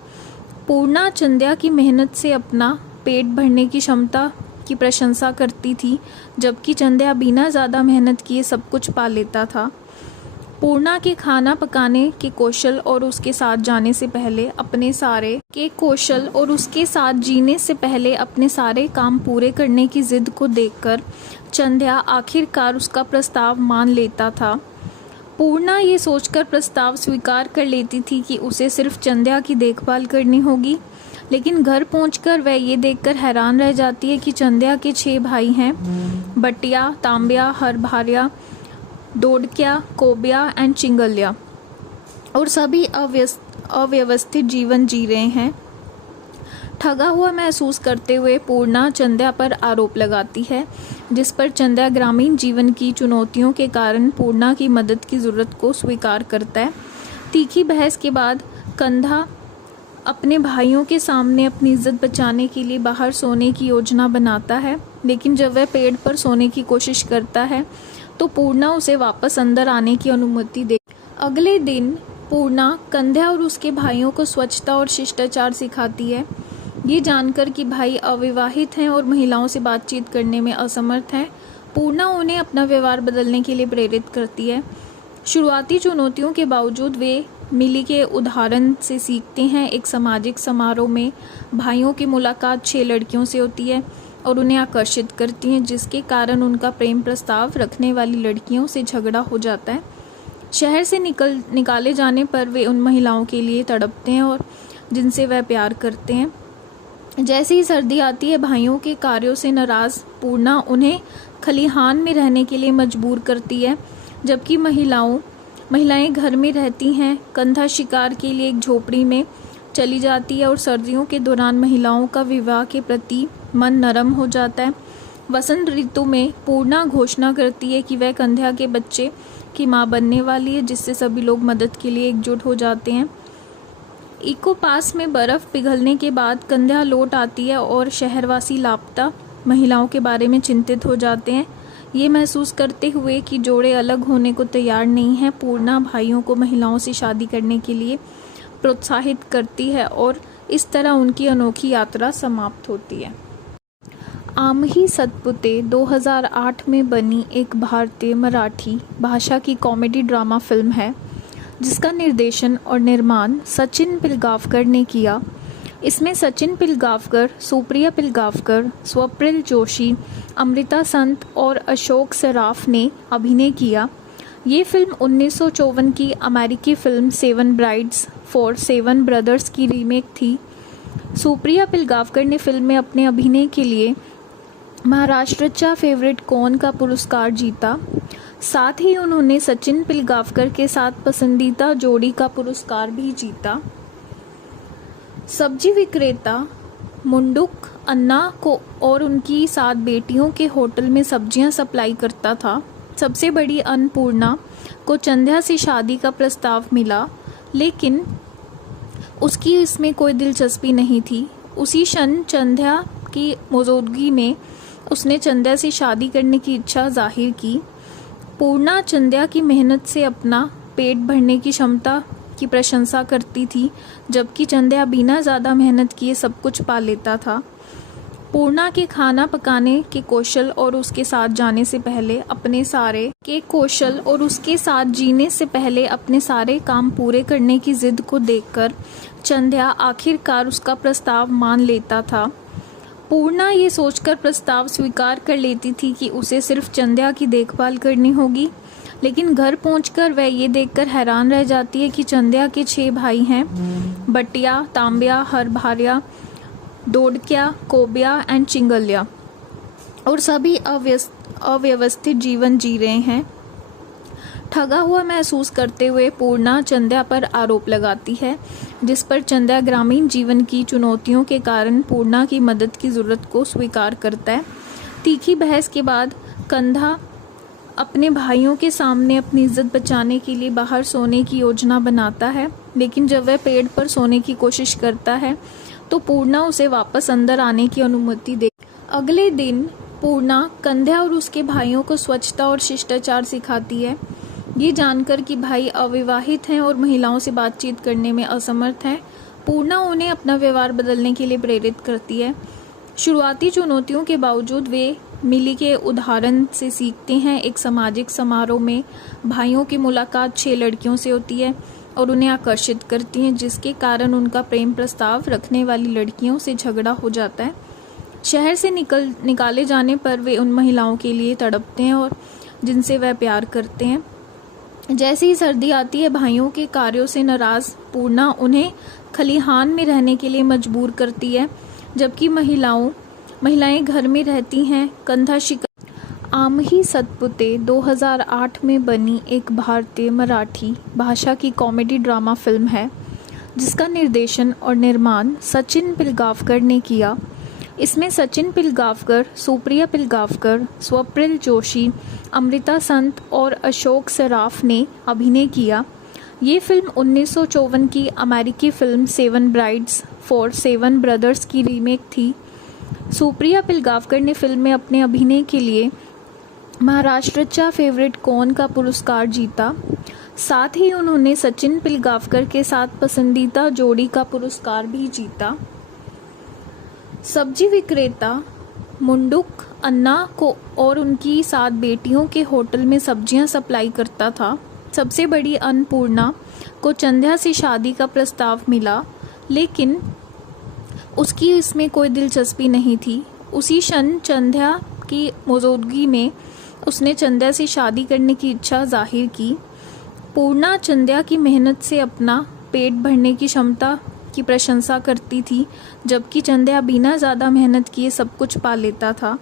पूर्णा चंद्या की मेहनत से अपना पेट भरने की क्षमता की प्रशंसा करती थी, जबकि चंद्या बिना ज़्यादा मेहनत किए सब कुछ पा लेता था। पूर्णा के खाना पकाने के कौशल और उसके साथ जीने से पहले अपने सारे काम पूरे करने की जिद को देखकर चंद्या आखिरकार उसका प्रस्ताव मान लेता था। पूर्णा ये सोचकर प्रस्ताव स्वीकार कर लेती थी कि उसे सिर्फ चंद्या की देखभाल करनी होगी, लेकिन घर पहुंचकर वह ये देखकर हैरान रह जाती है कि चंद्या के 6 भाई हैं, बटिया, तांब्या, हरभार्या, डोडक्या, कोब्या एंड चिंगल्या, और सभी अव्यवस्थित जीवन जी रहे हैं। ठगा हुआ महसूस करते हुए पूर्णा चंद्या पर आरोप लगाती है, जिस पर चंद्या ग्रामीण जीवन की चुनौतियों के कारण पूर्णा की मदद की ज़रूरत को स्वीकार करता है। तीखी बहस के बाद कंधा अपने भाइयों के सामने अपनी इज्जत बचाने के लिए बाहर सोने की योजना बनाता है, लेकिन जब वह पेड़ पर सोने की कोशिश करता है तो पूर्णा उसे वापस अंदर आने की अनुमति दे। अगले दिन पूर्णा कंध्या और उसके भाइयों को स्वच्छता और शिष्टाचार सिखाती है। ये जानकर कि भाई अविवाहित हैं और महिलाओं से बातचीत करने में असमर्थ हैं, पूर्णा उन्हें अपना व्यवहार बदलने के लिए प्रेरित करती है। शुरुआती चुनौतियों के बावजूद वे मिली के उदाहरण से सीखते हैं। एक सामाजिक समारोह में भाइयों की मुलाकात 6 लड़कियों से होती है और उन्हें आकर्षित करती हैं, जिसके कारण उनका प्रेम प्रस्ताव रखने वाली लड़कियों से झगड़ा हो जाता है। शहर से निकाले जाने पर वे उन महिलाओं के लिए तड़पते हैं और जिनसे वह प्यार करते हैं। जैसे ही सर्दी आती है, भाइयों के कार्यों से नाराज़ पूर्णा उन्हें खलिहान में रहने के लिए मजबूर करती है, जबकि महिलाएं घर में रहती हैं। कंधा शिकार के लिए एक झोपड़ी में चली जाती है और सर्दियों के दौरान महिलाओं का विवाह के प्रति मन नरम हो जाता है। वसंत ऋतु में पूर्णा घोषणा करती है कि वह कंध्या के बच्चे की मां बनने वाली है, जिससे सभी लोग मदद के लिए एकजुट हो जाते हैं। इको पास में बर्फ़ पिघलने के बाद कंध्या लौट आती है और शहरवासी लापता महिलाओं के बारे में चिंतित हो जाते हैं। ये महसूस करते हुए कि जोड़े अलग होने को तैयार नहीं हैं, पूर्णा भाइयों को महिलाओं से शादी करने के लिए प्रोत्साहित करती है और इस तरह उनकी अनोखी यात्रा समाप्त होती है। आमही सतपुते 2008 में बनी एक भारतीय मराठी भाषा की कॉमेडी ड्रामा फिल्म है, जिसका निर्देशन और निर्माण सचिन पिलगावकर ने किया। इसमें सचिन पिलगावकर, सुप्रिया पिलगावकर, स्वप्निल जोशी, अमृता संत और अशोक सराफ ने अभिनय किया। ये फिल्म 1954 की अमेरिकी फिल्म 7 ब्राइड्स फॉर 7 ब्रदर्स की रीमेक थी। सुप्रिया पिलगावकर ने फिल्म में अपने अभिनय के लिए महाराष्ट्रचा फेवरेट कौन का पुरस्कार जीता। साथ ही उन्होंने सचिन पिलगावकर के साथ पसंदीदा जोड़ी का पुरस्कार भी जीता। सब्जी विक्रेता मुंडुक अन्ना को और उनकी 7 बेटियों के होटल में सब्जियां सप्लाई करता था। सबसे बड़ी अन्नपूर्णा को चंद्या से शादी का प्रस्ताव मिला, लेकिन उसकी इसमें कोई दिलचस्पी नहीं थी। उसी क्षण चंद्या की मौजूदगी में उसने चंद्या से शादी करने की इच्छा जाहिर की। पूर्णा चंद्या की मेहनत से अपना पेट भरने की क्षमता की प्रशंसा करती थी, जबकि चंद्या बिना ज़्यादा मेहनत किए सब कुछ पा लेता था। पूर्णा के खाना पकाने के कौशल और उसके साथ जीने से पहले अपने सारे काम पूरे करने की जिद को देखकर चंद्या आखिरकार उसका प्रस्ताव मान लेता था। पूर्णा ये सोचकर प्रस्ताव स्वीकार कर लेती थी कि उसे सिर्फ चंद्या की देखभाल करनी होगी, लेकिन घर पहुंचकर वह ये देखकर हैरान रह जाती है कि चंद्या के 6 भाई हैं, बटिया, तांब्या, हरभार्या, डोडक्या, कोब्या एंड चिंगल्या, और सभी अव्यवस्थित जीवन जी रहे हैं। ठगा हुआ महसूस करते हुए पूर्णा चंद्या पर आरोप लगाती है, जिस पर चंद्या ग्रामीण जीवन की चुनौतियों के कारण पूर्णा की मदद की ज़रूरत को स्वीकार करता है। तीखी बहस के बाद कंधा अपने भाइयों के सामने अपनी इज्जत बचाने के लिए बाहर सोने की योजना बनाता है, लेकिन जब वह पेड़ पर सोने की कोशिश करता है तो पूर्णा उसे वापस अंदर आने की अनुमति दे। अगले दिन पूर्णा कंध्या और उसके भाइयों को स्वच्छता और शिष्टाचार सिखाती है। ये जानकर कि भाई अविवाहित हैं और महिलाओं से बातचीत करने में असमर्थ हैं, पूर्णा उन्हें अपना व्यवहार बदलने के लिए प्रेरित करती है। शुरुआती चुनौतियों के बावजूद वे मिली के उदाहरण से सीखते हैं। एक सामाजिक समारोह में भाइयों की मुलाकात 6 लड़कियों से होती है और उन्हें आकर्षित करती हैं, जिसके कारण उनका प्रेम प्रस्ताव रखने वाली लड़कियों से झगड़ा हो जाता है। शहर से निकाले जाने पर वे उन महिलाओं के लिए तड़पते हैं और जिनसे वह प्यार करते हैं। जैसे ही सर्दी आती है, भाइयों के कार्यों से नाराज़ पूर्णा उन्हें खलिहान में रहने के लिए मजबूर करती है, जबकि महिलाएं घर में रहती हैं। कंधा शिकार आमही सतपुते 2008 में बनी एक भारतीय मराठी भाषा की कॉमेडी ड्रामा फिल्म है, जिसका निर्देशन और निर्माण सचिन पिलगावकर ने किया। इसमें सचिन पिलगावकर, सुप्रिया पिलगावकर, स्वप्निल जोशी, अमृता संत और अशोक सराफ ने अभिनय किया। ये फिल्म 1954 की अमेरिकी film seven brides for seven brothers की रीमेक थी। सुप्रिया पिलगावकर ने फिल्म में अपने अभिनय के लिए महाराष्ट्रचा फेवरेट कौन का पुरस्कार जीता। साथ ही उन्होंने सचिन पिलगावकर के साथ पसंदीदा जोड़ी का पुरस्कार भी जीता। सब्जी विक्रेता मुंडुक अन्ना को और उनकी 7 बेटियों के होटल में सब्जियां सप्लाई करता था। सबसे बड़ी अन्नपूर्णा को चंद्या से शादी का प्रस्ताव मिला, लेकिन उसकी इसमें कोई दिलचस्पी नहीं थी। उसी क्षण चंद्या की मौजूदगी में उसने चंद्या से शादी करने की इच्छा जाहिर की। पूर्णा चंद्या की मेहनत से अपना पेट भरने की क्षमता की प्रशंसा करती थी, जबकि चंद्या बिना ज़्यादा मेहनत किए सब कुछ पा लेता था।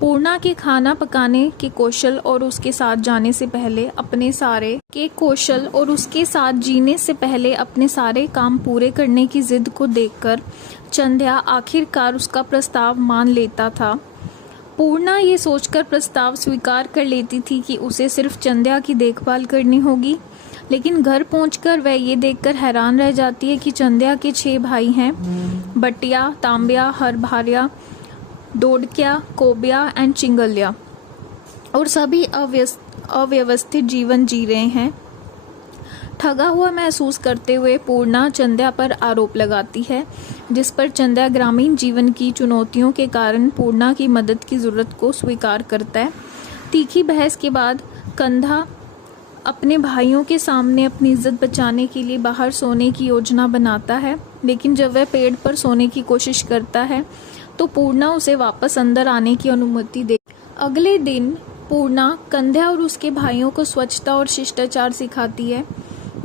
पूर्णा के खाना पकाने के कौशल और उसके साथ जीने से पहले अपने सारे काम पूरे करने की जिद को देखकर चंद्या आखिरकार उसका प्रस्ताव मान लेता था। पूर्णा ये सोचकर प्रस्ताव स्वीकार कर लेती थी कि उसे सिर्फ चंद्या की देखभाल करनी होगी, लेकिन घर पहुंचकर वह ये देखकर हैरान रह जाती है कि चंद्या के 6 भाई हैं, बटिया, तांब्या, हरभार्या, दोडक्या, कोब्या एंड चिंगल्या, और सभी अव्यवस्थित जीवन जी रहे हैं। ठगा हुआ महसूस करते हुए पूर्णा चंद्या पर आरोप लगाती है, जिस पर चंद्या ग्रामीण जीवन की चुनौतियों के कारण पूर्णा की मदद की ज़रूरत को स्वीकार करता है। तीखी बहस के बाद कंधा अपने भाइयों के सामने अपनी इज्जत बचाने के लिए बाहर सोने की योजना बनाता है, लेकिन जब वह पेड़ पर सोने की कोशिश करता है तो पूर्णा उसे वापस अंदर आने की अनुमति दे। अगले दिन पूर्णा कंध्या और उसके भाइयों को स्वच्छता और शिष्टाचार सिखाती है।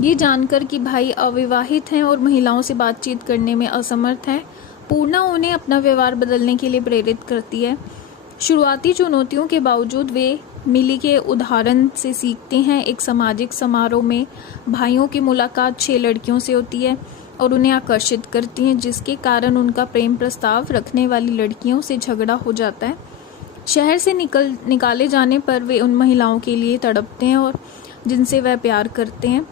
ये जानकर कि भाई अविवाहित हैं और महिलाओं से बातचीत करने में असमर्थ हैं, पूर्णा उन्हें अपना व्यवहार बदलने के लिए प्रेरित करती है। शुरुआती चुनौतियों के बावजूद वे मिली के उदाहरण से सीखते हैं। एक सामाजिक समारोह में भाइयों की मुलाकात 6 लड़कियों से होती है और उन्हें आकर्षित करती हैं, जिसके कारण उनका प्रेम प्रस्ताव रखने वाली लड़कियों से झगड़ा हो जाता है। शहर से निकाले जाने पर वे उन महिलाओं के लिए तड़पते हैं और जिनसे वह प्यार करते हैं।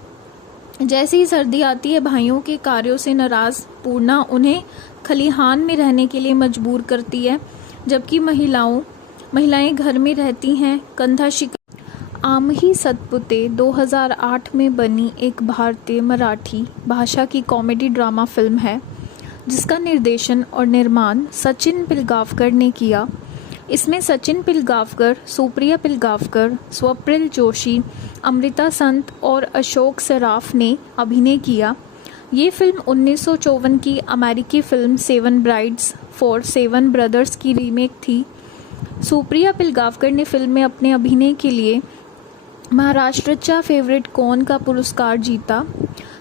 जैसे ही सर्दी आती है, भाइयों के कार्यों से नाराज पूर्णा उन्हें खलिहान में रहने के लिए मजबूर करती है, जबकि महिलाएं घर में रहती हैं। कंधा शिकार आमही सतपुते 2008 में बनी एक भारतीय मराठी भाषा की कॉमेडी ड्रामा फिल्म है, जिसका निर्देशन और निर्माण सचिन पिलगावकर ने किया। इसमें सचिन पिलगावकर, सुप्रिया पिलगावकर, स्वप्निल जोशी, अमृता संत और अशोक सराफ ने अभिनय किया। ये फिल्म 1954 की अमेरिकी film seven brides for seven brothers की रीमेक थी। सुप्रिया पिलगावकर ने फिल्म में अपने अभिनय के लिए महाराष्ट्रचा फेवरेट कौन का पुरस्कार जीता।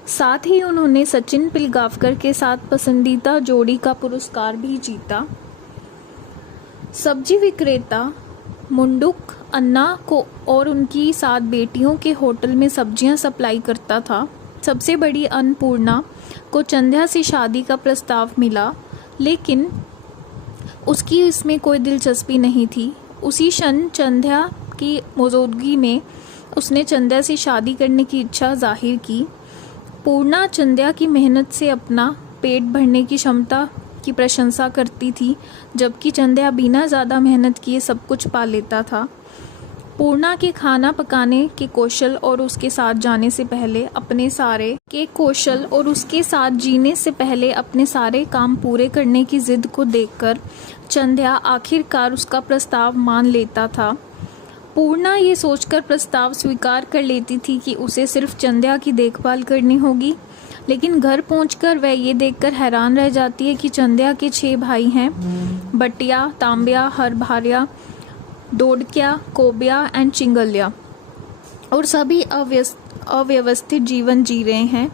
साथ ही उन्होंने सचिन पिलगावकर के साथ पसंदीदा जोड़ी का पुरस्कार भी जीता। सब्जी विक्रेता मुंडुक अन्ना को और उनकी 7 बेटियों के होटल में सब्जियां सप्लाई करता था। सबसे बड़ी अन्नपूर्णा को चंद्या से शादी का प्रस्ताव मिला, लेकिन उसकी इसमें कोई दिलचस्पी नहीं थी। उसी क्षण चंद्या की मौजूदगी में उसने चंद्या से शादी करने की इच्छा जाहिर की। पूर्णा चंद्या की मेहनत से अपना पेट भरने की क्षमता की प्रशंसा करती थी, जबकि चंद्या बिना ज़्यादा मेहनत किए सब कुछ पा लेता था। पूर्णा के खाना पकाने के कौशल और उसके साथ जीने से पहले अपने सारे काम पूरे करने की जिद को देखकर चंद्या आखिरकार उसका प्रस्ताव मान लेता था। पूर्णा ये सोचकर प्रस्ताव स्वीकार कर लेती थी कि उसे सिर्फ चंद्या की देखभाल करनी होगी, लेकिन घर पहुंचकर वह ये देखकर हैरान रह जाती है कि चंद्या के 6 भाई हैं, बटिया, तांब्या, हरभार्या, दोडक्या, कोब्या एंड चिंगल्या, और सभी अव्यवस्थित जीवन जी रहे हैं।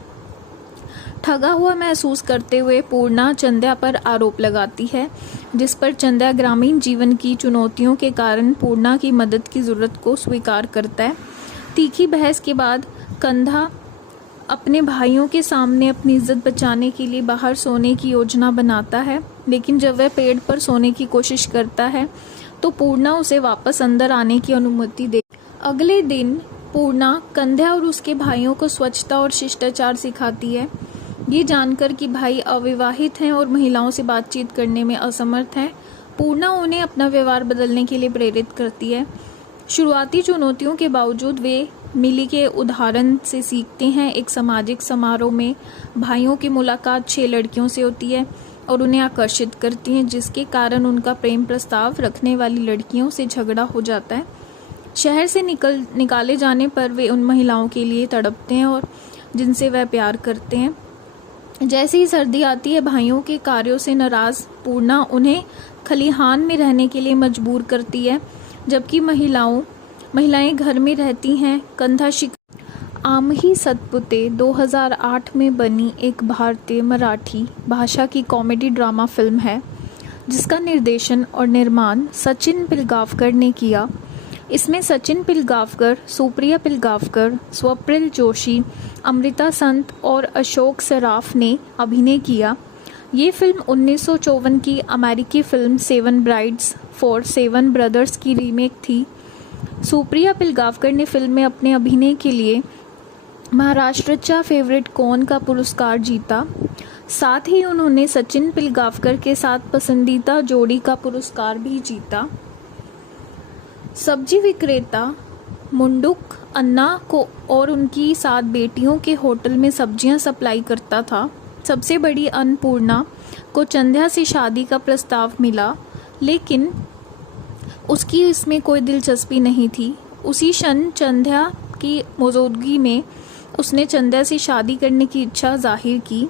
ठगा हुआ महसूस करते हुए पूर्णा चंद्या पर आरोप लगाती है, जिस पर चंद्या ग्रामीण जीवन की चुनौतियों के कारण पूर्णा की मदद की ज़रूरत को स्वीकार करता है। तीखी बहस के बाद कंधा अपने भाइयों के सामने अपनी इज्जत बचाने के लिए बाहर सोने की योजना बनाता है, लेकिन जब वह पेड़ पर सोने की कोशिश करता है तो पूर्णा उसे वापस अंदर आने की अनुमति दे। अगले दिन पूर्णा कंध्या और उसके भाइयों को स्वच्छता और शिष्टाचार सिखाती है। ये जानकर कि भाई अविवाहित हैं और महिलाओं से बातचीत करने में असमर्थ हैं, पूर्णा उन्हें अपना व्यवहार बदलने के लिए प्रेरित करती है। शुरुआती चुनौतियों के बावजूद वे मिली के उदाहरण से सीखते हैं। एक सामाजिक समारोह में भाइयों की मुलाकात 6 लड़कियों से होती है और उन्हें आकर्षित करती हैं, जिसके कारण उनका प्रेम प्रस्ताव रखने वाली लड़कियों से झगड़ा हो जाता है। शहर से निकाले जाने पर वे उन महिलाओं के लिए तड़पते हैं और जिनसे वह प्यार करते हैं। जैसे ही सर्दी आती है, भाइयों के कार्यों से नाराज पूर्णा उन्हें खलिहान में रहने के लिए मजबूर करती है, जबकि महिलाएं घर में रहती हैं। कंधा आमही सतपुते 2008 में बनी एक भारतीय मराठी भाषा की कॉमेडी ड्रामा फिल्म है, जिसका निर्देशन और निर्माण सचिन पिलगावकर ने किया। इसमें सचिन पिलगावकर, सुप्रिया पिलगावकर, स्वप्निल जोशी, अमृता संत और अशोक सराफ ने अभिनय किया। ये फिल्म 1954 की अमेरिकी फिल्म 7 ब्राइड्स फॉर 7 ब्रदर्स की रीमेक थी। सुप्रिया पिलगावकर ने फिल्म में अपने अभिनय के लिए महाराष्ट्रचा फेवरेट कौन का पुरस्कार जीता। साथ ही उन्होंने सचिन पिलगावकर के साथ पसंदीदा जोड़ी का पुरस्कार भी जीता। सब्जी विक्रेता मुंडुक अन्ना को और उनकी 7 बेटियों के होटल में सब्जियां सप्लाई करता था। सबसे बड़ी अन्नपूर्णा को चंद्या से शादी का प्रस्ताव मिला, लेकिन उसकी इसमें कोई दिलचस्पी नहीं थी। उसी क्षण चंद्या की मौजूदगी में उसने चंद्या से शादी करने की इच्छा जाहिर की।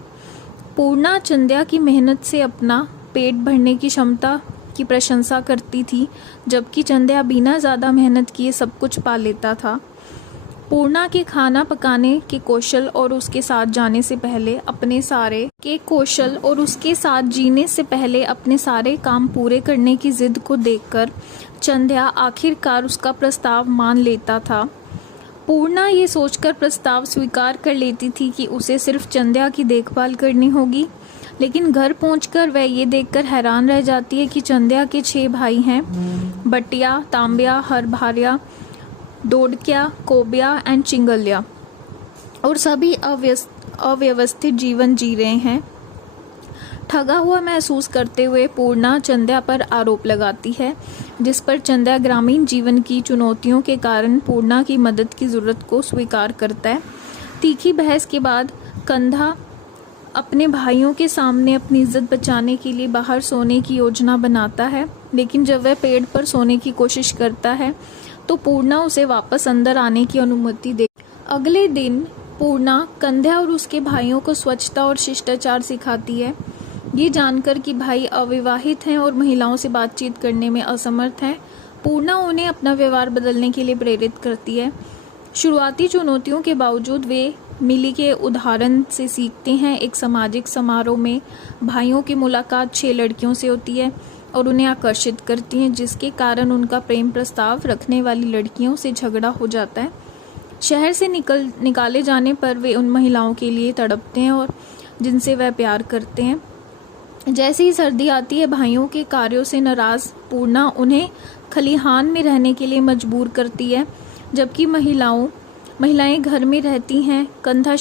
पूर्णा चंद्या की मेहनत से अपना पेट भरने की क्षमता की प्रशंसा करती थी, जबकि चंद्या बिना ज़्यादा मेहनत किए सब कुछ पा लेता था। पूर्णा के खाना पकाने के कौशल और उसके साथ जीने से पहले अपने सारे काम पूरे करने की जिद को देखकर चंद्या आखिरकार उसका प्रस्ताव मान लेता था। पूर्णा ये सोचकर प्रस्ताव स्वीकार कर लेती थी कि उसे सिर्फ चंद्या की देखभाल करनी होगी, लेकिन घर पहुंचकर वह ये देखकर हैरान रह जाती है कि चंद्या के 6 भाई हैं, बटिया, तांब्या, हरभार्या, दोडक्या, कोब्या एंड चिंगल्या, और सभी अव्यवस्थित जीवन जी रहे हैं। ठगा हुआ महसूस करते हुए पूर्णा चंद्या पर आरोप लगाती है, जिस पर चंद्या ग्रामीण जीवन की चुनौतियों के कारण पूर्णा की मदद की ज़रूरत को स्वीकार करता है। तीखी बहस के बाद कंधा अपने भाइयों के सामने अपनी इज्जत बचाने के लिए बाहर सोने की योजना बनाता है, लेकिन जब वह पेड़ पर सोने की कोशिश करता है तो पूर्णा उसे वापस अंदर आने की अनुमति दे। अगले दिन पूर्णा कंध्या और उसके भाइयों को स्वच्छता और शिष्टाचार सिखाती है। ये जानकर कि भाई अविवाहित हैं और महिलाओं से बातचीत करने में असमर्थ हैं, पूर्णा उन्हें अपना व्यवहार बदलने के लिए प्रेरित करती है। शुरुआती चुनौतियों के बावजूद वे मिली के उदाहरण से सीखते हैं। एक सामाजिक समारोह में भाइयों की मुलाकात 6 लड़कियों से होती है और उन्हें आकर्षित करती हैं, जिसके कारण उनका प्रेम प्रस्ताव रखने वाली लड़कियों से झगड़ा हो जाता है। शहर से निकाले जाने पर वे उन महिलाओं के लिए तड़पते हैं और जिनसे वह प्यार करते हैं। जैसे ही सर्दी आती है, भाइयों के कार्यों से नाराज पूर्णा उन्हें खलिहान में रहने के लिए मजबूर करती है, जबकि महिलाएं घर में रहती हैं। कंधा